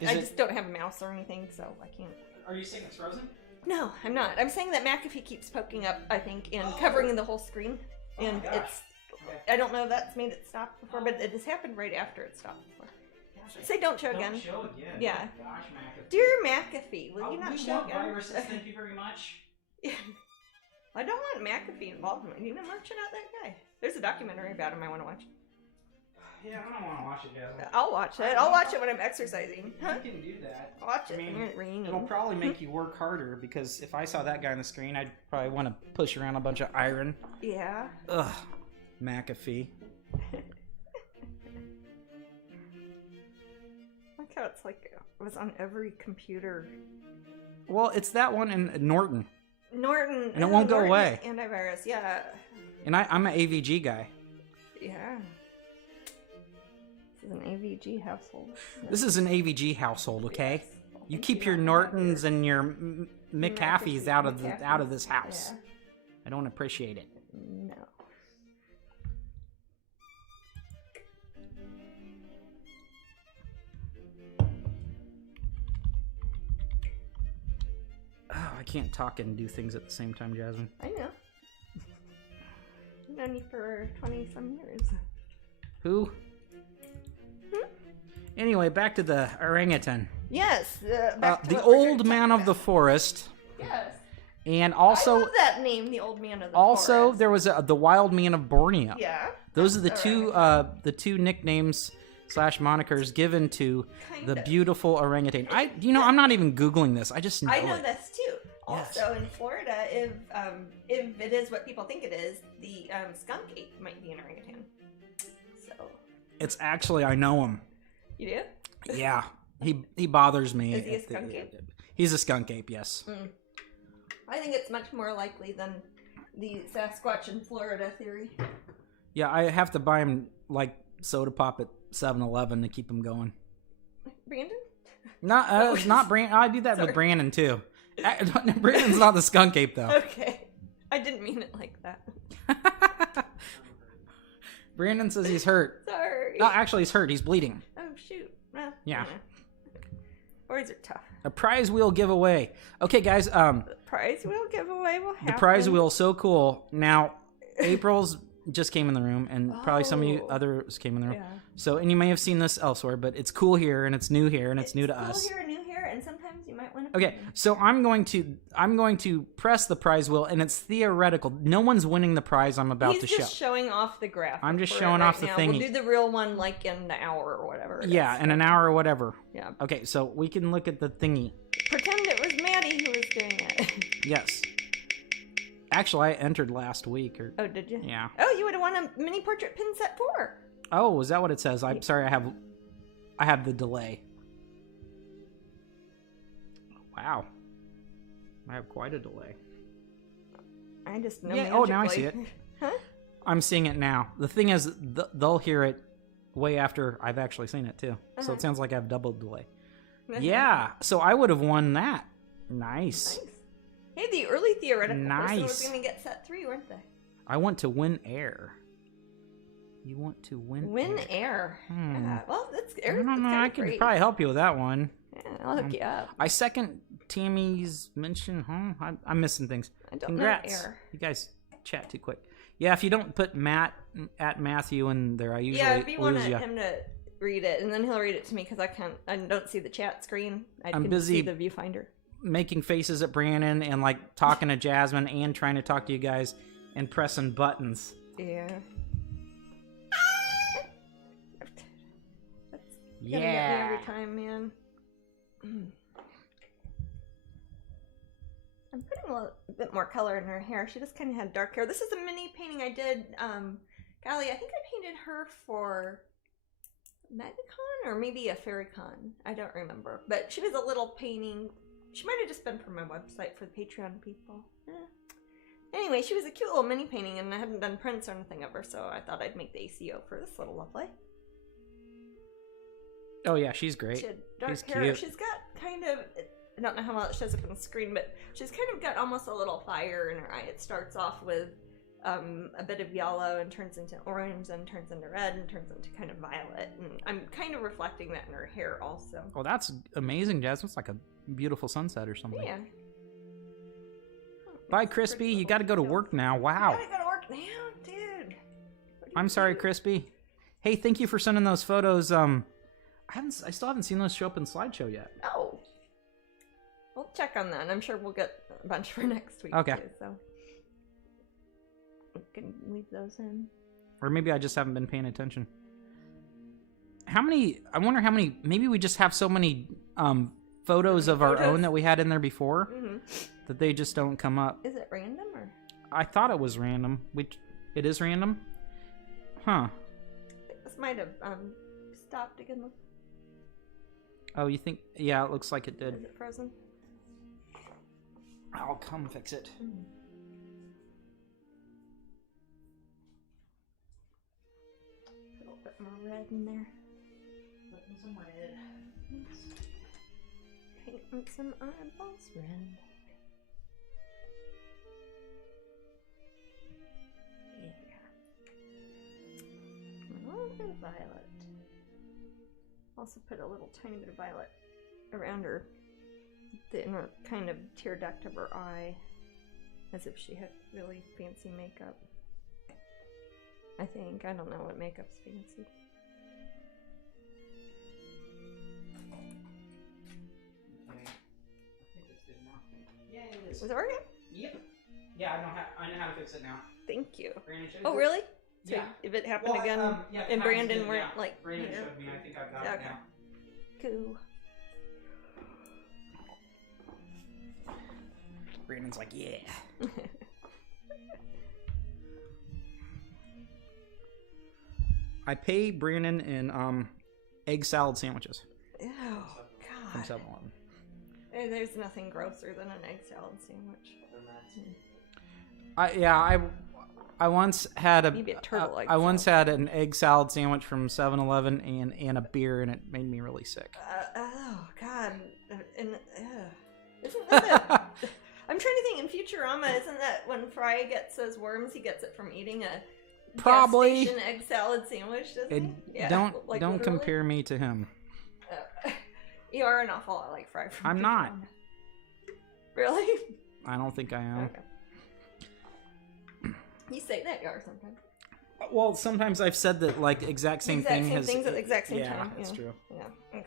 just don't have a mouse or anything, so I can't. Are you saying it's frozen? No, I'm not. I'm saying that McAfee keeps poking up, I think, and covering the whole screen. And it's... I don't know if that's made it stop before, but it has happened right after it stopped before. Say don't show again. Don't show again. Yeah. Oh, gosh, McAfee. Dear McAfee, will you not show again? Viruses, thank you very much. I don't want McAfee involved. You know, marching out that guy. There's a documentary about him I want to watch. Yeah, I don't want to watch it, Jasmine. I'll watch it. I'll watch it when I'm exercising. Huh? You can do that. I'll watch it. I mean, it'll probably make you work harder, because if I saw that guy on the screen, I'd probably want to push around a bunch of iron. Yeah. Ugh. McAfee. Look how it's like it was on every computer. Well, it's that one in Norton. Norton. And it won't go away. Antivirus, yeah. And I'm an AVG guy. Yeah. This is an AVG household. This is an AVG household, okay? Yes. You keep your Nortons and your McAfees out of this house. Yeah. I don't appreciate it. No. Oh, I can't talk and do things at the same time, Jasmine. I know. I've known you for 20-some years. Who? Anyway, back to the orangutan. Yes. The old man of the forest. Yes. And also... I love that name, the old man of the forest. Also, there was the wild man of Borneo. Yeah. Those are the two nicknames / monikers given to the beautiful orangutan. I'm not even Googling this. I just know I know it. this too. Yes. Also, in Florida, if it is what people think it is, the skunk ape might be an orangutan. So. It's actually, I know him. You do? Yeah. He bothers me. Is he a skunk ape? He's a skunk ape, yes. Mm. I think it's much more likely than the Sasquatch in Florida theory. Yeah, I have to buy him, like, soda pop at 7-Eleven to keep him going. Brandon? Not Brandon. I do that with Brandon, too. Brandon's not the skunk ape, though. Okay. I didn't mean it like that. Brandon says he's hurt. Sorry. No, actually, he's hurt. He's bleeding. Oh, shoot. Well, yeah. Boys are tough. A prize wheel giveaway. Okay, guys. The prize wheel giveaway will happen. The prize wheel, so cool. Now, April's just came in the room, and probably some of you others came in the room. Yeah. So, and you may have seen this elsewhere, but it's cool here, and it's new here, and it's new to us. It's cool here, new here, and sometimes you might win a Okay, so I'm going to press the prize wheel, and it's theoretical. No one's winning the prize I'm about to show. He's just showing off the graph. I'm just showing off the thingy. We'll do the real one like in an hour or whatever. Yeah, in an hour or whatever. Yeah. Okay, so we can look at the thingy. Pretend it was Maddie who was doing it. Yes. Actually, I entered last week. Oh, did you? Yeah. Oh, you would have won a mini portrait pin set 4. Oh, is that what it says? I'm sorry, I have the delay. Wow. I have quite a delay. I just know. Yeah. Oh, now I see it. Huh? I'm seeing it now. The thing is, they'll hear it way after I've actually seen it too. So it sounds like I have double delay. Yeah. So I would have won that. Nice. Hey, the early theoretical person was Nice. going to get set 3, weren't they? I want to win air. You want to win air. Hmm. Yeah. Well, that's I don't know. I could probably help you with that one. Yeah, I'll hook you up. I second Tammy's mention. I'm missing things. I don't Congrats. know air. You guys chat too quick. Yeah, if you don't put Matt at Matthew in there, I usually if you want lose you. him to read it, and then he'll read it to me because I don't see the chat screen. I'm can busy see the viewfinder. Making faces at Brandon and like talking to Jasmine and trying to talk to you guys and pressing buttons. Yeah. Yeah. Get me every time, man. I'm putting a little bit more color in her hair. She just kind of had dark hair. This is a mini painting I did. Golly, I think I painted her for MegaCon or maybe a FairyCon. I don't remember. But she was a little painting. She might have just been for my website for the Patreon people. Anyway, she was a cute little mini painting, and I hadn't done prints or anything of her, so I thought I'd make the ACO for this little lovely. Oh yeah, she's great. She had dark hair. Cute. She's got kind of, I don't know how well it shows up on the screen, but she's kind of got almost a little fire in her eye. It starts off with a bit of yellow and turns into orange, then turns into red and turns into kind of violet. And I'm kind of reflecting that in her hair also. Oh, that's amazing, Jasmine. It's like a beautiful sunset or something. Yeah. Bye, Crispy. You got to go to work now. Wow. I gotta go to work now, dude. I'm sorry, Crispy. Hey, thank you for sending those photos. I still haven't seen those show up in slideshow yet. Oh. We'll check on that. I'm sure we'll get a bunch for next week. Okay. Too, so we can leave those in. Or maybe I just haven't been paying attention. I wonder how many, maybe we just have so many photos of our own that we had in there before that they just don't come up. Is it random or? I thought it was random. It is random? Huh. This might have stopped again. Oh, you think? Yeah, it looks like it did. Is it frozen? I'll come fix it. A little bit more red in there. Putting some red. Painting some eyeballs red. Yeah. A little bit of violet. Also put a little tiny bit of violet around her, the inner kind of tear duct of her eye, as if she had really fancy makeup. I think. I don't know what makeup's fancy. Is it working? Yep. Yeah, I know how to fix it now. Thank you. Brandon showed Oh, you? really? So Yeah. if it happened again, and Brandon weren't like Brandon here. showed me. I think I've got it now. Cool. Brandon's like, yeah. I pay Brandon in egg salad sandwiches Oh, from God. 7-Eleven. There's nothing grosser than an egg salad sandwich. I once had Maybe a turtle egg I once salad. had an egg salad sandwich from 7-Eleven and a beer, and it made me really sick. Oh, God. Isn't that I'm trying to think, in Futurama, isn't that when Fry gets those worms, he gets it from eating a Probably. gas station egg salad sandwich, doesn't he? Yeah, Don't literally. compare me to him. You are an awful lot like Fry from I'm Futurama. not. Really? I don't think I am. Okay. You say that you are sometimes. Well, sometimes I've said that like exact same thing has things at the exact same time. Yeah, that's true. Yeah. Okay.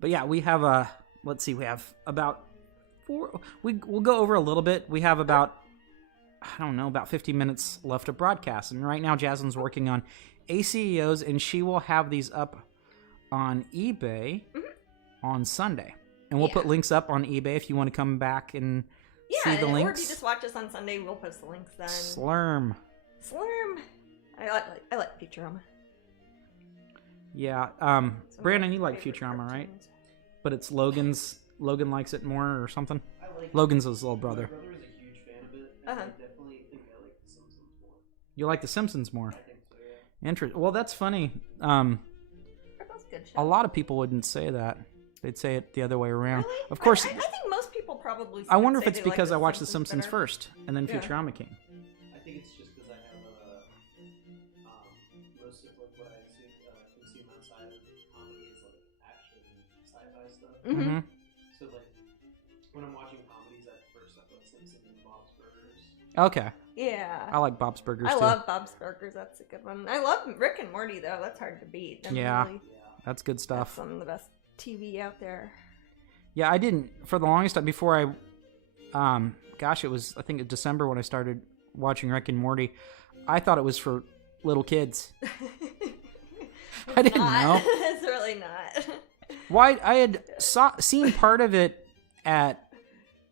But yeah, we have let's see, we have about we'll go over a little bit. We have about about 50 minutes left of broadcast, and right now Jasmine's working on ACEOs, and she will have these up on eBay on Sunday. And we'll put links up on eBay if you want to come back and see the links. Or if you just watch us on Sunday, we'll post the links then. Slurm. I like Futurama. Yeah. Brandon, you like Futurama, right? But it's Logan likes it more or something? I like Logan's his little brother. My brother is a huge fan of it. And I definitely think I like The Simpsons more. You like The Simpsons more? I think so, yeah. Interesting. Well, that's funny. They're both good shows. A lot of people wouldn't say that. They'd say it the other way around. Really? Of course. I think most people probably. I wonder if say it's they like because I watched The Simpsons better. first, and then Futurama came. I think it's just because I have most of like what I consume outside of comedy is like action and sci-fi stuff. Mm-hmm. So like when I'm watching comedies, I prefer stuff like Simpsons and Bob's Burgers. Okay. Yeah. I like Bob's Burgers too. I love Bob's Burgers. That's a good one. I love Rick and Morty though. That's hard to beat. That's good stuff. That's some of the best TV out there. Yeah, I didn't for the longest time before I, gosh, it was I think December when I started watching Rick and Morty. I thought it was for little kids. I didn't know. It's really not. Why I had seen part of it at,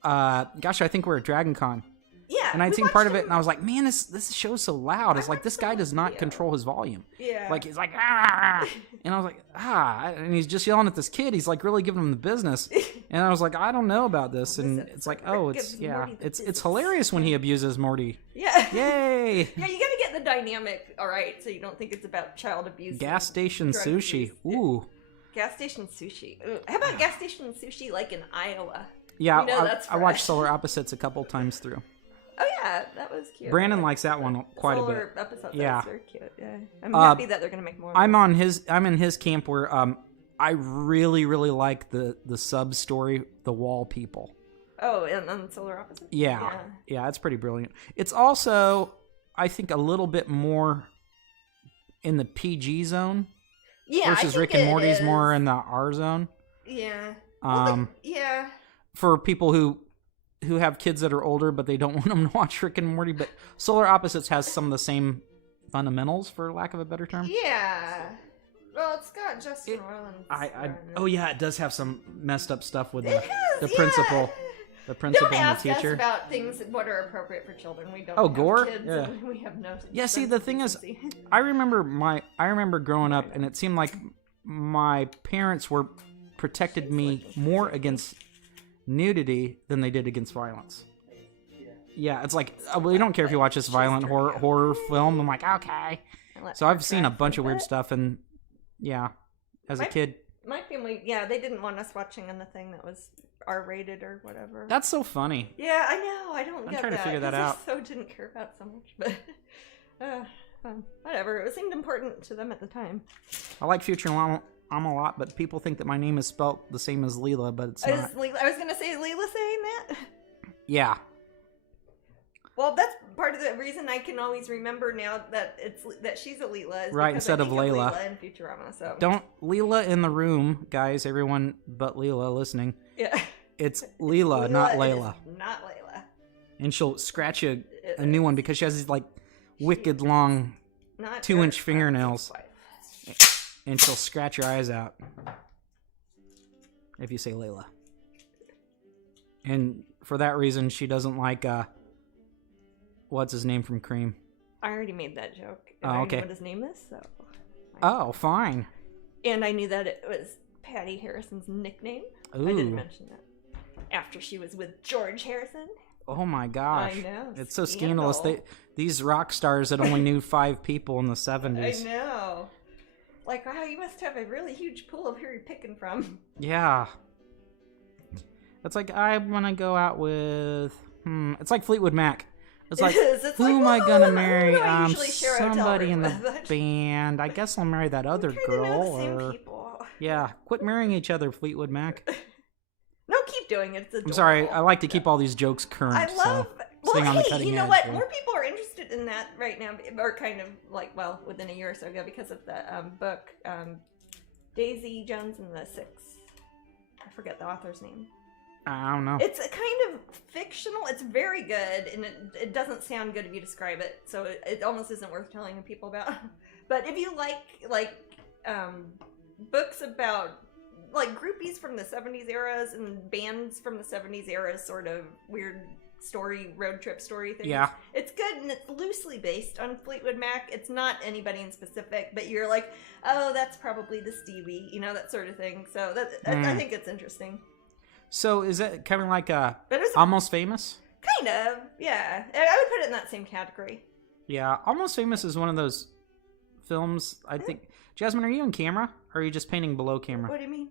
gosh, I think we're at Dragon Con. Yeah, and I'd seen part of it, and I was like, "Man, this show's so loud." It's like this guy does not control his volume. Yeah, like he's like, "Ah," and I was like, "Ah," and he's just yelling at this kid. He's like really giving him the business, and I was like, "I don't know about this." And it's like, "Oh, it's hilarious when he abuses Morty." Yeah, yay! Yeah, you gotta get the dynamic all right, so you don't think it's about child abuse. Gas station sushi. Ooh. Gas station sushi. Ooh. How about gas station sushi like in Iowa? Yeah, I watched Solar Opposites a couple times through. Oh yeah, that was cute. Brandon likes that one quite a bit. Episode, yeah, that was very cute. Yeah, I'm happy that they're gonna make more. I'm in his camp where I really like the sub story, The Wall People. Oh, and on Solar Opposites. Yeah, it's pretty brilliant. It's also, I think, a little bit more in the PG zone. Yeah, versus Rick and Morty's more in the R zone. Yeah. Yeah. For people who have kids that are older, but they don't want them to watch Rick and Morty. But Solar Opposites has some of the same fundamentals, for lack of a better term. Yeah. Well, it's got Justin Roiland. Oh yeah, it does have some messed up stuff with the principal. The principal and the teacher. Don't ask us about things what are appropriate for children. We don't. Oh, have gore. Kids and we have no. Yeah. See, the thing is, I remember growing up, and it seemed like my parents protected me more against nudity than they did against violence. Yeah, it's like we don't care if you watch this violent horror film. I'm like, okay. So I've seen a bunch of weird stuff, and as a kid, my family, they didn't want us watching anything that was R-rated or whatever. That's so funny. Yeah, I know. I don't get that. I'm trying to figure that out. I didn't care about so much, but whatever. It seemed important to them at the time. I like Futurama a lot, but people think that my name is spelt the same as Leela, but it's not. I was gonna say, Leela saying that. Yeah. Well, that's part of the reason I can always remember now that she's a Leela. Right, instead of Layla. Leela in Futurama, so. Don't Leela in the room, guys. Everyone but Leela listening. Yeah. It's Leela, not Layla. Not Layla. And she'll scratch a new one because she has these like wicked long 2-inch fingernails. And she'll scratch your eyes out if you say Layla. And for that reason, she doesn't like what's his name from Cream. I already made that joke. Oh, okay. I know what his name is, so. Oh, fine. And I knew that it was Patty Harrison's nickname. Ooh. I didn't mention that. After she was with George Harrison. Oh my gosh. I know. It's so scandalous. These rock stars that only knew 5 people in the 70s. I know. Like, wow, you must have a really huge pool of who you're picking from. Yeah. It's like, I want to go out with... It's like Fleetwood Mac. It's like, who am I going to marry? Somebody in the band. I guess I'll marry that other girl. Know the same people. Yeah, quit marrying each other, Fleetwood Mac. No, keep doing it. It's adorable. I'm sorry, I like to keep all these jokes current. I love... Staying on the cutting edge. You know what? More people are interested in that right now, or kind of like, within a year or so ago, because of the book, Daisy Jones and the Six. I forget the author's name. I don't know. It's a kind of fictional. It's very good, and it doesn't sound good if you describe it, so it almost isn't worth telling people about. But if you like books about like groupies from the 70s eras and bands from the 70s eras, sort of weird road trip story things. Yeah. It's good, and it's loosely based on Fleetwood Mac. It's not anybody in specific, but you're like, oh, that's probably the Stevie, that sort of thing. So I think it's interesting. So is that kind of like Almost Famous? Kind of, yeah. I would put it in that same category. Yeah, Almost Famous is one of those films, I think. Jasmine, are you in camera, or are you just painting below camera? What do you mean?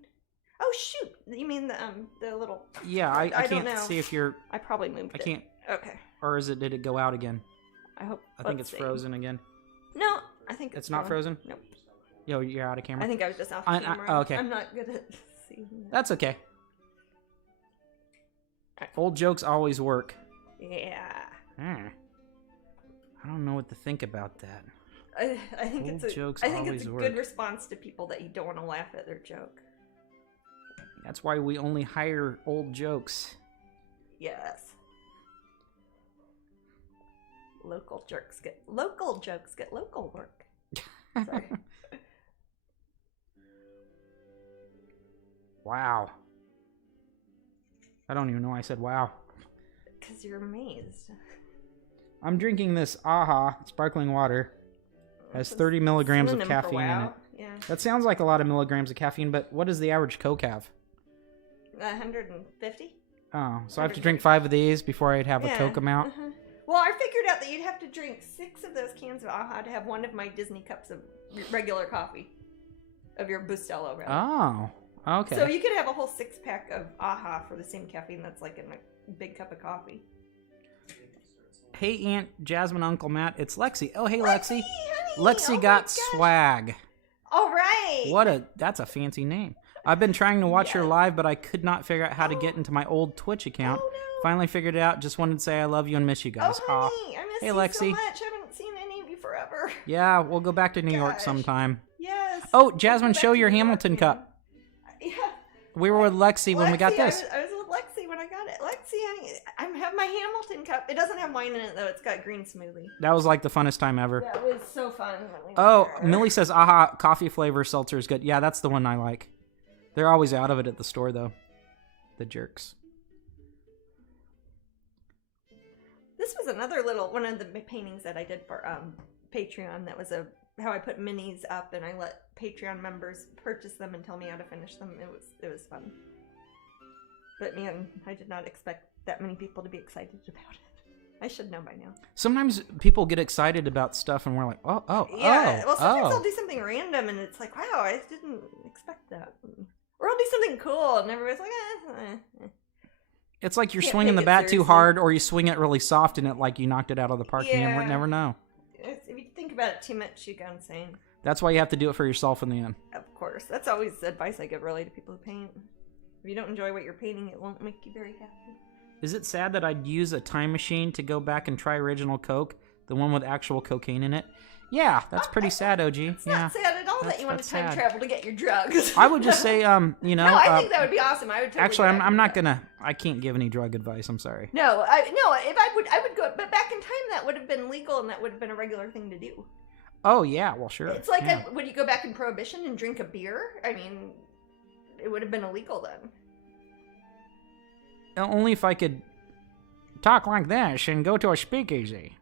Oh, shoot. You mean the little... Yeah, I can't see if you're... I probably moved it. I can't... Okay. Or did it go out again? I think it's frozen again. No, I think it's not frozen? Nope. Yo, you're out of camera? I think I was just off camera. Okay. I'm not good at seeing that. That's okay. Old jokes always work. Yeah. I don't know what to think about that. I think Old it's jokes I think always it's a work. good response to people that you don't want to laugh at their joke. That's why we only hire old jokes. Yes. Local jokes get local work. Sorry. Wow. I don't even know why I said wow. Because you're amazed. I'm drinking this AHA sparkling water. It has 30 milligrams of caffeine in it. Yeah. That sounds like a lot of milligrams of caffeine, but what does the average Coke have? 150? Oh, so I have to drink 5 of these before I'd have a Coke amount? Uh-huh. Well, I figured out that you'd have to drink 6 of those cans of AHA to have one of my Disney cups of regular coffee. Of your Bustelo, rather. Oh, okay. So you could have a whole 6-pack of AHA for the same caffeine that's like in a big cup of coffee. Hey, Aunt Jasmine, Uncle Matt, it's Lexi. Oh, hey, Honey. Lexi. Lexi got swag. All right. That's a fancy name. I've been trying to watch her live, but I could not figure out how to get into my old Twitch account. Oh, no. Finally figured it out. Just wanted to say I love you and miss you guys. Oh, honey, I miss hey, you Lexi. so much. I haven't seen any of you forever. Yeah, we'll go back to New York sometime. Yes. Oh, Jasmine, show your Hamilton cup. Yeah. We were with Lexi when we got this. I was with Lexi when I got it. Lexi, honey, I have my Hamilton cup. It doesn't have wine in it, though. It's got green smoothie. That was like the funnest time ever. That was so fun. Oh, Millie says, AHA coffee flavor seltzer is good. Yeah, that's the one I like. They're always out of it at the store, though. The jerks. This was another one of the paintings that I did for Patreon. That was how I put minis up, and I let Patreon members purchase them and tell me how to finish them. It was fun. But man, I did not expect that many people to be excited about it. I should know by now. Sometimes people get excited about stuff, and we're like, oh. Well, sometimes I'll do something random, and it's like, wow, I didn't expect that. Or I'll do something cool, and everybody's like, It's like you're swinging the bat too hard, or you swing it really soft, and you knocked it out of the park. You never know. If you think about it too much, you go insane. That's why you have to do it for yourself in the end. Of course. That's always the advice I give, really, to people who paint. If you don't enjoy what you're painting, it won't make you very happy. Is it sad that I'd use a time machine to go back and try Original Coke, the one with actual cocaine in it? Yeah, that's pretty sad, OG. It's not sad at all that you want to time travel to get your drugs. I would just say, No, I think that would be awesome. I would totally actually, I'm not gonna. I can't give any drug advice. I'm sorry. No, if I would go, but back in time that would have been legal and that would have been a regular thing to do. Oh yeah, well sure. It's like would you go back in Prohibition and drink a beer? I mean, it would have been illegal then. Only if I could talk like this and go to a speakeasy.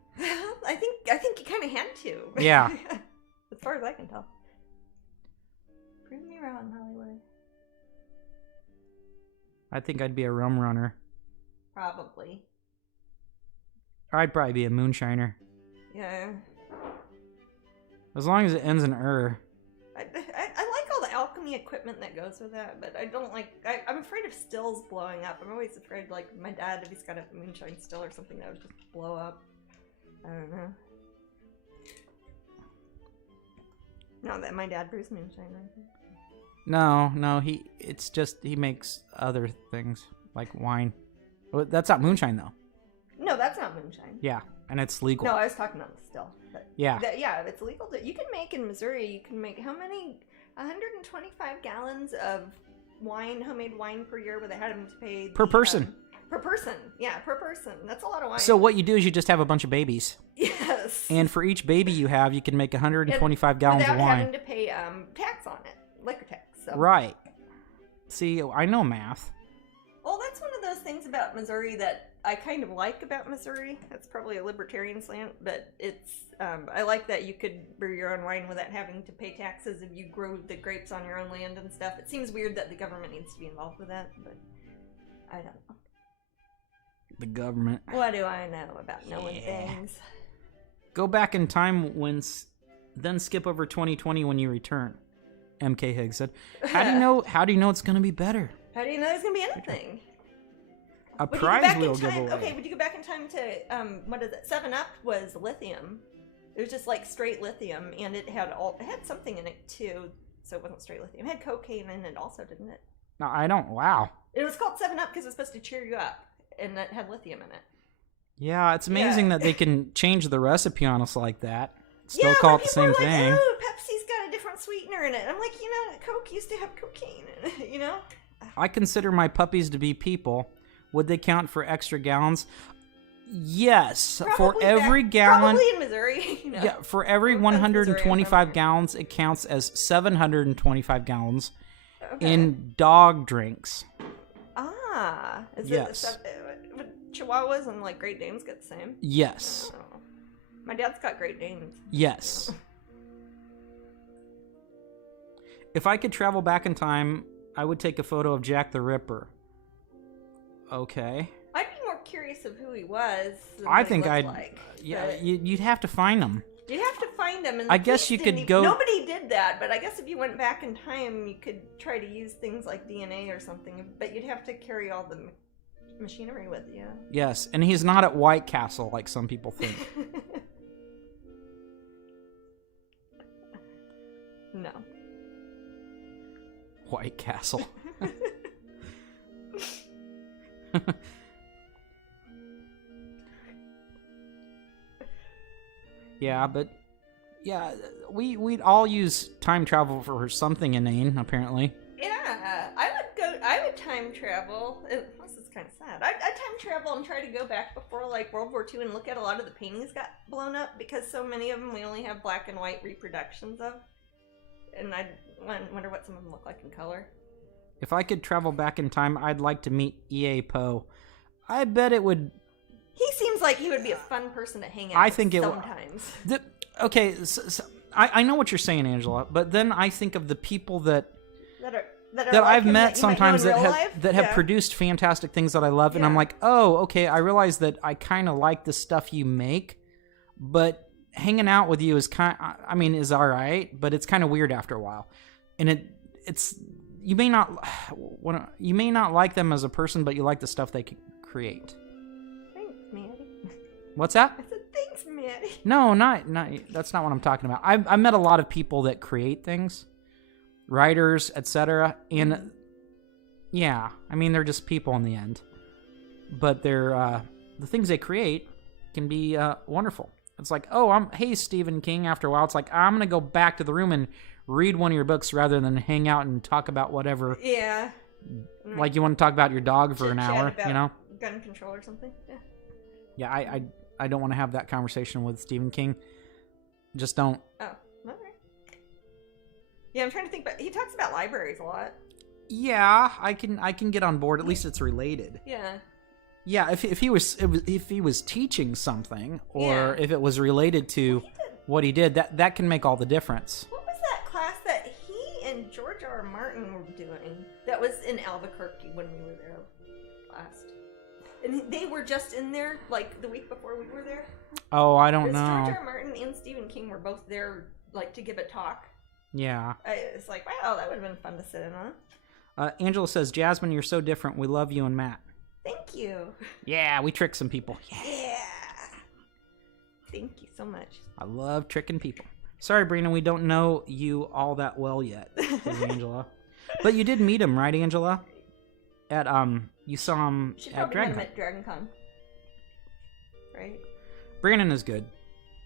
I think you kind of had to. Yeah. As far as I can tell. Prove me wrong, Hollywood. I think I'd be a rum runner. Probably. Or I'd probably be a moonshiner. Yeah. As long as it ends in "er." I like all the alchemy equipment that goes with that, but I don't like. I'm afraid of stills blowing up. I'm always afraid, like my dad, if he's got a moonshine still or something, that would just blow up. I don't know. Not that my dad brews moonshine or anything. No, he makes other things like wine. Well, that's not moonshine though. No, that's not moonshine. Yeah, and it's legal. No, I was talking about the still. But yeah. It's legal. You can make in Missouri. You can make how many? 125 gallons of wine, homemade wine per year, where they had them to pay per person. Per person, yeah, per person. That's a lot of wine. So what you do is you just have a bunch of babies. Yes. And for each baby you have, you can make 125 gallons of wine. Without having to pay tax on it, liquor tax. So. Right. See, I know math. Well, that's one of those things about Missouri that I kind of like about Missouri. That's probably a libertarian slant, but it's I like that you could brew your own wine without having to pay taxes if you grow the grapes on your own land and stuff. It seems weird that the government needs to be involved with that, but I don't know. The government. What do I know about knowing things? Go back in time then skip over 2020 when you return. MK Higgs said. How do you know it's going to be better? How do you know there's going to be anything? A prize wheel giveaway. Okay, would you go back in time to what is it? 7-Up was lithium. It was just like straight lithium, and it had something in it too, so it wasn't straight lithium. It had cocaine in it also, didn't it? No, I don't. Wow. It was called 7-Up because it was supposed to cheer you up, and it had lithium in it. Yeah, it's amazing that they can change the recipe on us like that. Still call it the same thing. Oh, Pepsi's got a different sweetener in it. I'm like, Coke used to have cocaine in it, I consider my puppies to be people. Would they count for extra gallons? Yes. For every gallon. Probably in Missouri. Yeah, for every 125 gallons, it counts as 725 gallons in dog drinks. Ah. Yes. Chihuahuas and Great Danes get the same? Yes. Oh. My dad's got Great Danes. Yes. If I could travel back in time, I would take a photo of Jack the Ripper. Okay. I'd be more curious of who he was. I think you'd have to find him. You'd have to find him. And I guess you could go... Nobody did that, but I guess if you went back in time, you could try to use things like DNA or something, but you'd have to carry all the machinery with you. Yes, and he's not at White Castle like some people think. No. White Castle. Yeah, but we'd all use time travel for something inane, apparently. Yeah, I would time travel. This is kind of sad. I'd time travel and try to go back before World War II and look at a lot of the paintings got blown up, because so many of them we only have black and white reproductions of, and I wonder what some of them look like in color. If I could travel back in time, I'd like to meet E.A. Poe. I bet it would... He seems like he would be a fun person to hang out with sometimes. Okay, so I know what you're saying, Angela, but then I think of the people that I've met sometimes that have produced fantastic things that I love, and I'm like, oh, okay, I realize that I kind of like the stuff you make, but hanging out with you is is all right, but it's kind of weird after a while, and it's you may not like them as a person, but you like the stuff they can create. Thanks, Maddie. What's that? I said thanks, Maddie. No, not that's not what I'm talking about. I've met a lot of people that create things, writers, etc. And yeah, they're just people in the end, but they're the things they create can be wonderful. It's like, oh, hey Stephen King. After a while, it's like I'm gonna go back to the room and read one of your books rather than hang out and talk about whatever. Yeah. Like you want to talk about your dog for an hour, gun control or something. Yeah. Yeah, I don't want to have that conversation with Stephen King. Just don't. Oh, all right. Yeah, I'm trying to think, but he talks about libraries a lot. Yeah, I can get on board. At least it's related. Yeah. Yeah, if he was teaching something, or if it was related to what he did, that can make all the difference. What was that class that he and George R. Martin were doing? That was in Albuquerque when we were there last. And they were just in there the week before we were there. Oh, I don't know. George R. Martin and Stephen King were both there to give a talk. Yeah. It's like, wow, that would have been fun to sit in on. Angela says, Jasmine, you're so different. We love you and Matt. Thank you. Yeah, we trick some people. Yeah. Thank you so much. I love tricking people. Sorry, Brina, we don't know you all that well yet, says Angela. But you did meet him, right, Angela? At you saw him at DragonCon. At DragonCon. Right? Brandon is good.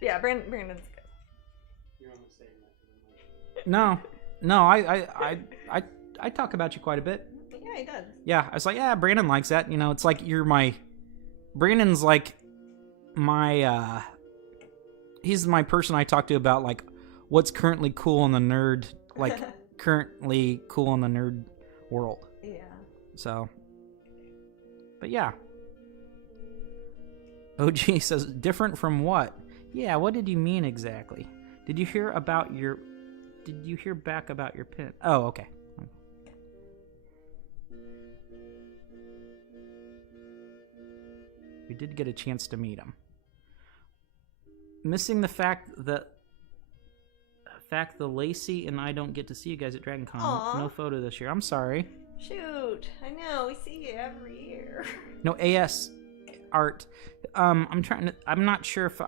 Yeah, Brandon's good. You're only saying that. No, I talk about you quite a bit. Yeah, he does. Yeah, I was like, yeah, Brandon likes that. It's like Brandon's like my, he's my person I talk to about what's currently cool in the nerd, currently cool in the nerd world. Yeah. So, but yeah. OG says, different from what? Yeah, what did you mean exactly? Did you hear back about your pin? Oh, okay. We did get a chance to meet him. Missing the fact that the Lacey and I don't get to see you guys at DragonCon. Aww. No photo this year. I'm sorry. Shoot, I know, we see you every year. No AS art. I'm not sure if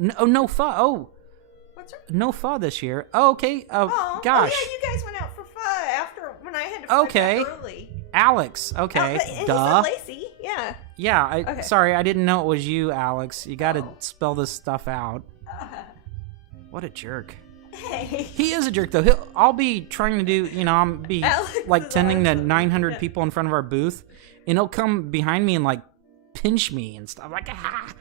no pho. Oh. What's wrong? No pho this year. Oh, okay. Gosh. Oh yeah, you guys went out for pho after when I had to fly back early. Alex. Okay. And duh. Lacey, yeah. Yeah, Okay. Sorry, I didn't know it was you, Alex. You got to spell this stuff out. What a jerk. Hey. He is a jerk, though. I'll be trying to do, I'll be like tending to 900 people in front of our booth, and he'll come behind me and like pinch me and stuff. Like, ah.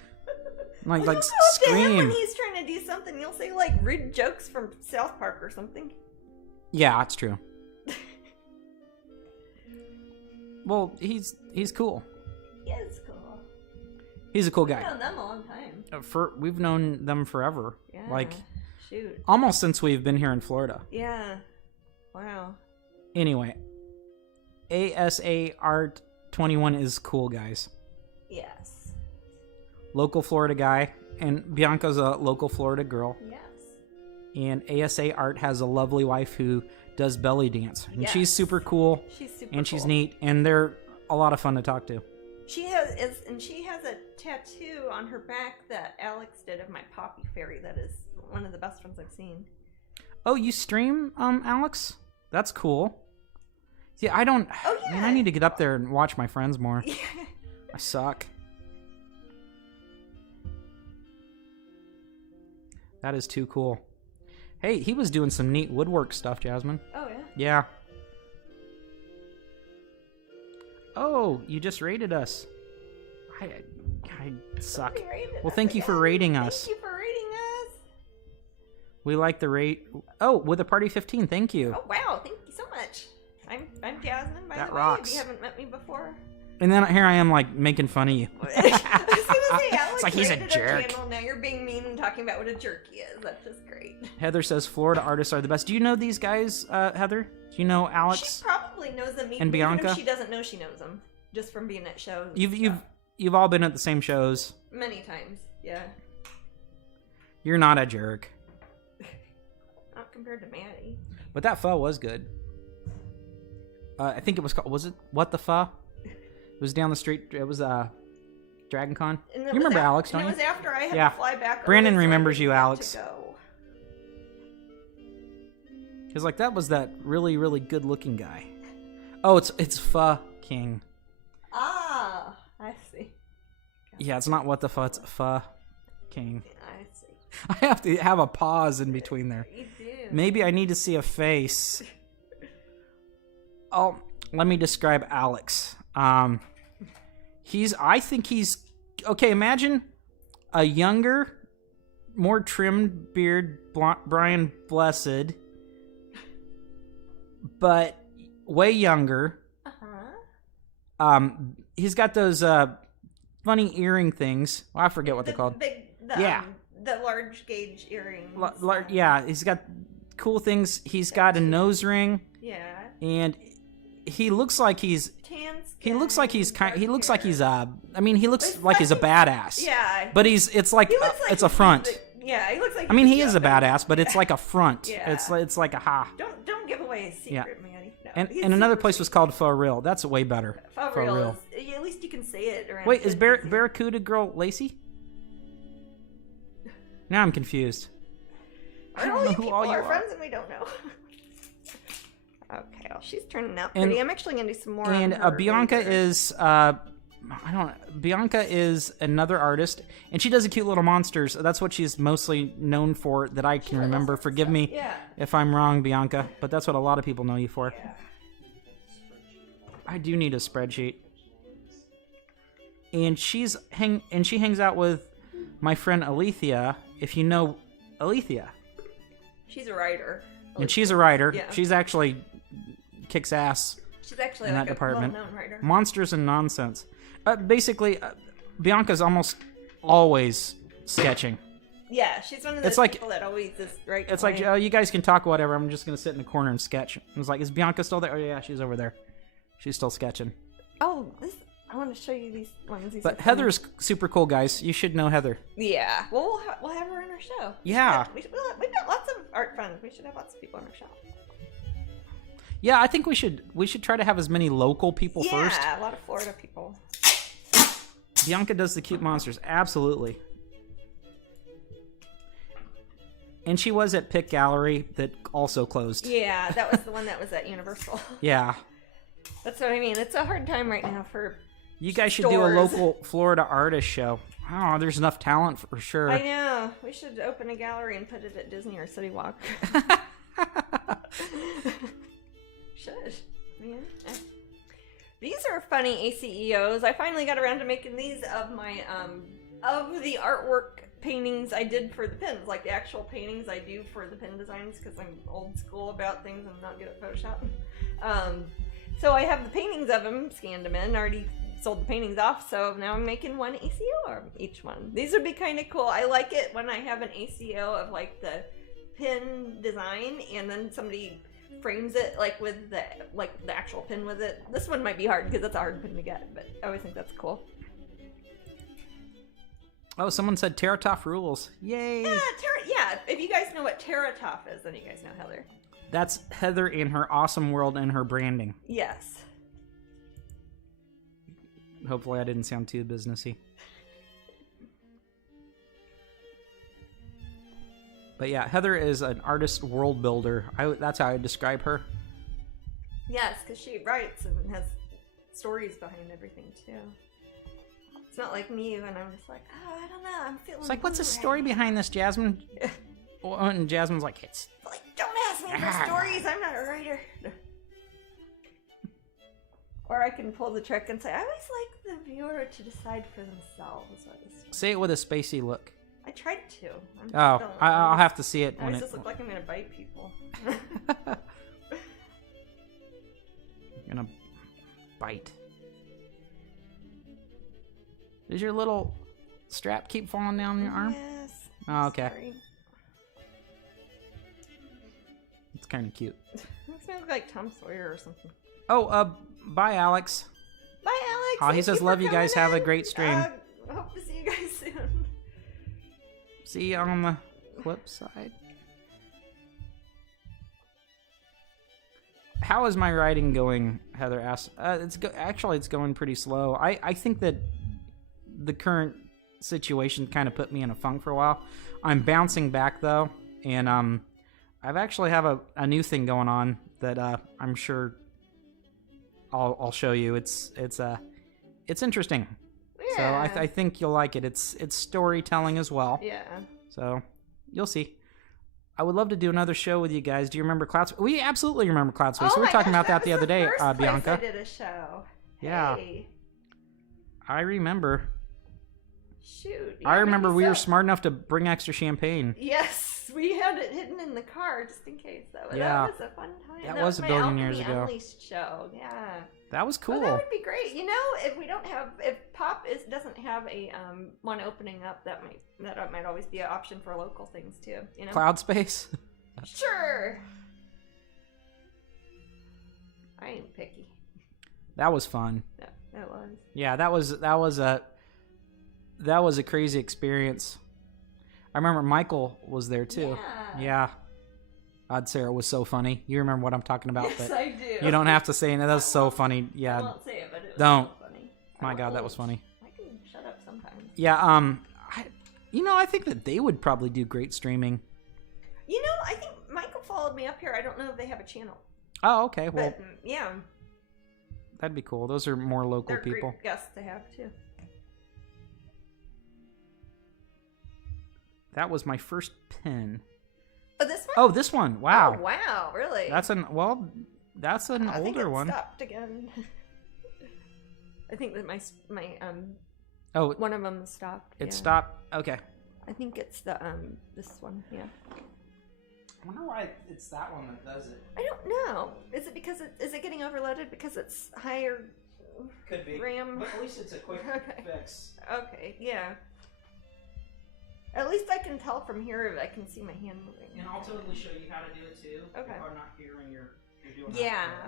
Like scream. When he's trying to do something, you'll say like rude jokes from South Park or something. Yeah, that's true. Well, he's cool. He is cool. He's a cool guy. We've known them a long time. We've known them forever. Yeah. Like, shoot. almost since we've been here in Florida. Yeah. Wow. Anyway, ASA Art 21 is cool, guys. Yes. Local Florida guy, and Bianca's a local Florida girl. Yes. And ASA Art has a lovely wife who does belly dance, and she's super cool. She's neat, and they're a lot of fun to talk to. She has a tattoo on her back that Alex did of my poppy fairy. That is one of the best ones I've seen. Oh, you stream, Alex? That's cool. Yeah, I don't. Oh yeah. Man, I need to get up there and watch my friends more. Yeah. I suck. That is too cool. Hey, he was doing some neat woodwork stuff, Jasmine. Oh, yeah? Yeah. Oh, you just rated us. I suck. Well, thank you for rating us. Thank you for rating us. We like the rate. Oh, with a party 15, thank you. Oh, wow. Thank you so much. I'm Jasmine, by that the way, rocks. if you haven't met me before. And then here I am, like, making fun of you. I was going to say, Alex It's like he's a rated jerk. our channel, now you're being mean and talking about what a jerk he is. That's just great. Heather says Florida artists are the best. Do you know these guys, Heather? Do you know Alex? She probably knows them, and Bianca? even if she doesn't know she knows them, just from being at shows. You've all been at the same shows. Many times, yeah. You're not a jerk. Not compared to Maddie. But that pho was good. I think it was called, was it What the Pho? It was down the street. It was Dragon Con. You remember Alex, don't you? It was after I had to fly back. Brandon early, so remembers you, I didn't Alex. get to go. Because like that was that really, really good looking guy. Oh, it's Pho King. Ah, I see. Yeah, it's not What the Pho, it's Pho King. I see. I have to have a pause in between there. You do. Maybe I need to see a face. Oh, let me describe Alex. I think he's okay. Imagine a younger, more trimmed beard, Brian Blessed, but way younger. He's got those funny earring things. Well, I forget what they're called. The large gauge earrings. Yeah, he's got cool things. He's got a nose ring. Yeah. And he looks like he's. He looks like he's kind. He looks like he's I mean, he looks like he's a badass. Yeah. But it's like it's a front. Yeah, he looks like. I mean, he is a badass, but it's like a front. Yeah. It's like a ha. Don't give away his secret, Manny. No, and another place was called For Real. That's way better. For Real. At least you can say it around. Wait, is Barracuda girl Lacey? Now I'm confused. I don't know who all you are. Friends and we don't know. Okay, well, she's turning out pretty. I'm actually gonna do some more. And Bianca is Bianca is another artist, and she does a cute little monsters. That's what she's mostly known for, that I can remember. Forgive me if I'm wrong, Bianca, but that's what a lot of people know you for. Yeah. I do need a spreadsheet. And she hangs out with my friend Alethea. If you know Alethea, she's a writer. And she's a writer. Yeah. She's actually kicks ass. She's actually in like that department. Well-known writer. Monsters and nonsense. Basically, Bianca's almost always sketching. Yeah, she's one of those people that always is right. It's like, oh, you guys can talk whatever. I'm just gonna sit in the corner and sketch. I was like, is Bianca still there? Oh yeah, she's over there. She's still sketching. Oh, I want to show you these ones. But Heather is super cool, guys. You should know Heather. Yeah. Well, we'll have her in our show. Yeah. We've got lots of art friends. We should have lots of people in our show. Yeah, I think we should try to have as many local people first. Yeah, a lot of Florida people. Bianca does the cute monsters. Absolutely. And she was at Pick Gallery that also closed. Yeah, that was the one that was at Universal. Yeah. That's what I mean. It's a hard time right now for You guys should do a local Florida artist show. Oh, there's enough talent for sure. I know. We should open a gallery and put it at Disney or City Walk. Should. Man. These are funny ACEOs. I finally got around to making these of my of the artwork paintings I did for the pins, like the actual paintings I do for the pin designs, because I'm old school about things and not good at Photoshop. So I have the paintings of them, scanned them in, already sold the paintings off, so now I'm making one ACO of each one. These would be kind of cool. I like it when I have an ACO of like the pin design and then somebody frames it like with the actual pin with it. This one might be hard because it's a hard pin to get, but I always think that's cool. Oh, someone said Teratoff rules. Yay! Yeah, if you guys know what Teratoff is, then you guys know Heather. That's Heather in her awesome world and her branding. Yes. Hopefully I didn't sound too businessy. But yeah, Heather is an artist world builder. That's how I describe her. Yes, because she writes and has stories behind everything too. It's not like me when I'm just like, oh, I don't know, I'm feeling. It's like, what's the story behind this, Jasmine? And Jasmine's like, it's like, don't ask me for stories. I'm not a writer. Or I can pull the trick and say, I always like the viewer to decide for themselves. Say it with a spacey look. I tried to. I'll have to see it. I just look like I'm gonna bite people. You're gonna bite. Does your little strap keep falling down your arm? Yes. Oh, okay. Sorry. It's kind of cute. Makes me look like Tom Sawyer or something. Oh, bye, Alex. Bye, Alex. Oh, he says, love you guys. Have a great stream. Hope to see you guys soon. See you on the flip side. How is my writing going? Heather asks. Actually, it's going pretty slow. I think that the current situation kind of put me in a funk for a while. I'm bouncing back though, and I've actually have a new thing going on that I'm sure I'll show you. It's interesting. Yeah. So I think you'll like it. It's storytelling as well. Yeah. So you'll see. I would love to do another show with you guys. Do you remember Cloud Space? We absolutely remember Cloud Space. We were talking about that the other day, Bianca. I did a show. Yeah. Hey. I remember. Shoot. I remember we were smart enough to bring extra champagne. Yes, we had it hidden in the car just in case. That was a fun time. That was a billion years ago. ago. Unleashed show. Yeah. That was cool. Oh, that would be great. You know, if Pop doesn't have a one opening up, that might always be an option for local things too. You know. Cloud Space. Sure. I ain't picky. That was fun. Yeah, that was. Yeah, that was a crazy experience. I remember Michael was there too. Yeah. Odd Sarah was so funny. You remember what I'm talking about? Yes, I do. You don't have to say it. That's so funny. Yeah. I won't say it, but it was don't. So funny. My God, that was funny. I can shut up sometimes. Yeah. I think that they would probably do great streaming. You know, I think Michael followed me up here. I don't know if they have a channel. Oh, okay. Well, but, yeah. That'd be cool. Those are more local They're people. Great guests to have too. That was my first pin. Oh, this one? Oh, this one. Wow. Oh, wow. Really? That's an I think older one. Stopped again. I think that my one of them stopped. It stopped. Okay. I think it's the this one. Yeah. I wonder why it's that one that does it. I don't know. Is it because is it getting overloaded because it's higher? Could be. RAM. But at least it's a quick fix. Okay. Yeah. At least I can tell from here if I can see my hand moving. And I'll totally show you how to do it too. Okay. If I'm not here and you're doing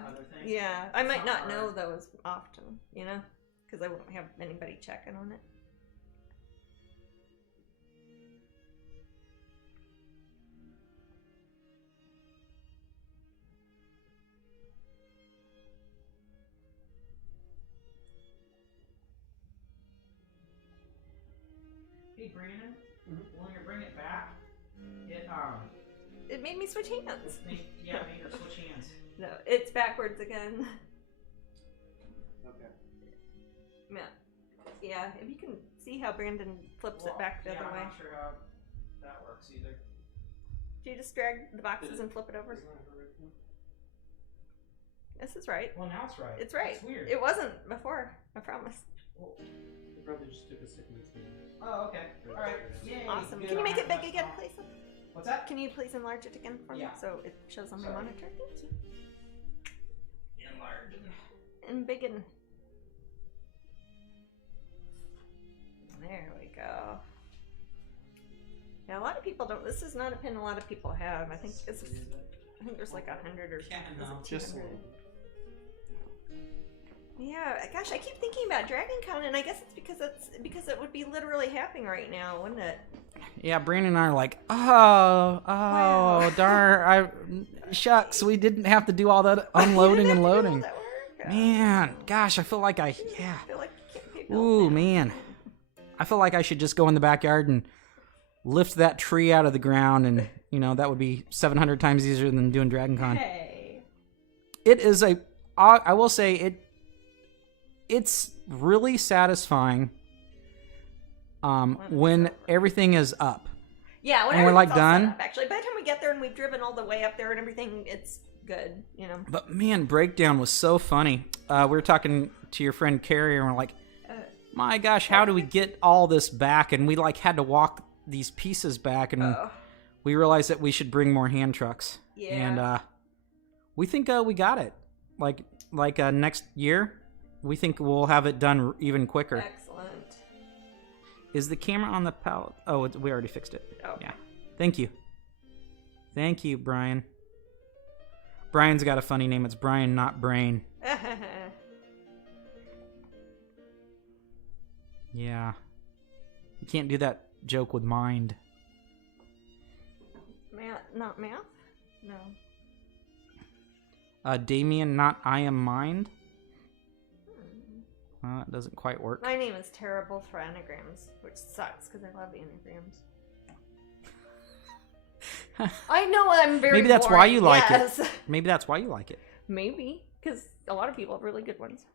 other things. Yeah. I might not know those often, you know, because I won't have anybody checking on it. Hey, Brandon. When you bring it back, it made me switch hands. Made her switch hands. No, it's backwards again. Okay. Yeah, if you can see how Brandon flips it back the other way. I'm not sure how that works either. Do you just drag the boxes and flip it over? This is right. Well, now it's right. It's right. It's weird. It wasn't before, I promise. Well, you probably just took a second to. Oh, okay. All right. Yay. Awesome. Good. Can you make it big again, please? What's that? Can you please enlarge it again for me so it shows on my monitor? Thank you. Enlarge. And biggen. There we go. Yeah, a lot of people don't. This is not a pin a lot of people have. I think this is. I think there's like 100 or just 200. Yeah, gosh, I keep thinking about Dragon Con, and I guess it's because it would be literally happening right now, wouldn't it? Yeah, Brandon and I are like, wow. Darn, shucks, we didn't have to do all that unloading and loading. Man, gosh, I feel like I feel like you can't pay bills now. Man. I feel like I should just go in the backyard and lift that tree out of the ground, and that would be 700 times easier than doing Dragon Con. Hey. It is I will say it's really satisfying when everything is up. Yeah, when we're like done. Up, actually, by the time we get there and we've driven all the way up there and everything, it's good, But man, Breakdown was so funny. We were talking to your friend Carrie, and we're like, my gosh, how do we get all this back? And we had to walk these pieces back, and we realized that we should bring more hand trucks. Yeah. And we think we got it. Like next year, we think we'll have it done even quicker. Excellent. Is the camera on the palette? Oh, we already fixed it. Oh. Yeah. Thank you. Thank you, Brian. Brian's got a funny name. It's Brian, not Brain. Yeah. You can't do that joke with mind. Not math? No. Damien, not I am mind? Well, it doesn't quite work. My name is terrible for anagrams, which sucks because I love anagrams. I know I'm very Maybe that's boring. why you like it. Maybe that's why you like it. Maybe, because a lot of people have really good ones.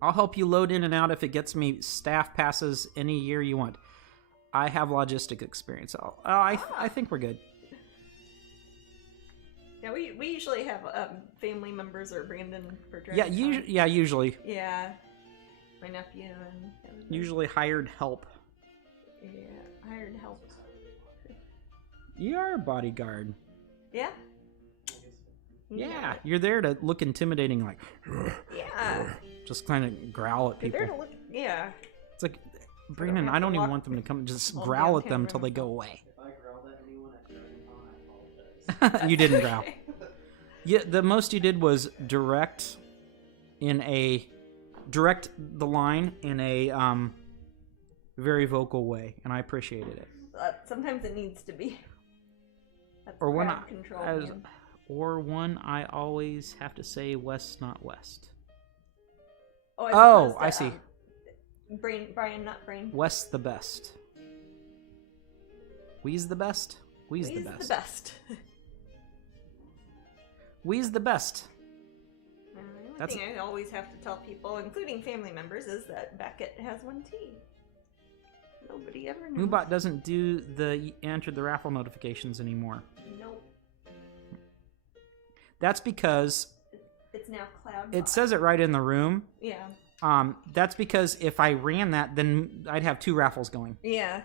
I'll help you load in and out if it gets me staff passes any year you want. I have logistic experience. I think we're good. Yeah, we usually have family members or Brandon for Dragon Con. Usually. Yeah, my nephew and everybody. Usually hired help. Yeah, hired help. You are a bodyguard. Yeah. Yeah, you're there to look intimidating, like. Yeah. Just kind of growl at people. You're there to look. Yeah. It's like, Brandon, I don't even want them to come. Just growl at them until they go away. If I growled at anyone at Dragon Con, I apologize. You didn't growl. Yeah, the most you did was direct the line in a very vocal way, and I appreciated it. Sometimes it needs to be. That's or when I always have to say west, not west. Oh, I see. Brian, not Brain. West the best. We's the best. We's the best. The best. We's the best. The only thing I always have to tell people, including family members, is that Becket has one T. Nobody ever knows. Moobot doesn't do the enter the raffle notifications anymore. Nope. That's because it's now cloud. It says it right in the room. Yeah. That's because if I ran that, then I'd have 2 raffles going. Yeah.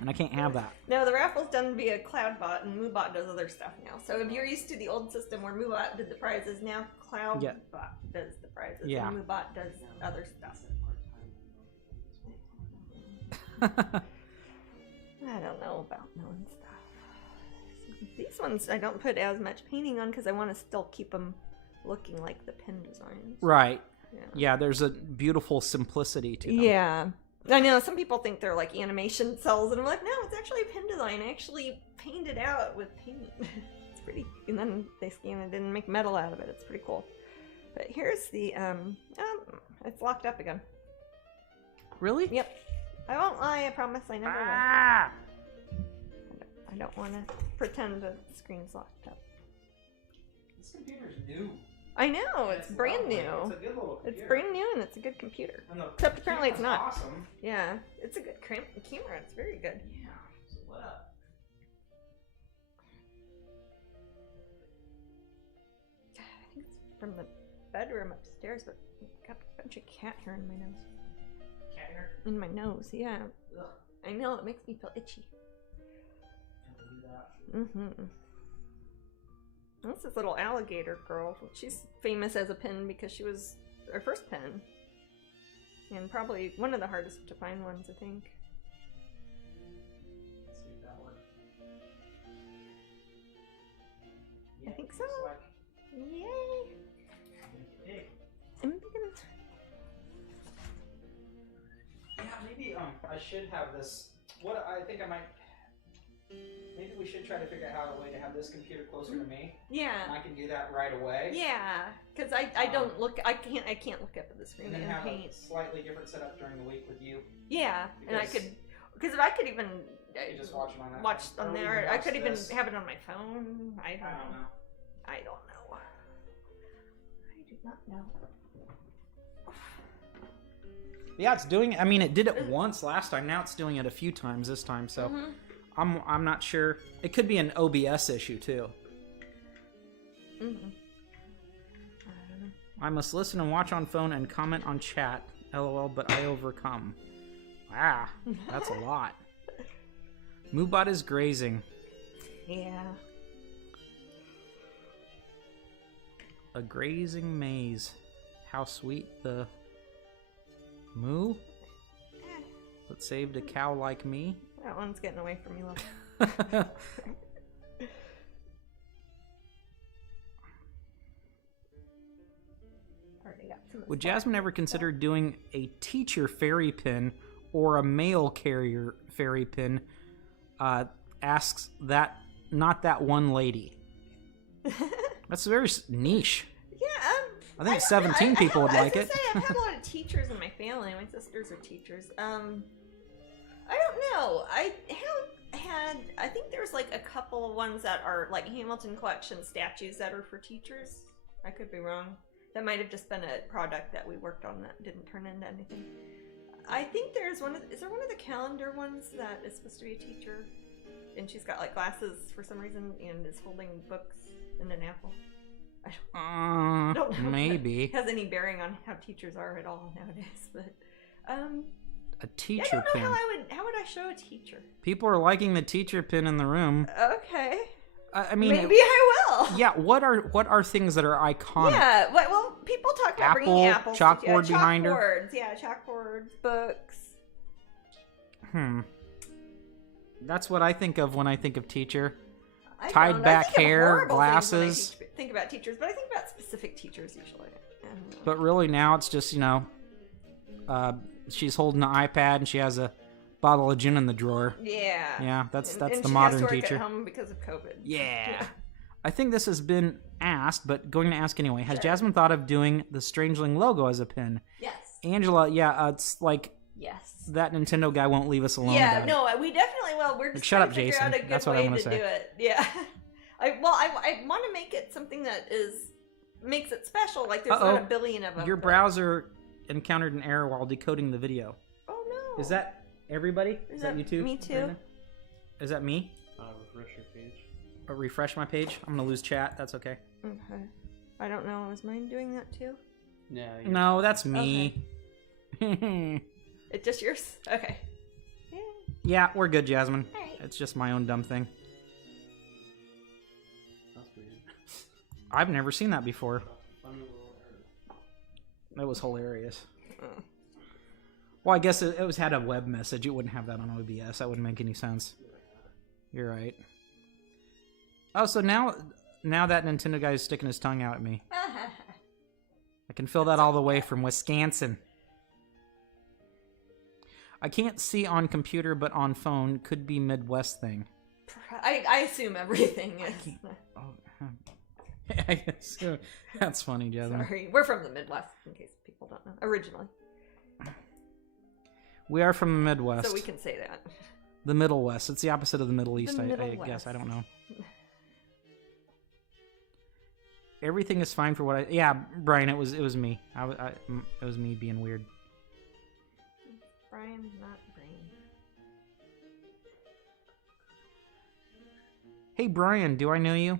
And I can't have that. No, the raffle's done via CloudBot, and Moobot does other stuff now. So if you're used to the old system where Moobot did the prizes, now CloudBot does the prizes, and Moobot does other stuff. I don't know about knowing stuff. These ones I don't put as much painting on because I want to still keep them looking like the pin designs. Right. Yeah, there's a beautiful simplicity to them. Yeah. I know, some people think they're like animation cells, and I'm like, no, it's actually a pin design. I actually painted out with paint. It's pretty, and then they scan it and make metal out of it. It's pretty cool. But here's the, it's locked up again. Really? Yep. I won't lie, I promise I never will. I don't want to pretend the screen's locked up. This computer's new. I know, it's brand new. It's a good little computer. It's brand new and it's a good computer. Except apparently it's not. Awesome. Yeah, it's a good camera. It's very good. Yeah. So what up? I think it's from the bedroom upstairs, but I've got a bunch of cat hair in my nose. Cat hair? In my nose, yeah. Ugh. I know, it makes me feel itchy. Can't do that. Mm-hmm. That's this little alligator girl. She's famous as a pin because she was our first pin. And probably one of the hardest to find ones, I think. Let's see if that works. I think so. Yay! Big. I'm gonna... Yeah, maybe I should have this. What I think I might. Maybe we should try to figure out a way to have this computer closer to me. Yeah. And I can do that right away. Yeah, because I don't look. I can't look up at the screen And then and have paint. a slightly different setup during the week with you. Yeah, and I could, because if I could even You just watch it on that. watch on Or we there, can I watch could even this. have it on my phone. I don't know. know. I don't know. I do not know. Yeah, it's doing. I mean, it did it once last time. Now it's doing it a few times this time. So I'm not sure. It could be an OBS issue too. I don't know. I must listen and watch on phone and comment on chat. LOL, but I overcome. Ah, that's a lot. Moobot is grazing. Yeah. A grazing maze. How sweet the moo that saved a cow like me. That one's getting away from me, love. Would Jasmine ever consider doing a teacher fairy pin or a mail carrier fairy pin? Asks that, not that one lady. That's very niche. Yeah, I think 17 people would like it. I've had a lot of teachers in my family. My sisters are teachers. I don't know. I think there's like a couple of ones that are like Hamilton Collection statues that are for teachers. I could be wrong. That might have just been a product that we worked on that didn't turn into anything. I think there's one. Is there one of the calendar ones that is supposed to be a teacher? And she's got like glasses for some reason and is holding books and an apple. I don't know maybe. If that has any bearing on how teachers are at all nowadays, but a teacher I don't know pin. how would I show a teacher? People are liking the teacher pin in the room. Okay. I mean, maybe I will. Yeah. What are things that are iconic? Yeah. Well, people talk about bringing apples. Chalkboard behind her. Chalkboards. Yeah, chalkboards, books. That's what I think of when I think of teacher. Tied back hair, glasses. Think about teachers, but I think about specific teachers usually. But really now it's just, she's holding an iPad and she has a bottle of gin in the drawer. Yeah. Yeah, that's and the she modern has to work teacher. At home because of COVID. Yeah. I think this has been asked, but going to ask anyway. Has Jasmine thought of doing the Strangeling logo as a pin? Yes. Angela, it's like that Nintendo guy won't leave us alone. Yeah, no, we definitely will. We're just shut trying up, to figure Jason. out a good That's what way I want to to say. do it. Yeah. I want to make it something that makes it special. Like there's not a billion of them. Your browser encountered an error while decoding the video. Oh no. Is that everybody? Is that you too? Me too. Is that me? Refresh your page. Refresh my page? I'm gonna lose chat. That's okay. Okay. I don't know. Is mine doing that too? No, that's me. Okay. It's just yours? Okay. Yeah, we're good, Jasmine. All right. It's just my own dumb thing. That's weird. I've never seen that before. That was hilarious. Well, I guess it had a web message. It wouldn't have that on OBS. That wouldn't make any sense. You're right. Oh, so now that Nintendo guy is sticking his tongue out at me. I can feel that all the way from Wisconsin. I can't see on computer, but on phone could be Midwest thing. I assume everything is. I guess so. That's funny, Jasmine. Sorry, we're from the Midwest, in case people don't know. Originally. We are from the Midwest. So we can say that. The Middle West. It's the opposite of the Middle East, The Middle I West. guess. I don't know. Everything is fine for what I... Yeah, Brian, it was me. It was me being weird. Brian, not Brain. Hey, Brian, do I know you?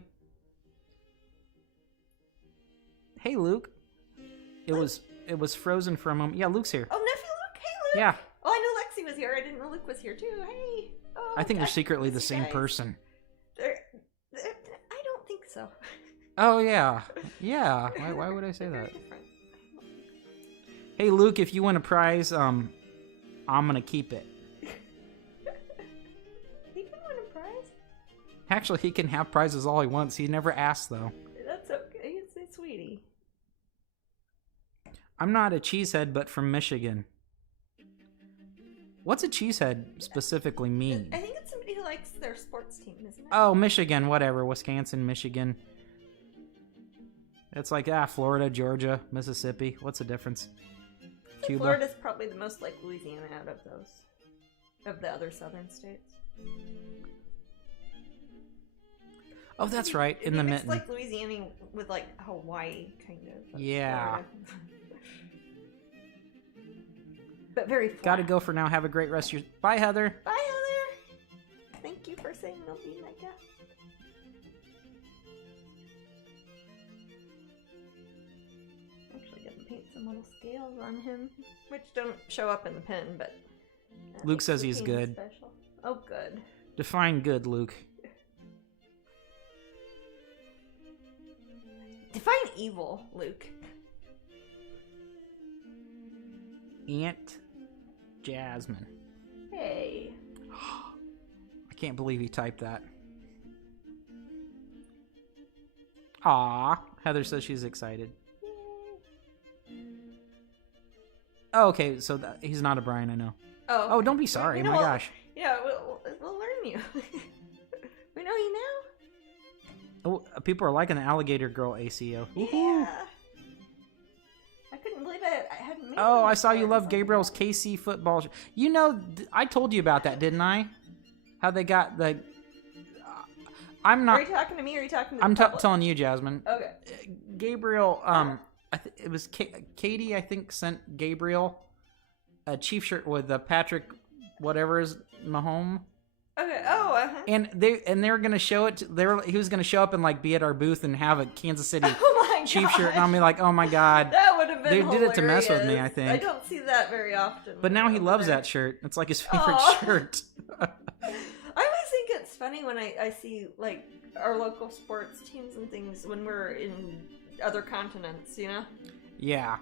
Hey, Luke. It was frozen for a moment. Yeah, Luke's here. Oh, nephew Luke. Hey, Luke. Yeah. Oh, I knew Lexi was here. I didn't know Luke was here too. Hey. Oh, I think they're secretly the same person. I don't think so. Oh yeah, yeah. Why would I say that? Hey, Luke, if you win a prize, I'm gonna keep it. He can win a prize. Actually, he can have prizes all he wants. He never asks though. That's okay. It's sweetie. I'm not a cheesehead, but from Michigan. What's a cheesehead specifically mean? I think it's somebody who likes their sports team, isn't it? Oh, Michigan, whatever. Wisconsin, Michigan. It's like, Florida, Georgia, Mississippi. What's the difference? Cuba. Florida's probably the most like Louisiana out of those, of the other southern states. Oh, that's right, in the mitten. It's like Louisiana with like Hawaii, kind of. Yeah. But very flat. Gotta go for now. Have a great rest of your... Bye, Heather. Bye, Heather. Thank you for saying they'll be my guest. Actually gonna paint some little scales on him, which don't show up in the pen, but... Luke says he's good. Special. Oh, good. Define good, Luke. Define evil, Luke. Aunt Jasmine. Hey. I can't believe he typed that. Aw. Heather says she's excited. Oh, okay, so he's not a Brian, I know. Oh, don't be sorry, my gosh. Yeah, we'll learn you. We know you now. Oh, people are liking the Alligator Girl ACO. Yeah. I couldn't believe I hadn't made Oh, I saw you love Gabriel's KC football. You know, I told you about that, didn't I? How they got the... I'm not... Are you talking to me or are you talking to I'm the public? telling you, Jasmine. Okay. Gabriel, it was Katie, I think, sent Gabriel a Chief shirt with Patrick, whatever is Mahomes. Okay. Oh, And they were gonna show it. He was gonna show up and like be at our booth and have a Kansas City Chief shirt, and I'll be like, oh my god, that would have been. They hilarious. did it to mess with me, I think. I don't see that very often. But now he loves that shirt. It's like his favorite shirt. I always think it's funny when I see like our local sports teams and things when we're in other continents, you know? Yeah.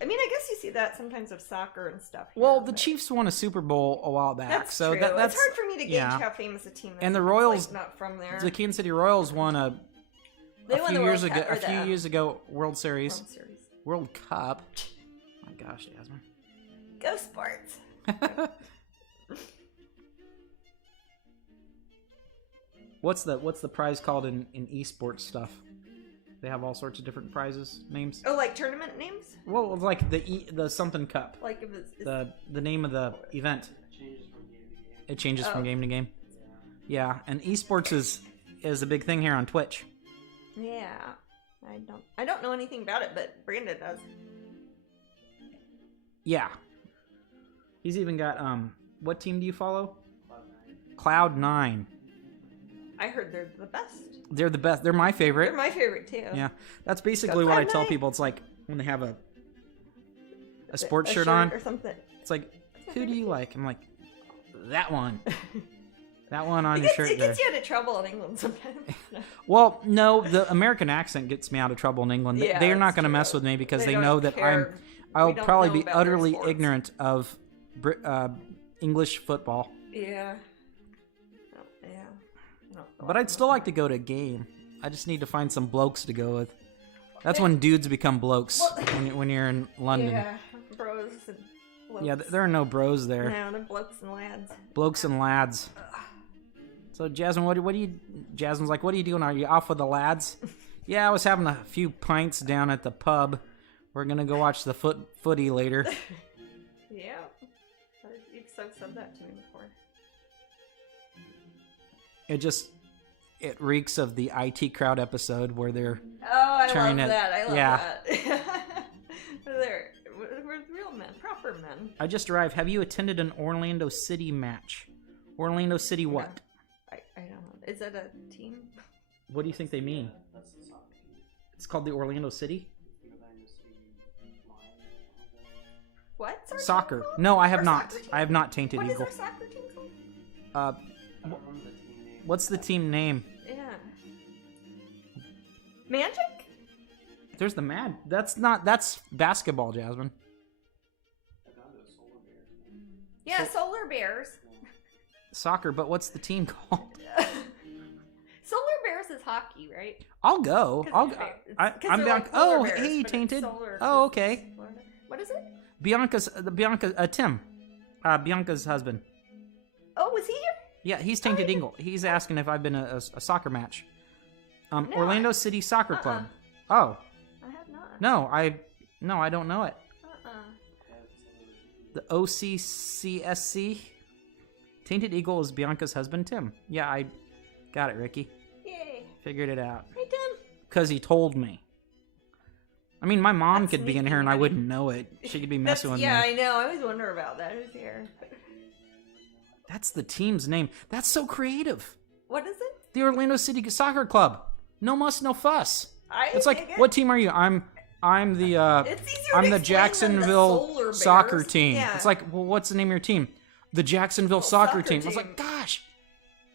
I mean, I guess you see that sometimes with soccer and stuff. Well, the Chiefs won a Super Bowl a while back, that's so true. that's it's hard for me to gauge how famous a team is. And the Royals, like, not from there. The Kansas City Royals won a few years ago World Series. World Cup. Oh my gosh, Jasmine. Go sports. What's the prize called in esports stuff? They have all sorts of different prizes names. Oh, like tournament names? Well, it's like the something cup. Like if it's the name of the event. It changes from game to game. Yeah, and esports is a big thing here on Twitch. Yeah, I don't know anything about it, but Brandon does. Yeah, he's even got what team do you follow? Cloud9. I heard they're the best. They're the best. They're my favorite. They're my favorite too. Yeah, that's basically what I tell people. It's like when they have a sports shirt on or something. It's like, who do you like? I'm like, that one. That one on your shirt. It gets you out of trouble in England sometimes. Well, no, the American accent gets me out of trouble in England. Yeah, they're not going to mess with me because they know that I'll probably be utterly ignorant of English football. Yeah. But I'd still like to go to a game. I just need to find some blokes to go with. That's when dudes become blokes when you're in London. Yeah, bros and blokes. Yeah, there are no bros there. No, they're blokes and lads. Blokes and lads. So Jasmine, what do you? Jasmine's like, what are you doing? Are you off with the lads? Yeah, I was having a few pints down at the pub. We're gonna go watch the footy later. Yeah, you've said that to me before. It reeks of the IT Crowd episode where they're I love that. I love that. We're real men, proper men. I just arrived. Have you attended an Orlando City match? Orlando City what? No, I don't know. Is that a team? What do you think they mean? That's the soccer team. It's called the Orlando City? What? Soccer. No, I have not. I have not tainted Eagle. Eagle. What is our soccer team called? What's the team name? Yeah. Magic? There's the Mad. That's basketball, Jasmine. Yeah, Solar Bears. Soccer, but what's the team called? Solar Bears is hockey, right? I'll go. I'm Bianca. Oh, Bears, hey, tainted. Oh, okay. What is it? Tim. Bianca's husband. Oh, was he here? Yeah, he's tainted Eagle. He's asking if I've been a soccer match. No, Orlando City Soccer Club. Oh. I have not. No, I don't know it. The OCCSC. Tainted Eagle is Bianca's husband, Tim. Yeah, I got it, Ricky. Yay. Figured it out. Hey, Tim. Because he told me. I mean, my mom That's could be in here and I wouldn't know it. She could be messing with me. Yeah, I know. I always wonder about that. Who's here? That's the team's name. That's so creative. What is it? The Orlando City Soccer Club. No muss, no fuss. It's like, it. What team are you? I'm the Jacksonville soccer team. Yeah. It's like, well, what's the name of your team? The Jacksonville soccer team. I was like, gosh,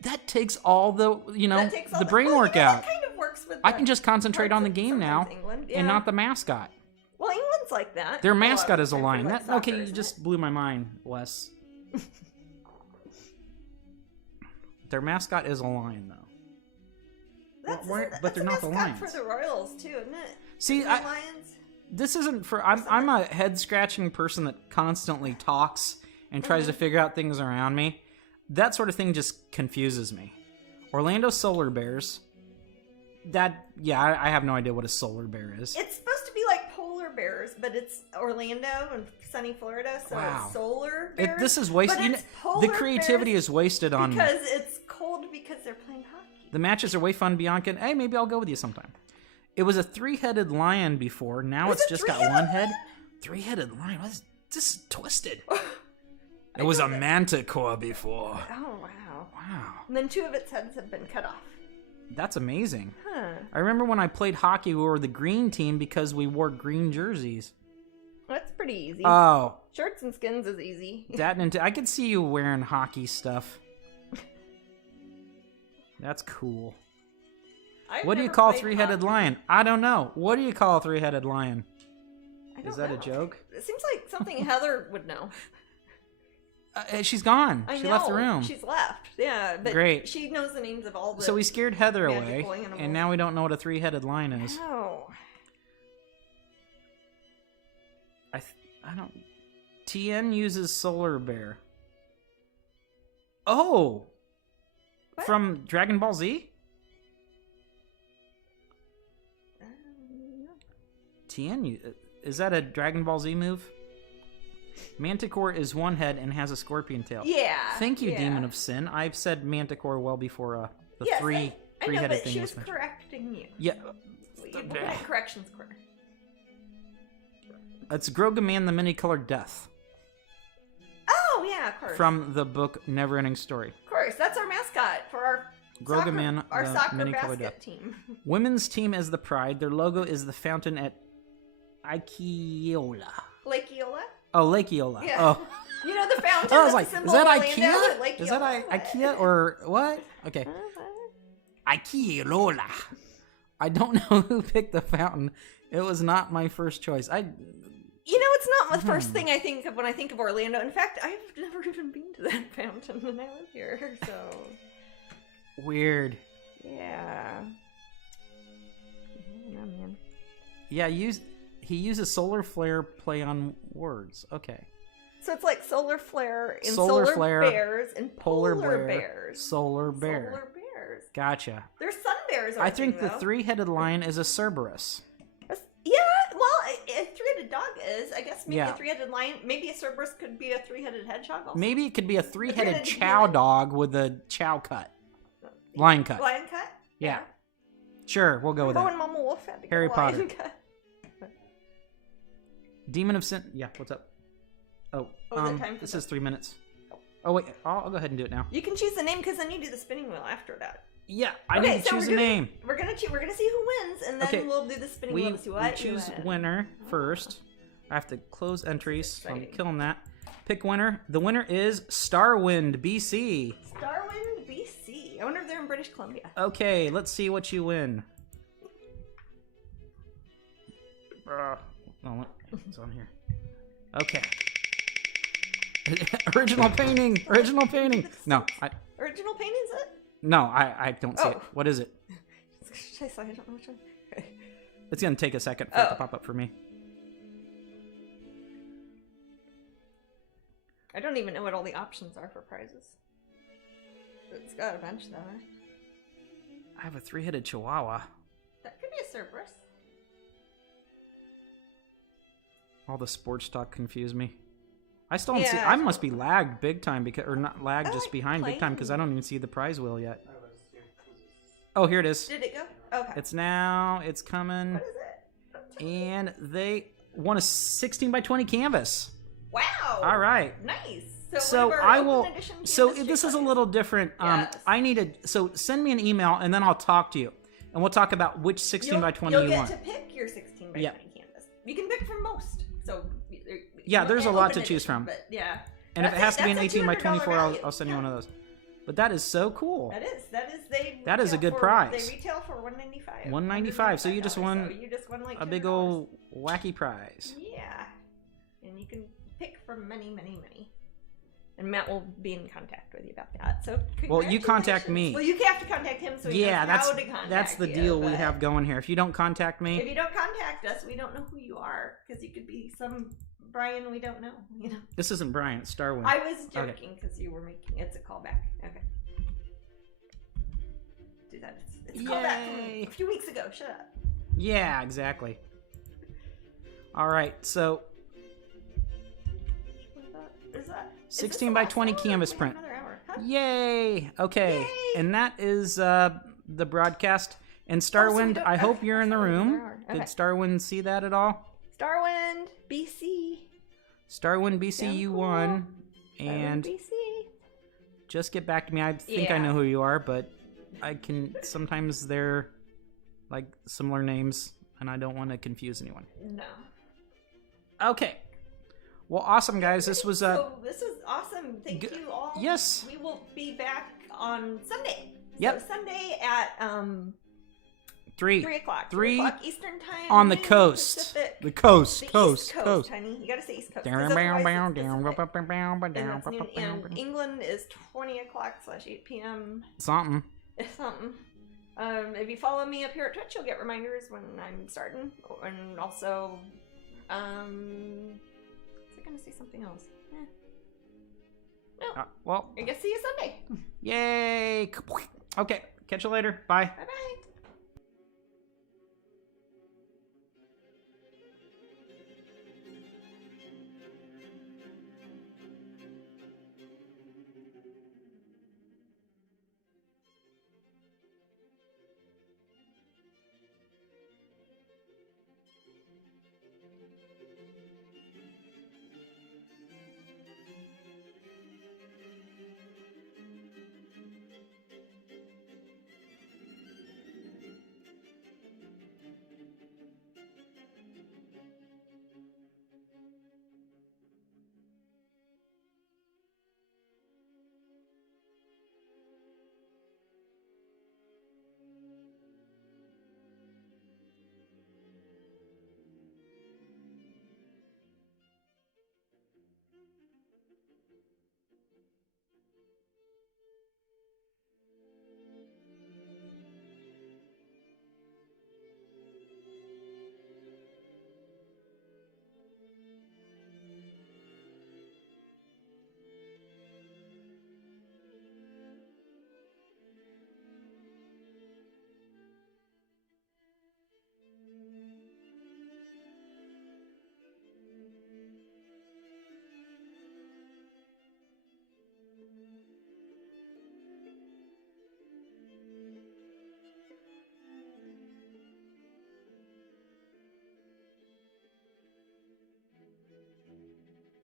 that takes all the the brain work out. That kind of works with I can just concentrate on the game now and not the mascot. Well, England's like that. Their mascot is a lion. Like Okay, you just blew my mind, Wes. Their mascot is a lion, though. But they're not the lions. For the Royals too, isn't it? See, lions. This isn't for. I'm a head scratching person that constantly talks and tries to figure out things around me. That sort of thing just confuses me. Orlando Solar Bears. I have no idea what a solar bear is. It's supposed to be like polar bears, but it's Orlando and sunny Florida, so it's solar bears. This is wasted. The creativity is wasted on because it's cold because they're playing hockey. The matches are way fun, Bianca. Hey, maybe I'll go with you sometime. It was a 3-headed lion before. Now it's just got one head. 3-headed lion. This is twisted. It was a manticore before. Oh, wow. Wow. And then 2 of its heads have been cut off. That's amazing. Huh. I remember when I played hockey, we were the green team because we wore green jerseys. That's pretty easy. Oh. Shirts and skins is easy. I could see you wearing hockey stuff. That's cool. What do you call a 3-headed lion? I don't know. What do you call a 3-headed lion? Is that a joke? It seems like something Heather would know. She's gone. She left the room. She's left. Yeah, but Great. She knows the names of all the. So we scared Heather away, and now we don't know what a 3-headed lion is. Oh. I don't. TN uses Solar Bear. Oh. What? From Dragon Ball Z? TN, is that a Dragon Ball Z move? Manticore is 1 head and has a scorpion tail. Yeah. Thank you, Demon of Sin. I've said Manticore well before the three-headed thing was mentioned. She was correcting you. Yeah. We'll get corrections corner. It's Grogaman the Many-Colored Death. Oh, yeah, of course. From the book Never-Ending Story. Of course. That's our mascot for our Grogaman, soccer Many-Colored basket Death. team. Women's team is the Pride. Their logo is the fountain at Ikeola. Lake Eola? Oh, Lake Eola. Yeah. Oh. You know the fountain. I was like, is that IKEA? Lake Is that IKEA or what? Okay. Ikeola. I don't know who picked the fountain. It was not my first choice. It's not the first thing I think of when I think of Orlando. In fact, I've never even been to that fountain when I was here, so. Weird. Yeah. Yeah, man. Yeah, he uses solar flare play on words. Okay. So it's like solar flare and solar flare, bears and polar bears. Solar bear. Solar bears. Gotcha. They're sun bears. I think the 3-headed lion is a Cerberus. Yeah, well, a 3-headed dog is. I guess maybe a 3-headed lion. Maybe a Cerberus could be a 3-headed hedgehog also. Maybe it could be a 3-headed chow dog with a chow cut. Line cut. Line cut? Yeah. Sure, we'll go with that. When Mama Wolf had to Harry go Potter. and Demon of Sin. Yeah, what's up? Oh, this is 3 minutes. Oh wait, I'll go ahead and do it now. You can choose the name because then you do the spinning wheel after that. Yeah, I need to choose a name. We're gonna see who wins, and then we'll do the spinning wheel to see what we choose winner first. I have to close entries, so I'm killing that. Pick winner. The winner is Starwind BC. Starwind BC. I wonder if they're in British Columbia. Okay, let's see what you win. Oh, it's on here. Okay. Original painting. Original painting. No, Original painting is it? No, I don't see it. What is it? I don't know which one. It's gonna take a second for it to pop up for me. I don't even know what all the options are for prizes. It's got a bunch though. Huh? I have a 3-headed Chihuahua. That could be a Cerberus. All the sports talk confuse me. I still don't see. I must be lagged big time because, or not lagged, just behind big time because I don't even see the prize wheel yet. Oh, here it is. Did it go? Okay. It's now. It's coming. What is it? And they won a 16 by 20 canvas. Wow. All right. Nice. So I will. So this is a little different. Yes. I need to. So send me an email and then I'll talk to you, and we'll talk about which 16 by 20 you want. You'll get to pick your 16 by 20 canvas. You can pick from most. So. Yeah, there's a lot to choose from. But yeah. And if it has to be an 18 by 24, I'll send you one of those. But that is so cool. That is a good prize. They retail for $195. $195. So you just won like a big old wacky prize. Yeah. And you can pick from many. And Matt will be in contact with you about that. So well, you contact me. Well, you have to contact him so he knows how to contact that's the deal we have going here. If you don't contact me, if you don't contact us, we don't know who you are because you could be some Brian we don't know. You know. This isn't Brian. It's Starwind. I was joking because you were making it's a callback. Okay. Do that. It's a callback from a few weeks ago. Shut up. Yeah, exactly. All right, so. Is that 16 by 20 canvas print. Huh? Yay! Okay, yay. And that is the broadcast. And Starwind, I hope you're in the room. Okay. Did Starwind see that at all? Starwind BC. Starwind BC, you won. And BC. Just get back to me. I think I know who you are, but I can sometimes they're like similar names, and I don't want to confuse anyone. No. Okay. Well, awesome, guys. This was So this is awesome. Thank you all. Yes. We will be back on Sunday. Yep. So Sunday at 3 o'clock. 3 o'clock Eastern time. On the coast. Pacific. The coast. East coast. honey. You gotta say East Coast. Down. And England is 20 o'clock / 8 p.m. Something. It's something. If you follow me up here at Twitch, you'll get reminders when I'm starting. And also, gonna say something else. No. Well, I guess see you Sunday. Yay! Okay, catch you later. Bye. Bye-bye.